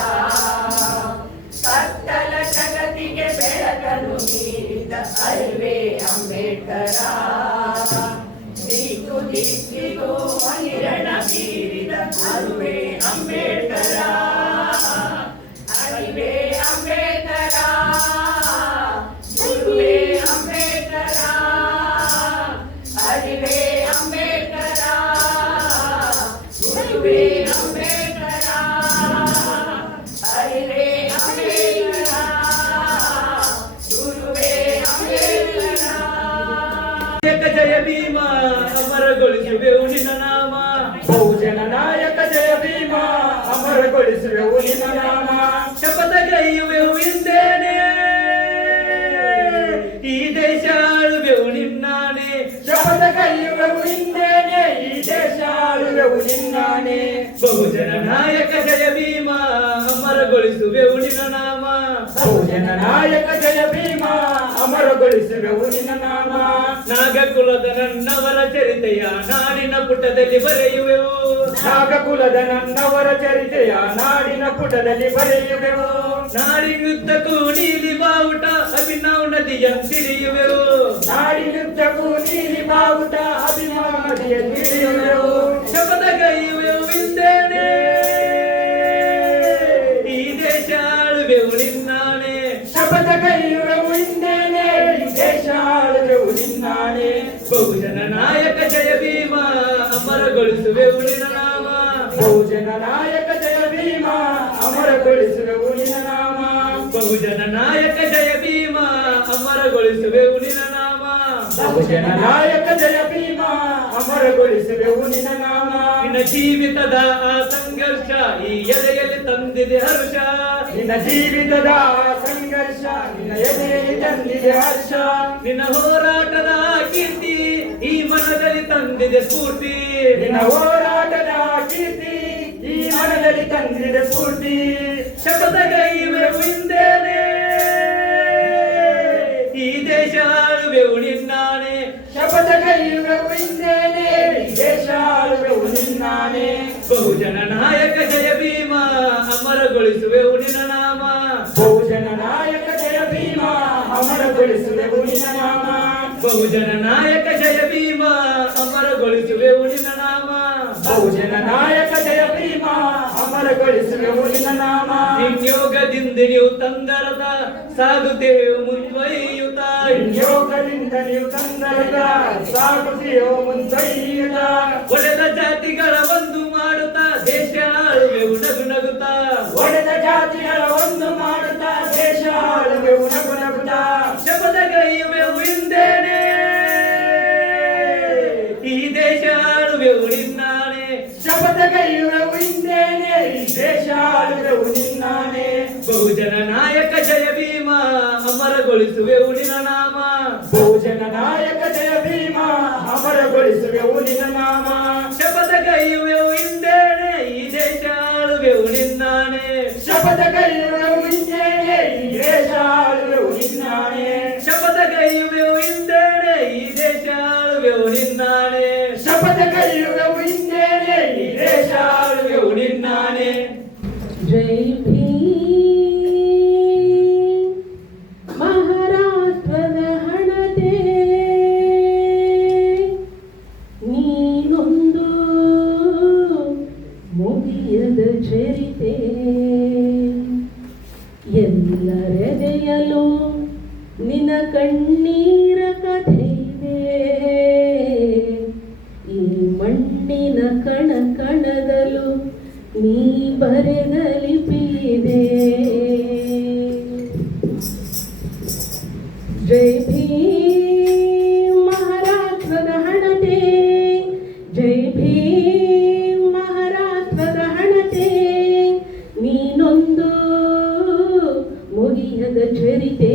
ಕತ್ತಲ ಜಗತ್ತಿಗೆ ಬೆಳಕನ್ನು ನೀಡಿದ ಅರಿವೇ ಅಂಬೇಡ್ಕರ ದಿಕ್ಕು ದಿಕ್ಕಿಗೂ ಕಿರಣ ಬೀರಿದ ಅರಿವೇ ಅಂಬೇಡ್ಕರ ಅರಿವೇ ಅಂಬೇಡ್ಕರ ಗುರುವೇ ಅಂಬೇಡ್ಕರ ಅರಿವೇ ಅಂಬೇಡ್ಕರ ಗುರುವೇ ಅಂಬೇಡ್ಕರ ಅರಿವೇ ಅಂಬೇಡ್ಕರ ಗುರುವೇ ಅಂಬೇಡ್ಕರ ಜಯ ಭೀಮ ಅಮರಗೊಳಿಸುವೆವು ನಿನ್ನ ನಾಮ ಬಹುಜನ ನಾಯಕ ಜಯ ಭೀಮ ಅಮರಗೊಳಿಸುವೆವು ನಿನ್ನ ನಾಮ ಶಪಥಗೈಯುವೆವು ಇಂದೇನೆ ಈ ದೇಶ ಆಳುವೆವು ನಿನ್ನಾನೆ ಶಪಥಗೈಯುವೆವು ಇಂದೇನೆ ಈ ದೇಶ ಆಳುವೆವು ನಿನ್ನಾನೆ ಬಹುಜನ ನಾಯಕ ಜಯ ಭೀಮ ಅಮರಗೊಳಿಸುವೆವು ನಿನ್ನ ನಾಮ ಬಹುಜನ ನಾಯಕ ಜಯ ಭೀಮ ಅಮರಗೊಳಿಸುವೆವು ನಿನ್ನ ನಾಮ ನಾಗಕುಲದ ನನ್ನವರ ಚರಿತೆಯ ನಾಡಿನ ಪುಟದಲ್ಲಿ ಬರೆಯುವೆವು ನಾಗಕುಲದ ನನ್ನವರ ಚರಿತೆಯ ನಾಡಿನ ಪುಟದಲ್ಲಿ ಬರೆಯುವೆವು ನಾಡಿನುದ್ದಕ್ಕೂ ನೀಲಿ ಬಾವುಟ ಅಭಿನವ ನದಿಯಂತಿಳಿಯುವೆವು ನಾಡಿನುದ್ದಕ್ಕೂ ನೀಲಿ ಬಾವುಟ ಅಭಿನವ ನದಿಯಂತಿಳಿಯುವೆವು ಶಪಥಗೈಯುವೆವು ಇಂದೇನೆ ಈ ದೇಶ ಆಳುವೆವು ನಿನ್ನಾನೆ ಶಪಥಗೈಯುವೆವು ಇಂದೇನೆ ಈ ದೇಶ ಆಳುವೆವು ನಿನ್ನಾನೆ ಬಹುಜನ ನಾಯಕ ಜಯ ಭೀಮ ಅಮರಗೊಳಿಸುವೆವು ನಿನ್ನ ನಾಮ ಬಹುಜನ ನಾಯಕ ಜಯ ಭೀಮ ಅಮರಗೊಳಿಸುವೆವು ನಿನ್ನ ನಾಮ ಬಹುಜನ ನಾಯಕ ಜಯ ಭೀಮ ಅಮರಗೊಳಿಸುವೆವು ನಿನ್ನ ನಾಮ ಬಹುಜನ ನಾಯಕ ಜಯ ಭೀಮ ಅಮರಗೊಳಿಸುವೆವು ನಿನ್ನ ನಾಮ ನಿನ್ನ ಜೀವಿತದ ಆ ಸಂಘರ್ಷ ಈ ಎದೆಯಲ್ಲಿ ತಂದಿದೆ ಹರ್ಷ ನಿನ್ನ ಜೀವಿತದ ಆ ಸಂಘರ್ಷ ನಿನ್ನ ಎದೆಯಲ್ಲಿ ತಂದಿದೆ ಹರ್ಷ ನಿನ್ನ ಹೋರಾಟದ ಕೀರ್ತಿ ಈ ತಂದಿದೆ ಸ್ಫೂರ್ತಿ ನಿನ್ನ ಹೋರಾಟದ ಕೀರ್ತಿ ಈ ಮನದಲ್ಲಿ ತಂದಿದೆ ಸ್ಫೂರ್ತಿ ಶಪಥಗೈಯುವೆವು ಹಿಂದೇನೆ ಈ ದೇಶ ಆಳುವೆವು ನಿನ್ನಾನೆ ಶಪಥಗೈಯುವೆವು ಹಿಂದೇನೆ ಈ ದೇಶ ಆಳುವೆವು ನಿನ್ನಾನೆ ಬಹುಜನ ನಾಯಕ ಜಯ ಭೀಮ ಅಮರಗೊಳಿಸುವೆವು ನಿನ್ನ ನಾಮ ಬಹುಜನ ನಾಯಕ ಜಯ ಭೀಮ ಅಮರಗೊಳಿಸುವೆವು ನಿನ್ನ ನಾಮ ಬಹುಜನ ನಾಯಕ ಜಯ ಭೀಮ ಅಮರಗೊಳಿಸುವೆವು ನಿನ್ನ ನಾಮ ಬಹುಜನ ನಾಯಕ ಜಯ ಭೀಮ ಅಮರಗೊಳಿಸುವೆವು ನಿನ್ನ ನಾಮ ನಿನ್ಯೋಗದಿಂದ ನೀವು ತಂದರದ ಸಾಗುತ್ತೇವೆ ಮುಂದೊಯ್ಯುತ್ತ ನಿನ್ಯೋಗದಿಂದ ನೀವು ತಂದರದ ಸಾಗುತ್ತೇವೆ ಮುಂದೊಯ್ಯುತ್ತ ಒಡೆದ ಜಾತಿಗಳ ಒಂದು ಮಾಡುತ್ತಾ ದೇಶ ಆಳುವೆವು ನಗು ನಗುತ್ತಾ ಒಡೆದ ಜಾತಿಗಳ ಒಂದು ಮಾಡುತ್ತಾ ದೇಶ ಆಳುವೆವು ನಗು ನಗುತ್ತಾ ಶಪಥಗೈಯುವೆವು ಹಿಂದೇನೆ ಈ ದೇಶ ಆಳುವೆವು ನಿನ್ನಾನೆ ಶಪಥಗೈಯುವೆವು ಹಿಂದೇನೆ ಈ ದೇಶ ಆಳುವೆವು ನಿನ್ನಾನೆ ಬಹುಜನ ನಾಯಕ ಜಯ ಭೀಮ ಅಮರಗೊಳಿಸುವೆವು ನಿನ್ನ ನಾಮ ಬಹುಜನ ನಾಯಕ ಜಯ ಭೀಮ ಅಮರಗೊಳಿಸುವೆವು ನಿನ್ನ ನಾಮ ಶಪಥಗೈಯುವೆವು ಹಿಂದೇನೆ ಈ ದೇಶ ಆಳುವೆವು ನಿನ್ನಾನೆ ಶಪಥಗೈಯುವೆವು ಹಿಂದೇನೆ ಈ ದೇಶ ಆಳುವೆವು ನಿನ್ನಾನೆ ಶಪಥಗೈಯುವೆವು ಹಿಂದೇನೆ ಈ ದೇಶ ಆಳುವೆವು ನಿನ್ನಾನೆ ಶಪಥಗೈಯುವೆವು ಹಿಂದೇನೆ ಈ ದೇಶ ಆಳುವೆವು ನಿನ್ನಾನೆ ಜೈ ಭೀಮ್ ಮಹಾರಾಷ್ಟ್ರದ ಹಣತೆ ನೀನೊಂದು ಮುಗಿಯದ ಚರಿತೆ ಎಲ್ಲರೆದೆಯಲು ನಿನ ಕಣ್ಣೀರ ಕಥೆಯಿದೆ ಈ ಮಣ್ಣಿನ ಕಣ ಕಣದಲು ನೀ ಬರೆದ ಲಿಪಿಯಿದೆ ಜೈ ಭೀಮ್ ಮಹಾರಾಷ್ಟ್ರದ ಹಣತೆ ಜೈ ಭೀಮ್ ಮಹಾರಾಷ್ಟ್ರದ ಹಣತೆ ನೀನೊಂದು ಮುಗಿಯದ ಚರಿತೆ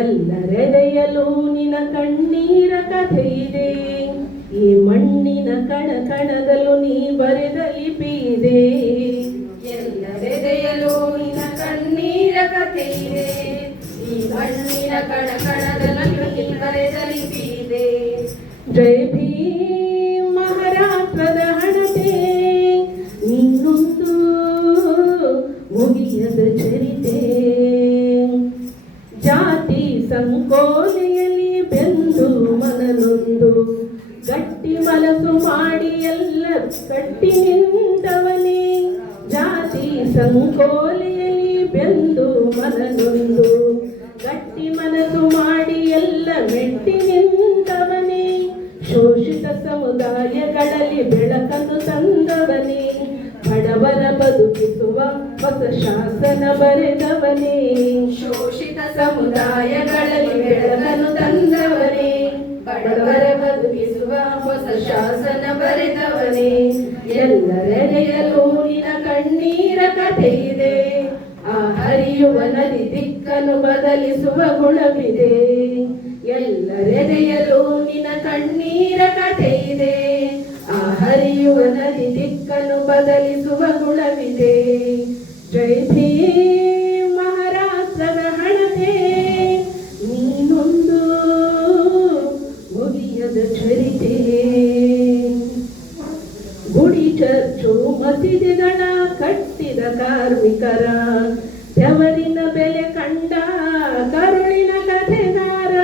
ಎಲ್ಲರೆದೆಯಲು ನಿನ ಕಣ್ಣೀರ ಕಥೆ ಇದೆ ಈ ಮಣ್ಣಿನ ಕಣ ಕಣದಲ್ಲೂ ನೀ ಬರೆದ ಲಿಪಿ ಇದೆ ಎಲ್ಲರೆದೆಯಲು ನಿನ ಕಣ್ಣೀರ ಕಥೆ ಇದೆ ಈ ಮಣ್ಣಿನ ಕಣ ಕಣದಲ್ಲೂ ನೀ ಬರೆದ ಲಿಪಿ ಇದೆ ಜೈ ಭೀಮ್ ಮಹಾರಾಷ್ಟ್ರದ ಹಣತೆ ನೀನೊಂದು ಮುಗಿಯದ ಚರಿತೆ ಜಾತಿ ಸಂಕೋಲೆಯಲ್ಲಿ ಬೆಂದು ಮನನೊಂದು ಗಟ್ಟಿ ಮನಸ್ಸು ಮಾಡಿ ಎಲ್ಲ ಕಟ್ಟಿ ನಿಂತವನೇ ಜಾತಿ ಸಂಕೋಲೆಯಲ್ಲಿ ಬೆಂದು ಮನನೊಂದು ಗಟ್ಟಿ ಮನಸ್ಸು ಮಾಡಿ ಎಲ್ಲ ಮೆಟ್ಟಿ ನಿಂತವನೇ ಶೋಷಿತ ಸಮುದಾಯಗಳಲ್ಲಿ ಬೆಳಕನ್ನು ತಂದವನೇ ಬಡವರ ಬದುಕಿಸುವ ಹೊಸ ಶಾಸನ ಬರೆದವನೇ ಶೋಷಿತ ಸಮುದಾಯಗಳಲ್ಲಿ ಬೆಳಕನ್ನು ತಂದವನೇ ಬಡವರ ಬದುಕಿಸುವ ಹೊಸ ಶಾಸನ ಬರೆದವನೇ ಎಲ್ಲರೆದೆಯಲು ನಿನ ಕಣ್ಣೀರ ಕಥೆ ಇದೆ ಆ ಹರಿಯುವ ನದಿ ದಿಕ್ಕನ್ನು ಬದಲಿಸುವ ಗುಣವಿದೆ ಎಲ್ಲರೆದೆಯಲು ನಿನ ಕಣ್ಣೀರ ಕಥೆ ಇದೆ ಆ ಹರಿಯುವ ನದಿ ದಿಕ್ಕನ್ನು ಬದಲಿಸುವ ಗುಣವಿದೆ ಜೈ ಭೀಮ್ ಮಹಾರಾಷ್ಟ್ರದ ಹಣತೆ ನೀನೊಂದು ಮುಗಿಯದ ಚರಿತೆ ಗುಡಿ ಚರ್ಚು ಮಸೀದಿಗಳ ಕಟ್ಟಿದ ಕಾರ್ಮಿಕರ ಬೆವರಿನ ಬೆಲೆ ಕಂಡ ಕರುಳಿನ ಕಥೆಗಾರ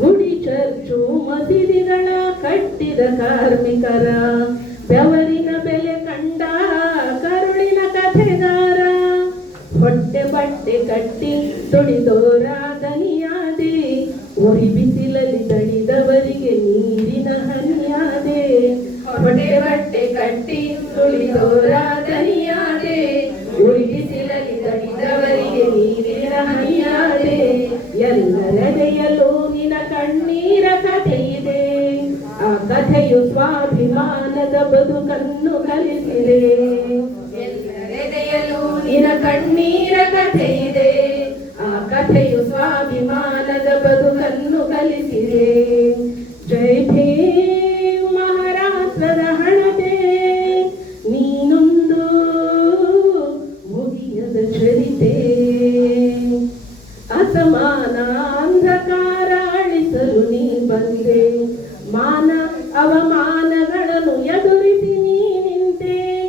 ಗುಡಿ ಚರ್ಚು ಮಸೀದಿಗಳ ಕಟ್ಟಿದ ಕಾರ್ಮಿಕರ ಬೆವರಿನ ಬೆಲೆ ಕಂಡ ಕರುಳಿನ ಕಥೆಗಾರ ಹೊಟ್ಟೆ ಬಟ್ಟೆ ಕಟ್ಟಿ ತುಳಿದೋರ ದನಿಯಾದೆ ಉರಿ ಬಿಸಿಲಲ್ಲಿ ದಣಿದವರಿಗೆ ನೀರಿನ ಹನಿಯಾದೆ ಹೊಟ್ಟೆ ಬಟ್ಟೆ ಕಟ್ಟಿ ತುಳಿದೋರ ದನಿಯಾದೆ ಉರಿ ಬಿಸಿಲಲ್ಲಿ ದಣಿದವರಿಗೆ ನೀರಿನ ಹನಿಯಾದೆ ಎಲ್ಲರೆದೆಯಲು ನಿನ ಕಣ್ಣೀರ ಕಥೆ ಇದೆ ಆ ಕಥೆಯು ಸ್ವಾಭಿಮಾನದ ಬದುಕನ್ನು ಕಲಿಸಿದೆ ಎಲ್ಲರೆದೆಯಲು ನಿನ ಕಣ್ಣೀರ ಕಥೆ ಇದೆ ಆ ಕಥೆಯು ಸ್ವಾಭಿಮಾನದ ಬದುಕನ್ನು ಕಲಿಸಿದೆ ಜೈ ಭೀಮ್ ಬಂದೆ. ಮಾನ ಅವಮಾನಗಳನ್ನು ಎದುರಿಸಿ ನೀ ನಿಂತೆ.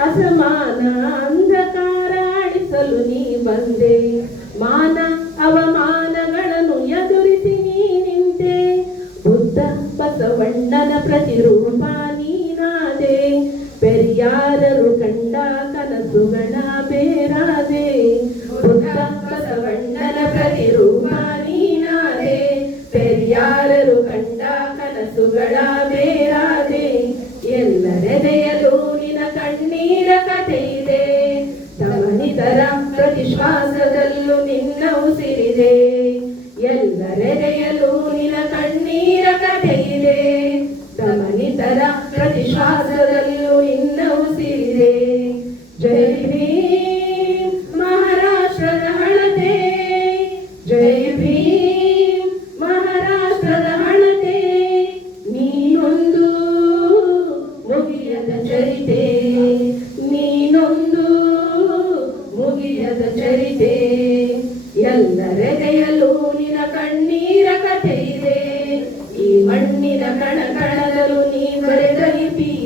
ಅಸಮಾನ ಅಂಧಕಾರ ಅಳಿಸಲು ನೀ ಬಂದೆ. ಮಾನ ಅವಮಾನಗಳನ್ನು ಎದುರಿಸಿ ನೀ ನಿಂತೆ. ಬುದ್ಧ ಬಸವಣ್ಣನ ಪ್ರತಿರೂಪ ನೀನಾದೆ. ಪೆರಿಯಾರರು ಕಂಡ ಕನಸುಗಳ ಬೇರಾದೆ. ಬುದ್ಧ ಬಸವಣ್ಣನ ಪ್ರತಿರೂಪ ನೀನಾದೆ. ಪೆರಿಯಾರರು ಕಂಡ ಕನಸುಗಳ ಬೇರಾದೆ. ಎಲ್ಲರೆದೆಯಲು ನಿನ ಕಣ್ಣೀರ ಕಥೆ ಇದೆ. ಧಮನಿತರ ಪ್ರತಿಶ್ವಾಸದಲ್ಲೂ ನಿನ್ನ ಉಸಿರಿದೆ. ಎಲ್ಲರೆದೆಯಲು ನಿನ ಕಣ್ಣೀರ ಕಥೆ ಇದೆ. ಧಮನಿತರ ಪ್ರತಿಶ್ವಾಸದಲ್ಲೂ ನಿನ್ನ ಉಸಿರಿದೆ. ಜೈ ಭೀಮ್ ಮಹಾರಾಷ್ಟ್ರದ ಹಳತೆ. ಜೈ ಭೀಮ್ ಮಹಾರಾಷ್ಟ್ರದ ಹಳತೆ. ನೀನೊಂದು ಮುಗಿಯದ ಚರಿತೆ. ನೀನೊಂದು ಮುಗಿಯದ ಚರಿತೆ. ಎಲ್ಲರೆದೆಯಲು ನಿನ ಕಣ್ಣೀರ ಕಥೆ ಇದೆ. ಈ ಮಣ್ಣಿನ ಕಣ ಕಣದಲ್ಲೂ ನೀ ಬರೆದ ಲಿಪಿ